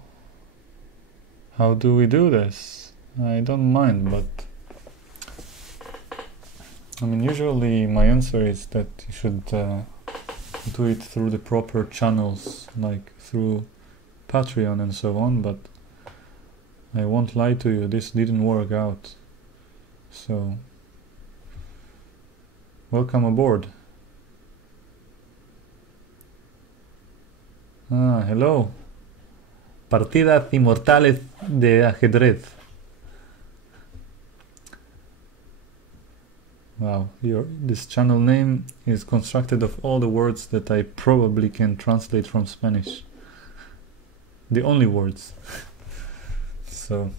how do we do this? I don't mind, but I mean, usually my answer is that you should do it through the proper channels, like through Patreon and so on, but I won't lie to you, this didn't work out. So welcome aboard. Hello. Partidas inmortales de ajedrez. Wow, this channel name is constructed of all the words that I probably can translate from Spanish. The only words. So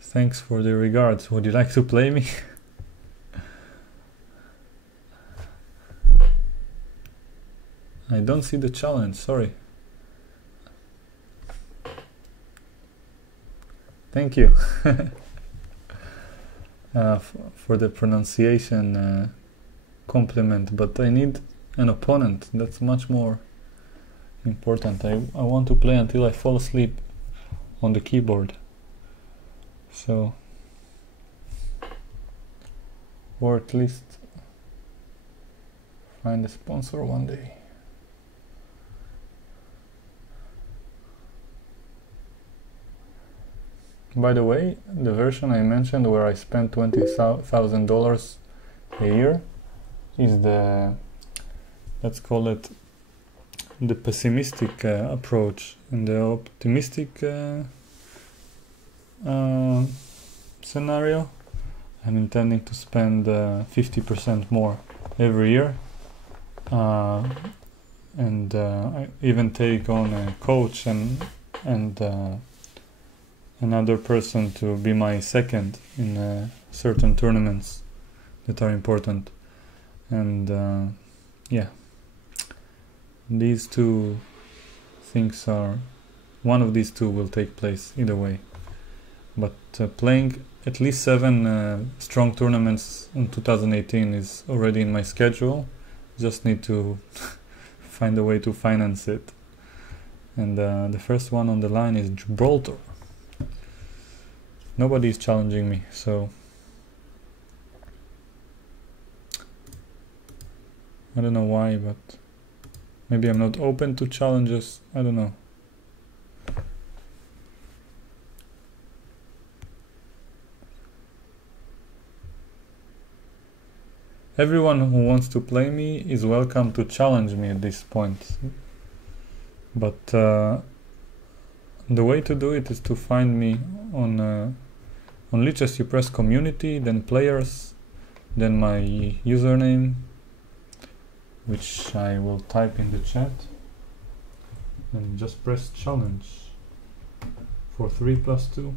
thanks for the regards. Would you like to play me? I don't see the challenge, sorry. Thank you for the pronunciation compliment, but I need an opponent. That's much more important. I want to play until I fall asleep on the keyboard. So, or at least find a sponsor one day. By the way, the version I mentioned where I spent $20,000 a year is the, let's call it the pessimistic approach. In the optimistic scenario, I'm intending to spend 50% more every year, and I even take on a coach and another person to be my second in certain tournaments that are important. And yeah, these two things are, one of these two will take place either way. But playing at least 7 strong tournaments in 2018 is already in my schedule. Just need to find a way to finance it. And the first one on the line is Gibraltar. Nobody is challenging me, so I don't know why, but maybe I'm not open to challenges, I don't know. Everyone who wants to play me is welcome to challenge me at this point, but the way to do it is to find me on Lichess. You press community, then players, then my username, which I will type in the chat, and just press challenge for 3+2.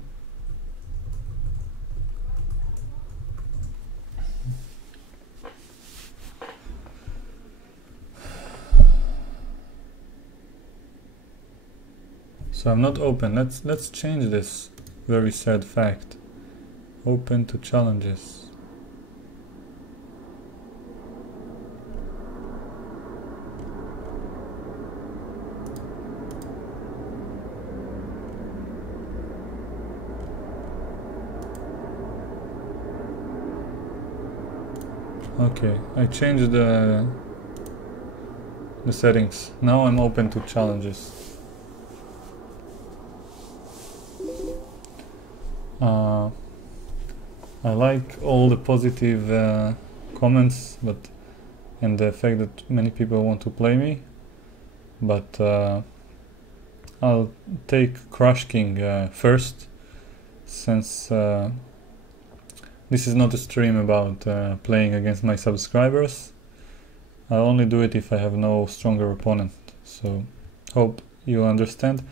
So I'm not open. Let's change this very sad fact. Open to challenges. Okay, I changed the the settings. Now I'm open to challenges. I like all the positive comments, and the fact that many people want to play me, but I'll take Crush King first, since this is not a stream about playing against my subscribers. I'll only do it if I have no stronger opponent, so hope you understand.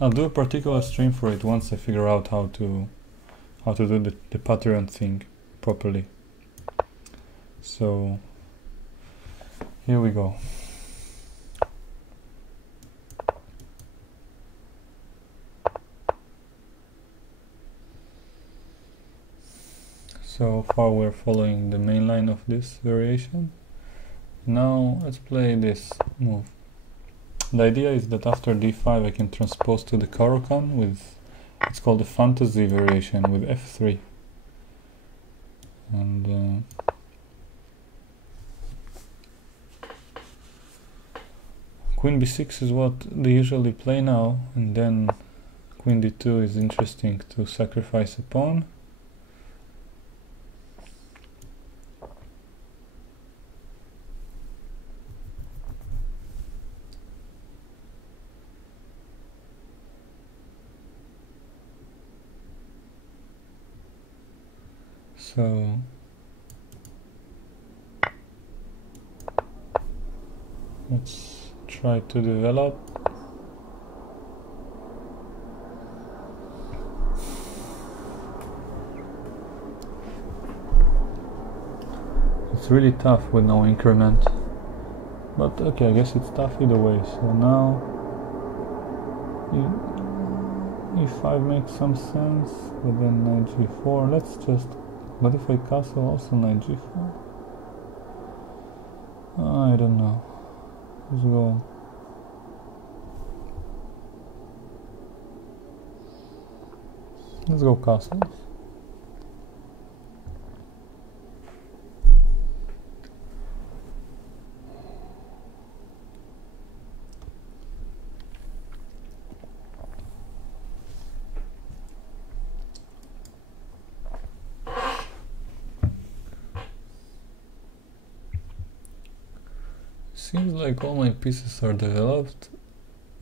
I'll do a particular stream for it once I figure out how to do the Patreon thing properly. So here we go. So far we're following the main line of this variation. Now let's play this move. The idea is that after d5 I can transpose to the Caro-Kann with, it's called the fantasy variation, with f3. And Queen b6 is what they usually play now, and then Queen d2 is interesting to sacrifice a pawn. So let's try to develop. It's really tough with no increment, but okay, I guess it's tough either way. So now e5 makes some sense, but then knight g4. Let's just, but if I castle also knight g4, I don't know. Let's go. Let's go castles. Seems like all my pieces are developed,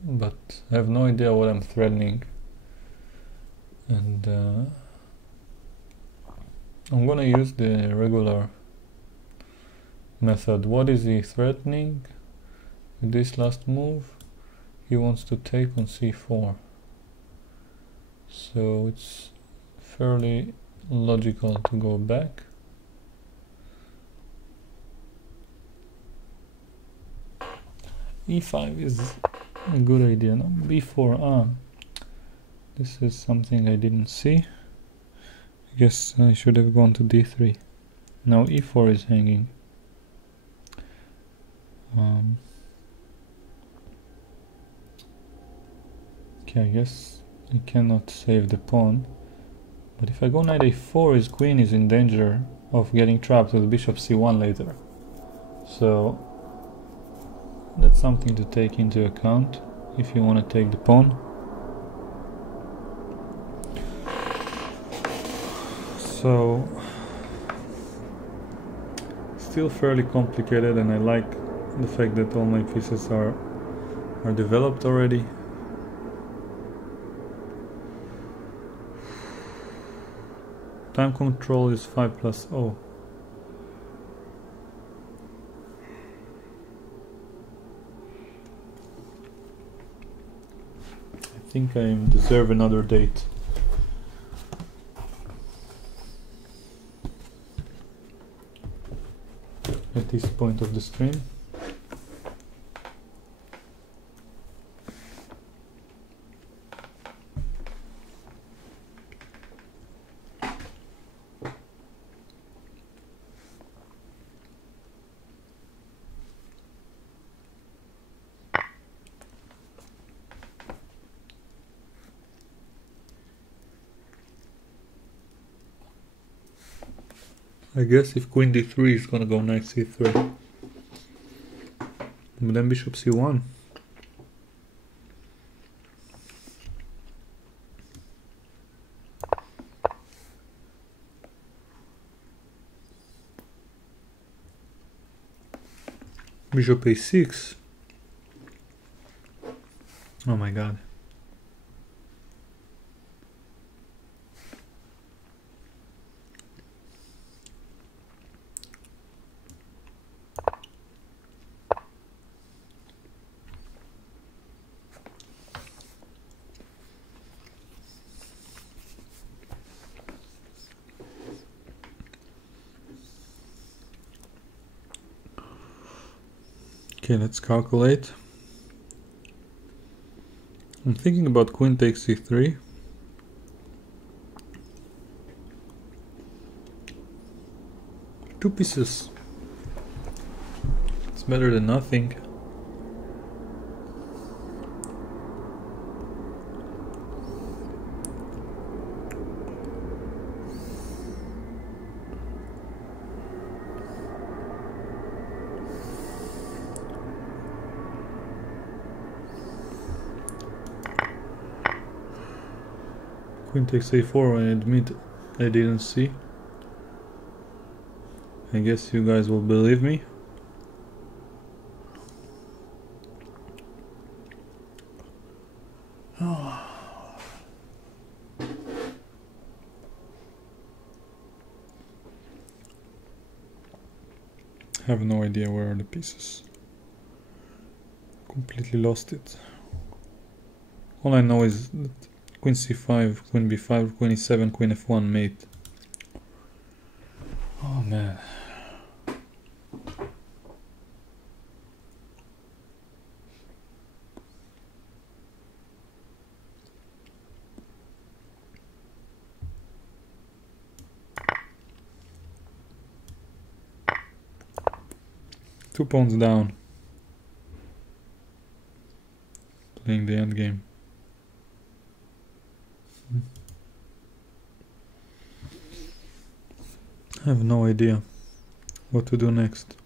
but I have no idea what I'm threatening. And I'm gonna use the regular method. What is he threatening? With this last move, he wants to take on c4. So it's fairly logical to go back. e5 is a good idea. No? b4. This is something I didn't see. I guess I should have gone to d3. Now e4 is hanging. Okay, I guess I cannot save the pawn. But if I go knight a4, his queen is in danger of getting trapped with bishop c1 later. So that's something to take into account if you want to take the pawn. So still fairly complicated, and I like the fact that all my pieces are developed already. Time control is 5+0. I think I deserve another date. At this point of the stream. I guess if queen d3 is gonna go knight c3. But then bishop c1. Bishop a6. Oh my god. Okay, let's calculate. I'm thinking about queen takes c3. Two pieces. It's better than nothing. Queen takes a4, I admit I didn't see. I guess you guys will believe me. I have no idea where are the pieces. Completely lost it. All I know is that queen c5, queen b5, queen e7, queen f1 mate. Oh man. Two pawns down. Playing the endgame. I have no idea what to do next.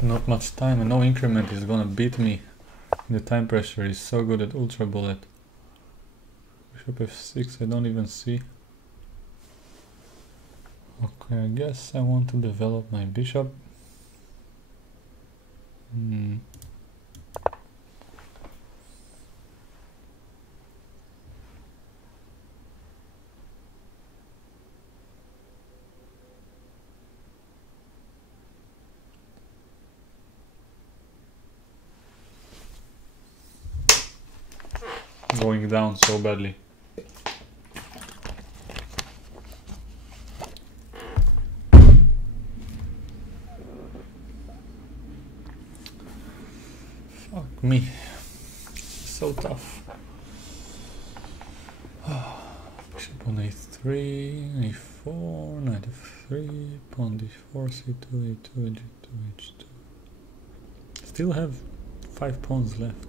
Not much time and no increment is gonna beat me. The time pressure is so good at ultra bullet. Bishop f6 I don't even see. Okay, I guess I want to develop my bishop. Going down so badly. Fuck me. So tough. Bishop on a3, a4, knight f3, pawn d4, c2, a2, g2, h2. Still have 5 pawns left.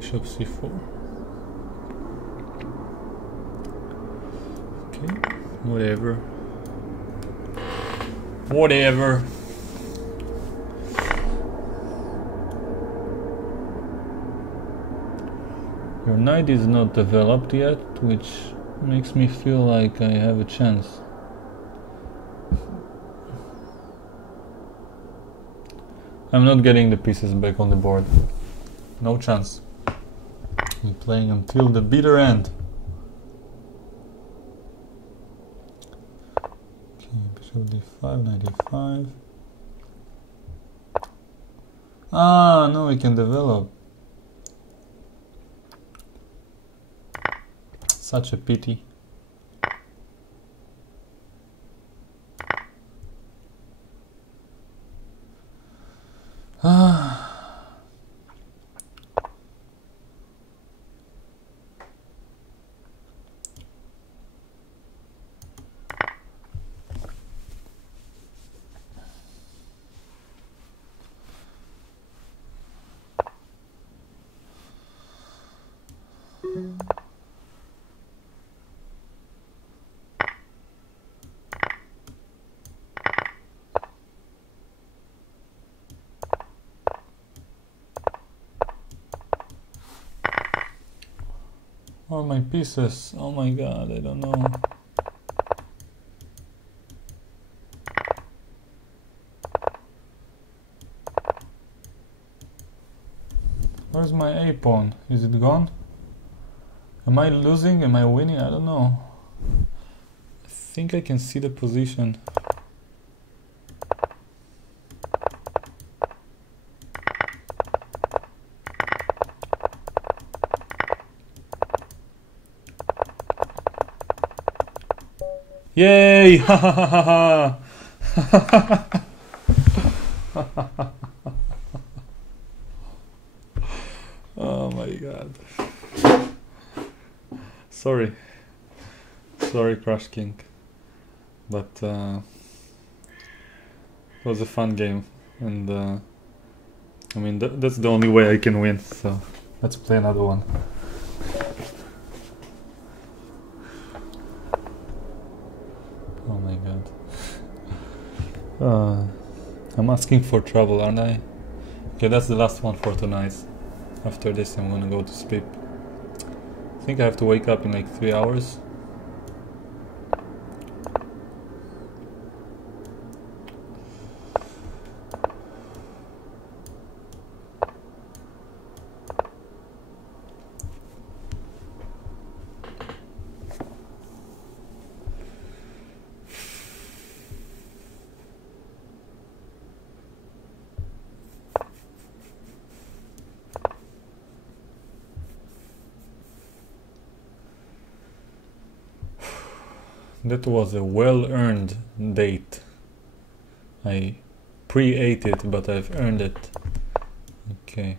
Bishop c4. Okay, whatever. Whatever. Your knight is not developed yet, which makes me feel like I have a chance. I'm not getting the pieces back on the board. No chance. I'm playing until the bitter end. Okay, bishop d5, knight e5. Ah, no, we can develop. Such a pity. Ah. All my pieces, oh my god, I don't know. Where's my A pawn? Is it gone? Am I losing? Am I winning? I don't know. I think I can see the position. Yay! Ha ha ha ha ha! Oh my god. Sorry, Crush King, but it was a fun game, and I mean that's the only way I can win, so let's play another one. Oh my god. I'm asking for trouble, aren't I? Okay, that's the last one for tonight. After this I'm gonna go to sleep. I think I have to wake up in like 3 hours. That was a well-earned date. I pre-ate it, but I've earned it. Okay.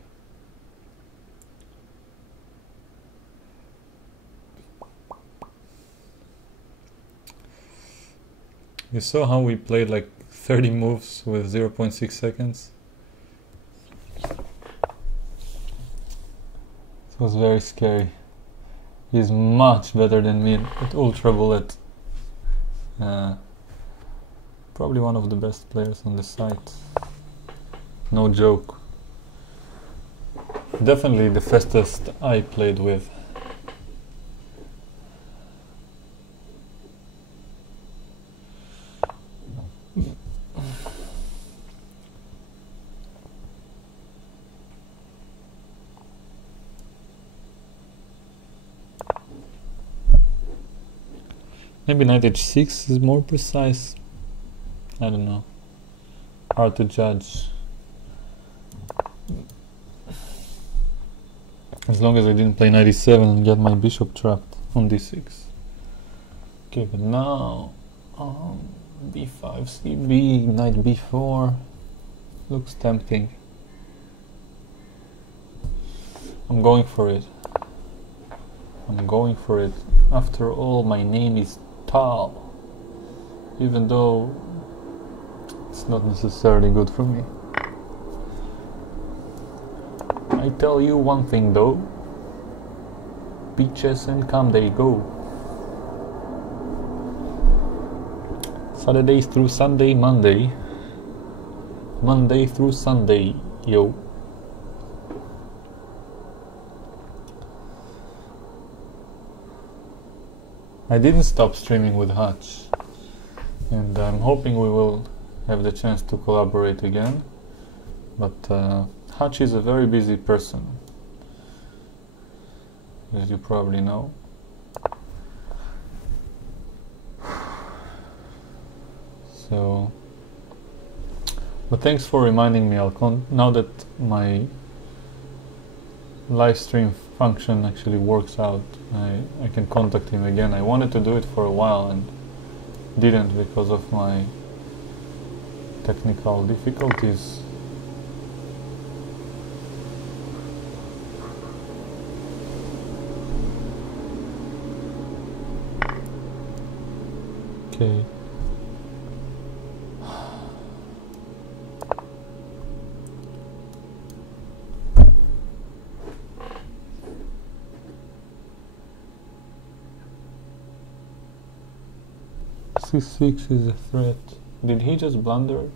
You saw how we played like 30 moves with 0.6 seconds? It was very scary. He's much better than me at Ultra Bullet. Probably one of the best players on the site. No joke. Definitely the fastest I played with. Maybe knight h6 is more precise. I don't know. Hard to judge. As long as I didn't play knight e7 and get my bishop trapped on d6. Okay, but now b5, cb, knight b4 looks tempting. I'm going for it. I'm going for it. After all, my name is Tal, even though it's not necessarily good for me. I tell you one thing though, peaches and come they go. Saturdays through Sunday, Monday through Sunday, yo. I didn't stop streaming with Hutch, and I'm hoping we will have the chance to collaborate again, but Hutch is a very busy person, as you probably know. So, but thanks for reminding me. Now that my live stream function actually works out, I can contact him again. I wanted to do it for a while and didn't because of my technical difficulties. Okay. c6 is a threat. Did he just blunder?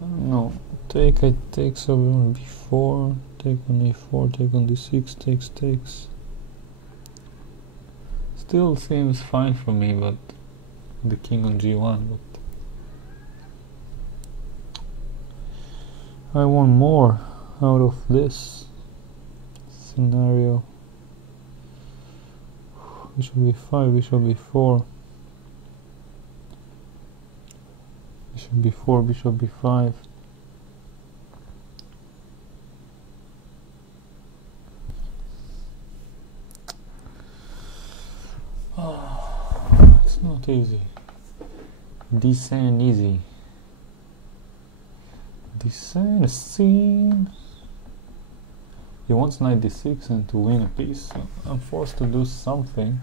No. Take, I take over on b4, take on a4, take on d6, takes. Still seems fine for me, but the king on g1, but I want more out of this scenario. Bishop b5, bishop b4, bishop b4, bishop b5. It's not easy. Descend easy. Descend scene. He wants knight d6 and to win a piece, so I'm forced to do something.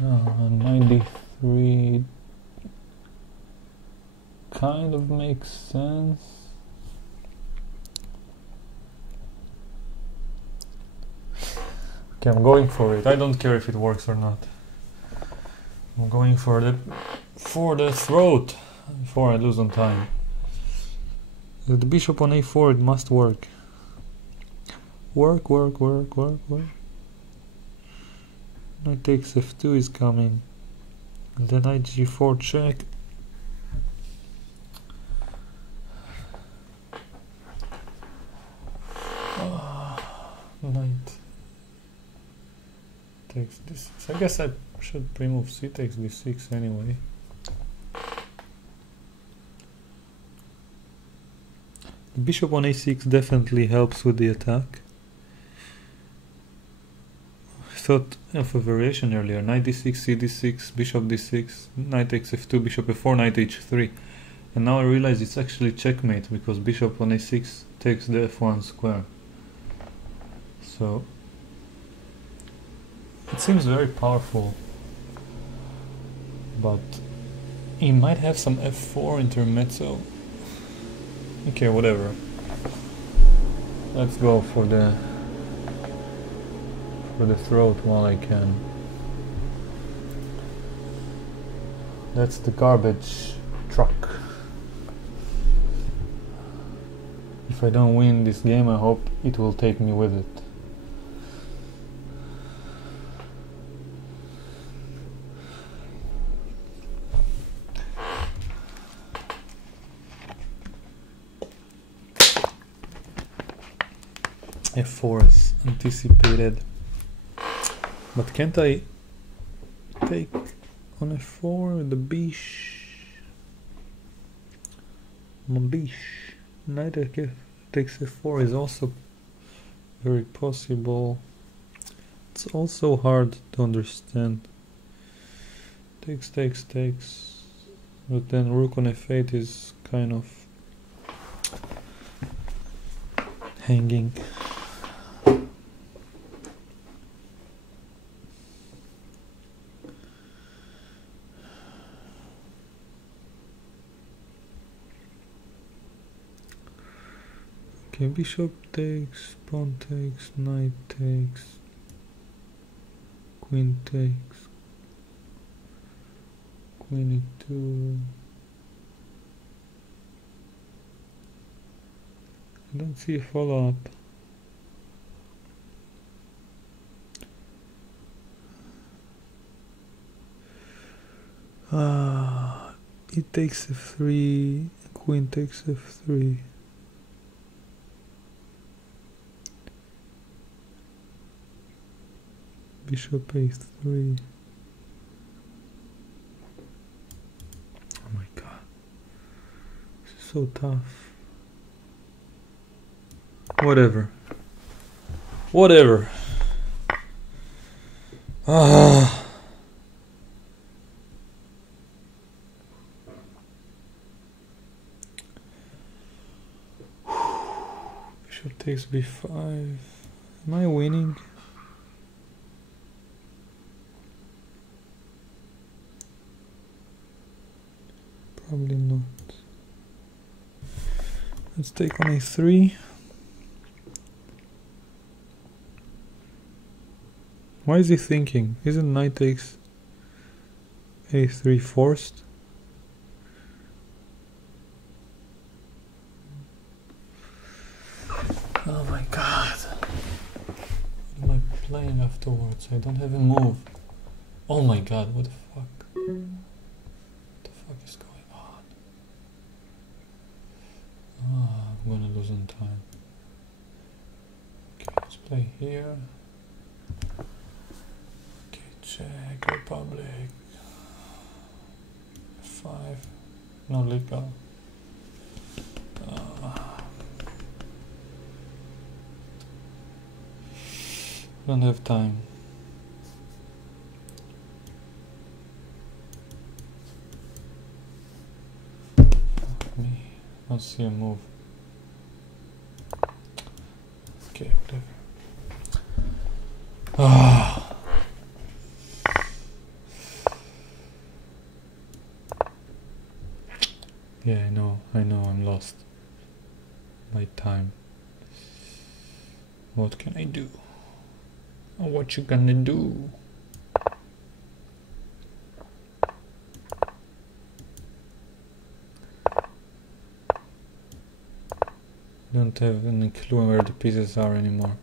Knight d3 kind of makes sense. Okay, I'm going for it. I don't care if it works or not. I'm going for the throat before I lose on time. With the bishop on a4, it must work. Work. Knight takes f2 is coming. And then knight g4 check. Knight takes d6. I guess I should pre-move c takes d6 anyway. The bishop on a6 definitely helps with the attack. I thought of a variation earlier. Knight d6, c d6, bishop d6, knight takes f2, bishop f4, knight h3. And now I realize it's actually checkmate because bishop on a6 takes the f1 square. So it seems very powerful, but he might have some f4 intermezzo. Okay, whatever. Let's go for the throat while I can. That's the garbage truck. If I don't win this game, I hope it will take me with it. f4 is anticipated, but can't I take on f4 with the bish? Knight takes f4 is also very possible. It's also hard to understand. Takes, but then rook on f8 is kind of hanging. Okay, bishop takes, pawn takes, knight takes, queen takes, queen e2. I don't see a follow-up. It takes f3, queen takes f3. Bishop a3. Oh my god. This is so tough. Whatever. Bishop takes b5. Am I winning? Probably not. Let's take on a3. Why is he thinking? Isn't knight takes a3 forced. Oh my god. What am I playing afterwards? I don't have a move. Oh my god, what the fuck? What the fuck is going on? Ah, I'm gonna lose on time. Okay, let's play here. Okay, Czech Republic. 5. No legal. Don't have time. Fuck me. Don't see a move. Okay, whatever. Ah. Yeah, I know I'm lost by time. What can I do? What you gonna do? Don't have any clue where the pieces are anymore.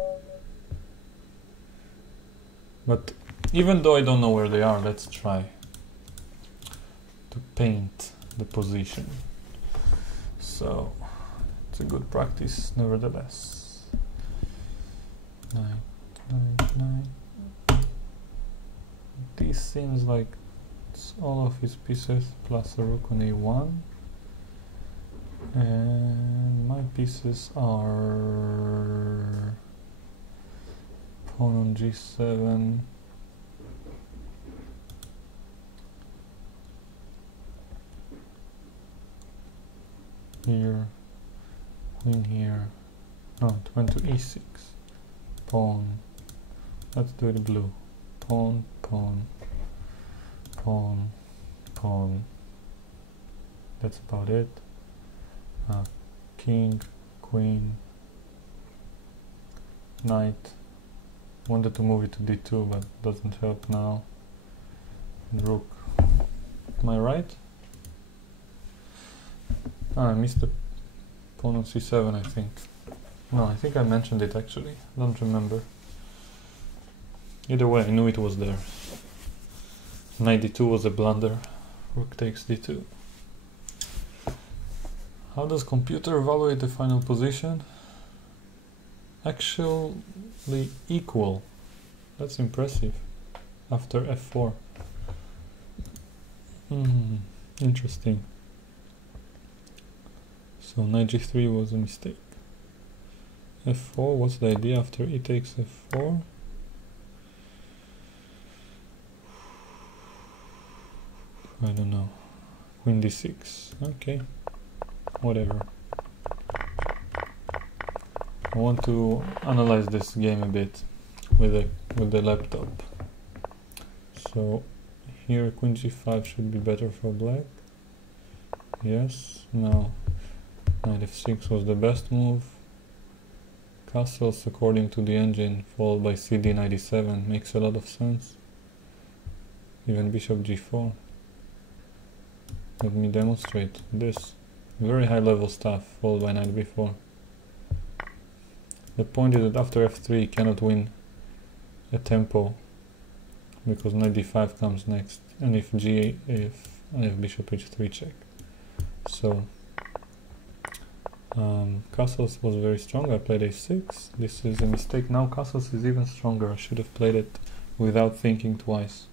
But even though I don't know where they are, let's try to paint the position. So it's a good practice nevertheless. 9, 9. This seems like it's all of his pieces plus a rook on a1. And my pieces are pawn on g7, here, queen here, no, it went to e6, pawn, let's do it blue, pawn, pawn, pawn, pawn, that's about it. King, queen, knight. Wanted to move it to d2, but doesn't help now. And rook. Am I right? I missed the pawn on c7, I think. No, I think I mentioned it actually. Don't remember. Either way, I knew it was there. Knight d2 was a blunder. Rook takes d2. How does computer evaluate the final position? Actually equal. That's impressive. After f4. Interesting. So knight g3 was a mistake. f4, what's the idea after e takes f4? I don't know. Queen d6. Okay. Whatever. I want to analyze this game a bit with the laptop. So here queen g5 should be better for black. Yes. Now knight f6 was the best move. Castles according to the engine followed by cd knight e7 makes a lot of sense. Even bishop g4. Let me demonstrate this. Very high level stuff, followed by knight b4. The point is that after f3 you cannot win a tempo because knight d5 comes next, and if bishop h3 check. So castles was very strong. I played a6. This is a mistake. Now castles is even stronger. I should have played it without thinking twice.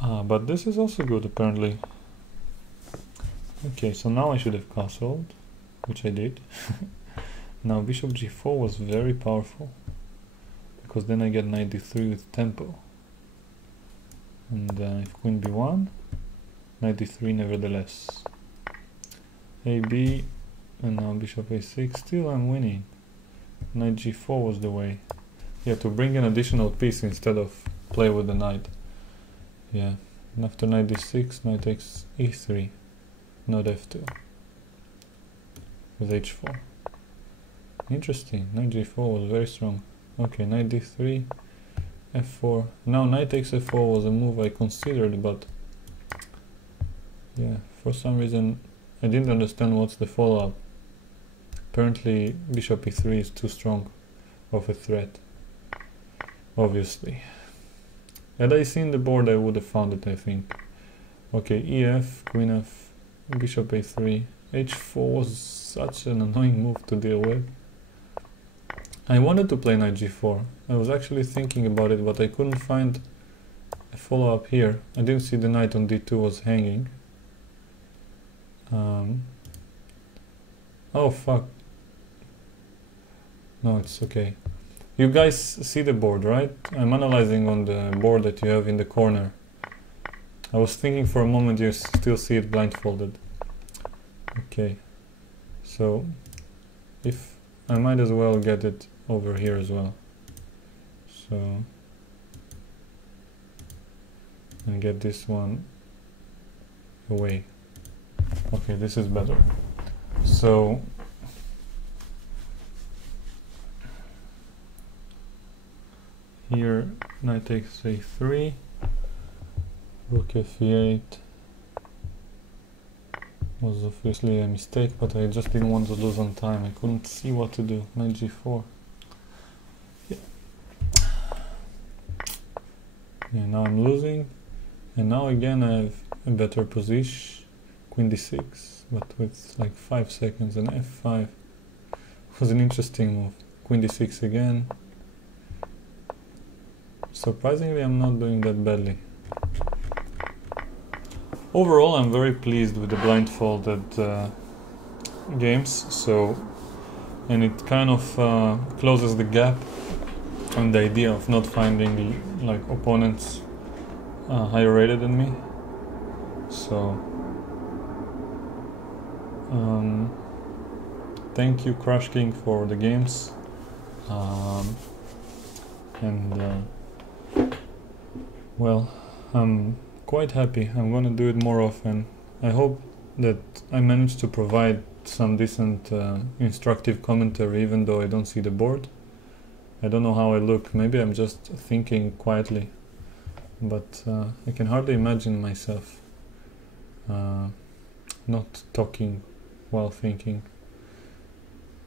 But this is also good apparently. Okay, so now I should have castled, which I did. Now bishop g4 was very powerful, because then I get knight d3 with tempo. And if queen b1, knight d3 nevertheless. ab, and now bishop a6, still I'm winning. Knight g4 was the way. Yeah, to bring an additional piece instead of play with the knight. Yeah, and after knight d6, knight takes e3. Not f2 with h4. Interesting. Knight g4 was very strong. Okay, knight d3, f4. Now knight takes f4 was a move I considered, but Yeah, for some reason I didn't understand what's the follow-up. Apparently bishop e3 is too strong of a threat, obviously. Had I seen the board I would have found it, I think. Okay, ef, queen f, bishop a3, h4 was such an annoying move to deal with. I wanted to play knight g4. I was actually thinking about it, but I couldn't find a follow-up here. I didn't see the knight on d2 was hanging. Oh fuck. No, it's okay. You guys see the board, right? I'm analyzing on the board that you have in the corner. I was thinking for a moment you still see it blindfolded. Okay. So, if I might as well get it over here as well. So, and get this one away. Okay, this is better. So, here knight takes a3, rook f8 was obviously a mistake, but I just didn't want to lose on time. I couldn't see what to do. Knight g4. Yeah, now I'm losing, and now again I have a better position. Queen d6, but with like 5 seconds, and f5 was an interesting move. Queen d6 again. Surprisingly, I'm not doing that badly. Overall, I'm very pleased with the blindfolded games. So, and it kind of closes the gap on the idea of not finding like opponents higher rated than me. So, thank you, Crush King, for the games. Well, I'm quite happy. I'm gonna do it more often. I hope that I managed to provide some decent instructive commentary, even though I don't see the board. I don't know how I look. Maybe I'm just thinking quietly, but I can hardly imagine myself not talking while thinking.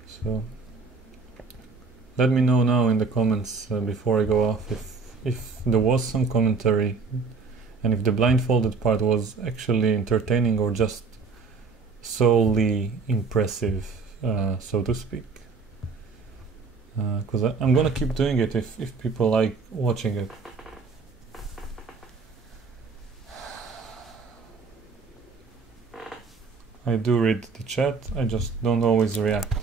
So let me know now in the comments before I go off if there was some commentary and if the blindfolded part was actually entertaining or just solely impressive, so to speak. Because I'm gonna keep doing it if people like watching it. I do read the chat, I just don't always react.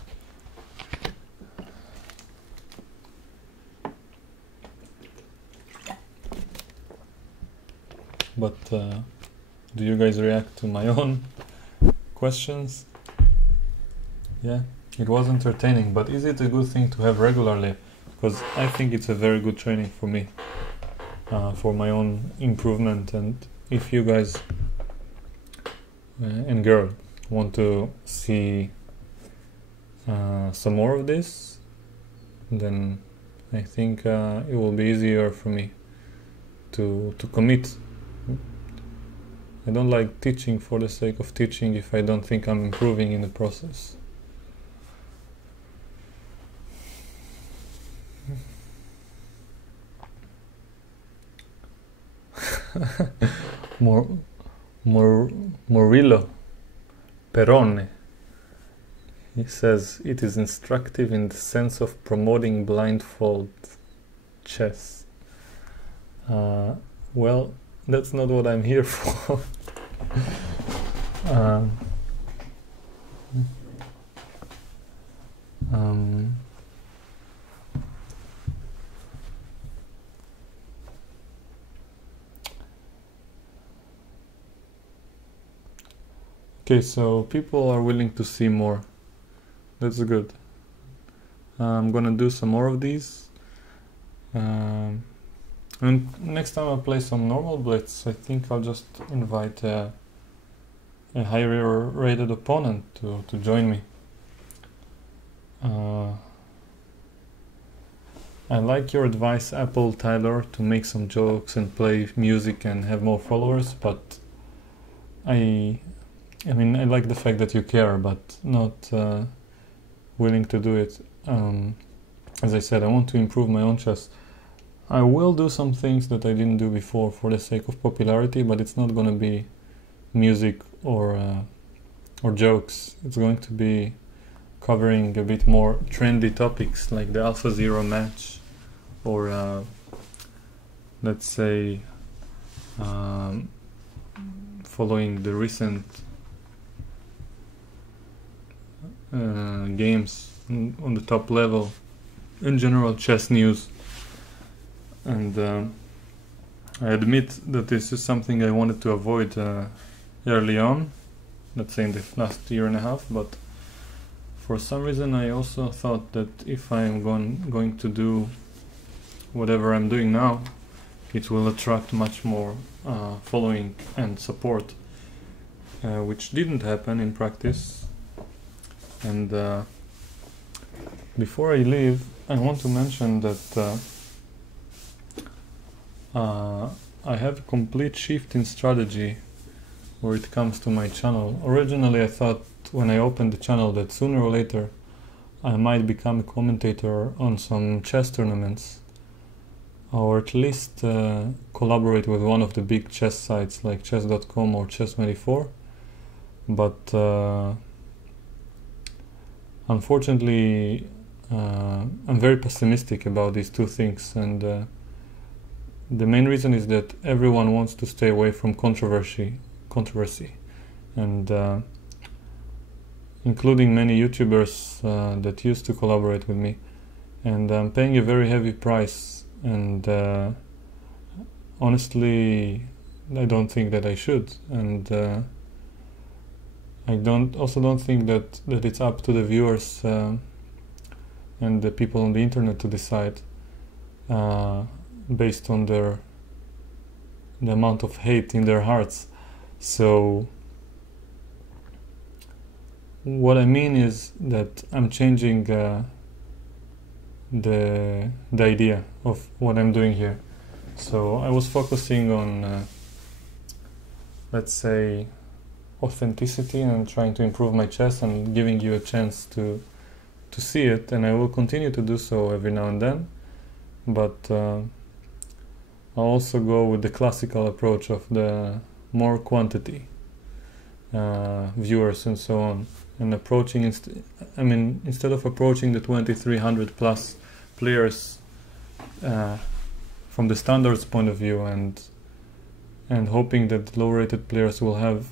But do you guys react to my own questions? Yeah, it was entertaining, but is it a good thing to have regularly? Because I think it's a very good training for me, for my own improvement. And if you guys and girl want to see some more of this, then I think it will be easier for me to commit. I don't like teaching for the sake of teaching if I don't think I'm improving in the process. Morillo Perone. He says it is instructive in the sense of promoting blindfold chess. Well, that's not what I'm here for. Okay, so people are willing to see more. That's good. I'm gonna do some more of these. And next time I play some normal blitz, I think I'll just invite a higher rated opponent to join me. I like your advice, Apple Tyler, to make some jokes and play music and have more followers, but I mean, I like the fact that you care, but not willing to do it. As I said, I want to improve my own chess. I will do some things that I didn't do before for the sake of popularity, but it's not going to be music or jokes. It's going to be covering a bit more trendy topics like the Alpha Zero match, or let's say following the recent games on the top level, in general chess news. And I admit that this is something I wanted to avoid early on, let's say in the last year and a half, but for some reason I also thought that if I'm going to do whatever I'm doing now, it will attract much more following and support, which didn't happen in practice. And before I leave, I want to mention that I have a complete shift in strategy where it comes to my channel. Originally I thought when I opened the channel that sooner or later I might become a commentator on some chess tournaments, or at least collaborate with one of the big chess sites like chess.com or chess24, but unfortunately I'm very pessimistic about these two things, and the main reason is that everyone wants to stay away from controversy, and including many YouTubers that used to collaborate with me, and I'm paying a very heavy price, and honestly I don't think that I should, and I don't think that it's up to the viewers and the people on the internet to decide based on the amount of hate in their hearts. So what I mean is that I'm changing the idea of what I'm doing here. So I was focusing on let's say authenticity and trying to improve my chess and giving you a chance to see it, and I will continue to do so every now and then, but I'll also go with the classical approach of the more quantity viewers and so on, and approaching instead of approaching the 2300 plus players from the standards point of view, and hoping that low rated players will have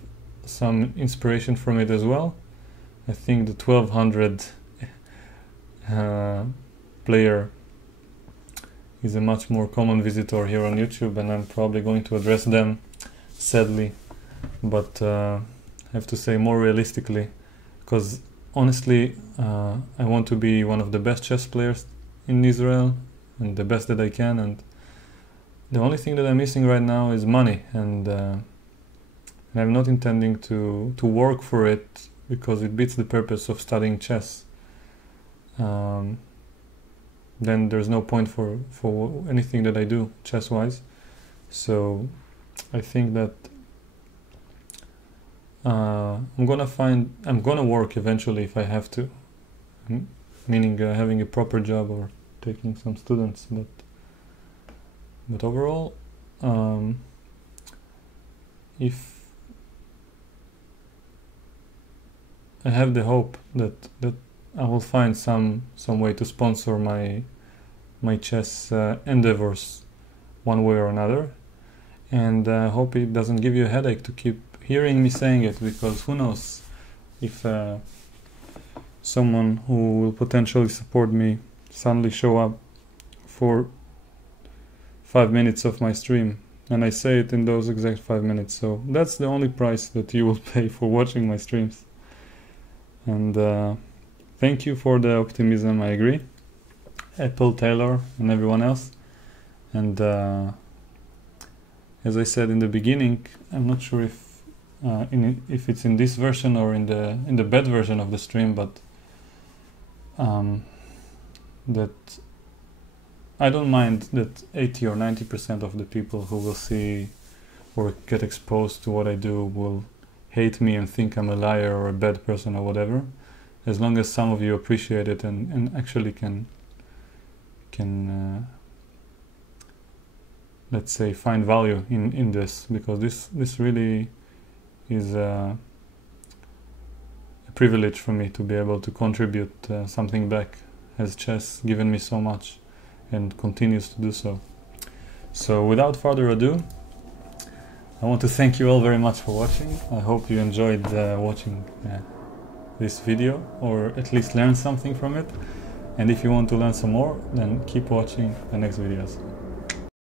some inspiration from it as well. I think the 1200 player is a much more common visitor here on YouTube, and I'm probably going to address them, sadly, but I have to say more realistically, because honestly I want to be one of the best chess players in Israel and the best that I can, and the only thing that I'm missing right now is money, and I'm not intending to work for it because it beats the purpose of studying chess. Then there's no point for anything that I do chess wise. So I think that I'm gonna work eventually if I have to, meaning having a proper job or taking some students, but overall if I have the hope that I will find some way to sponsor my chess endeavors one way or another, and I hope it doesn't give you a headache to keep hearing me saying it, because who knows if someone who will potentially support me suddenly show up for 5 minutes of my stream, and I say it in those exact 5 minutes. So that's the only price that you will pay for watching my streams. And thank you for the optimism, I agree. Apple, Taylor, and everyone else. And as I said in the beginning, I'm not sure if it's in this version or in the bad version of the stream, but that I don't mind that 80 or 90% of the people who will see or get exposed to what I do will hate me and think I'm a liar or a bad person or whatever. As long as some of you appreciate it and actually can let's say find value in this, because this really is a privilege for me to be able to contribute something back, as chess given me so much and continues to do so. So without further ado, I want to thank you all very much for watching. I hope you enjoyed watching this video, or at least learned something from it. And if you want to learn some more, then keep watching the next videos.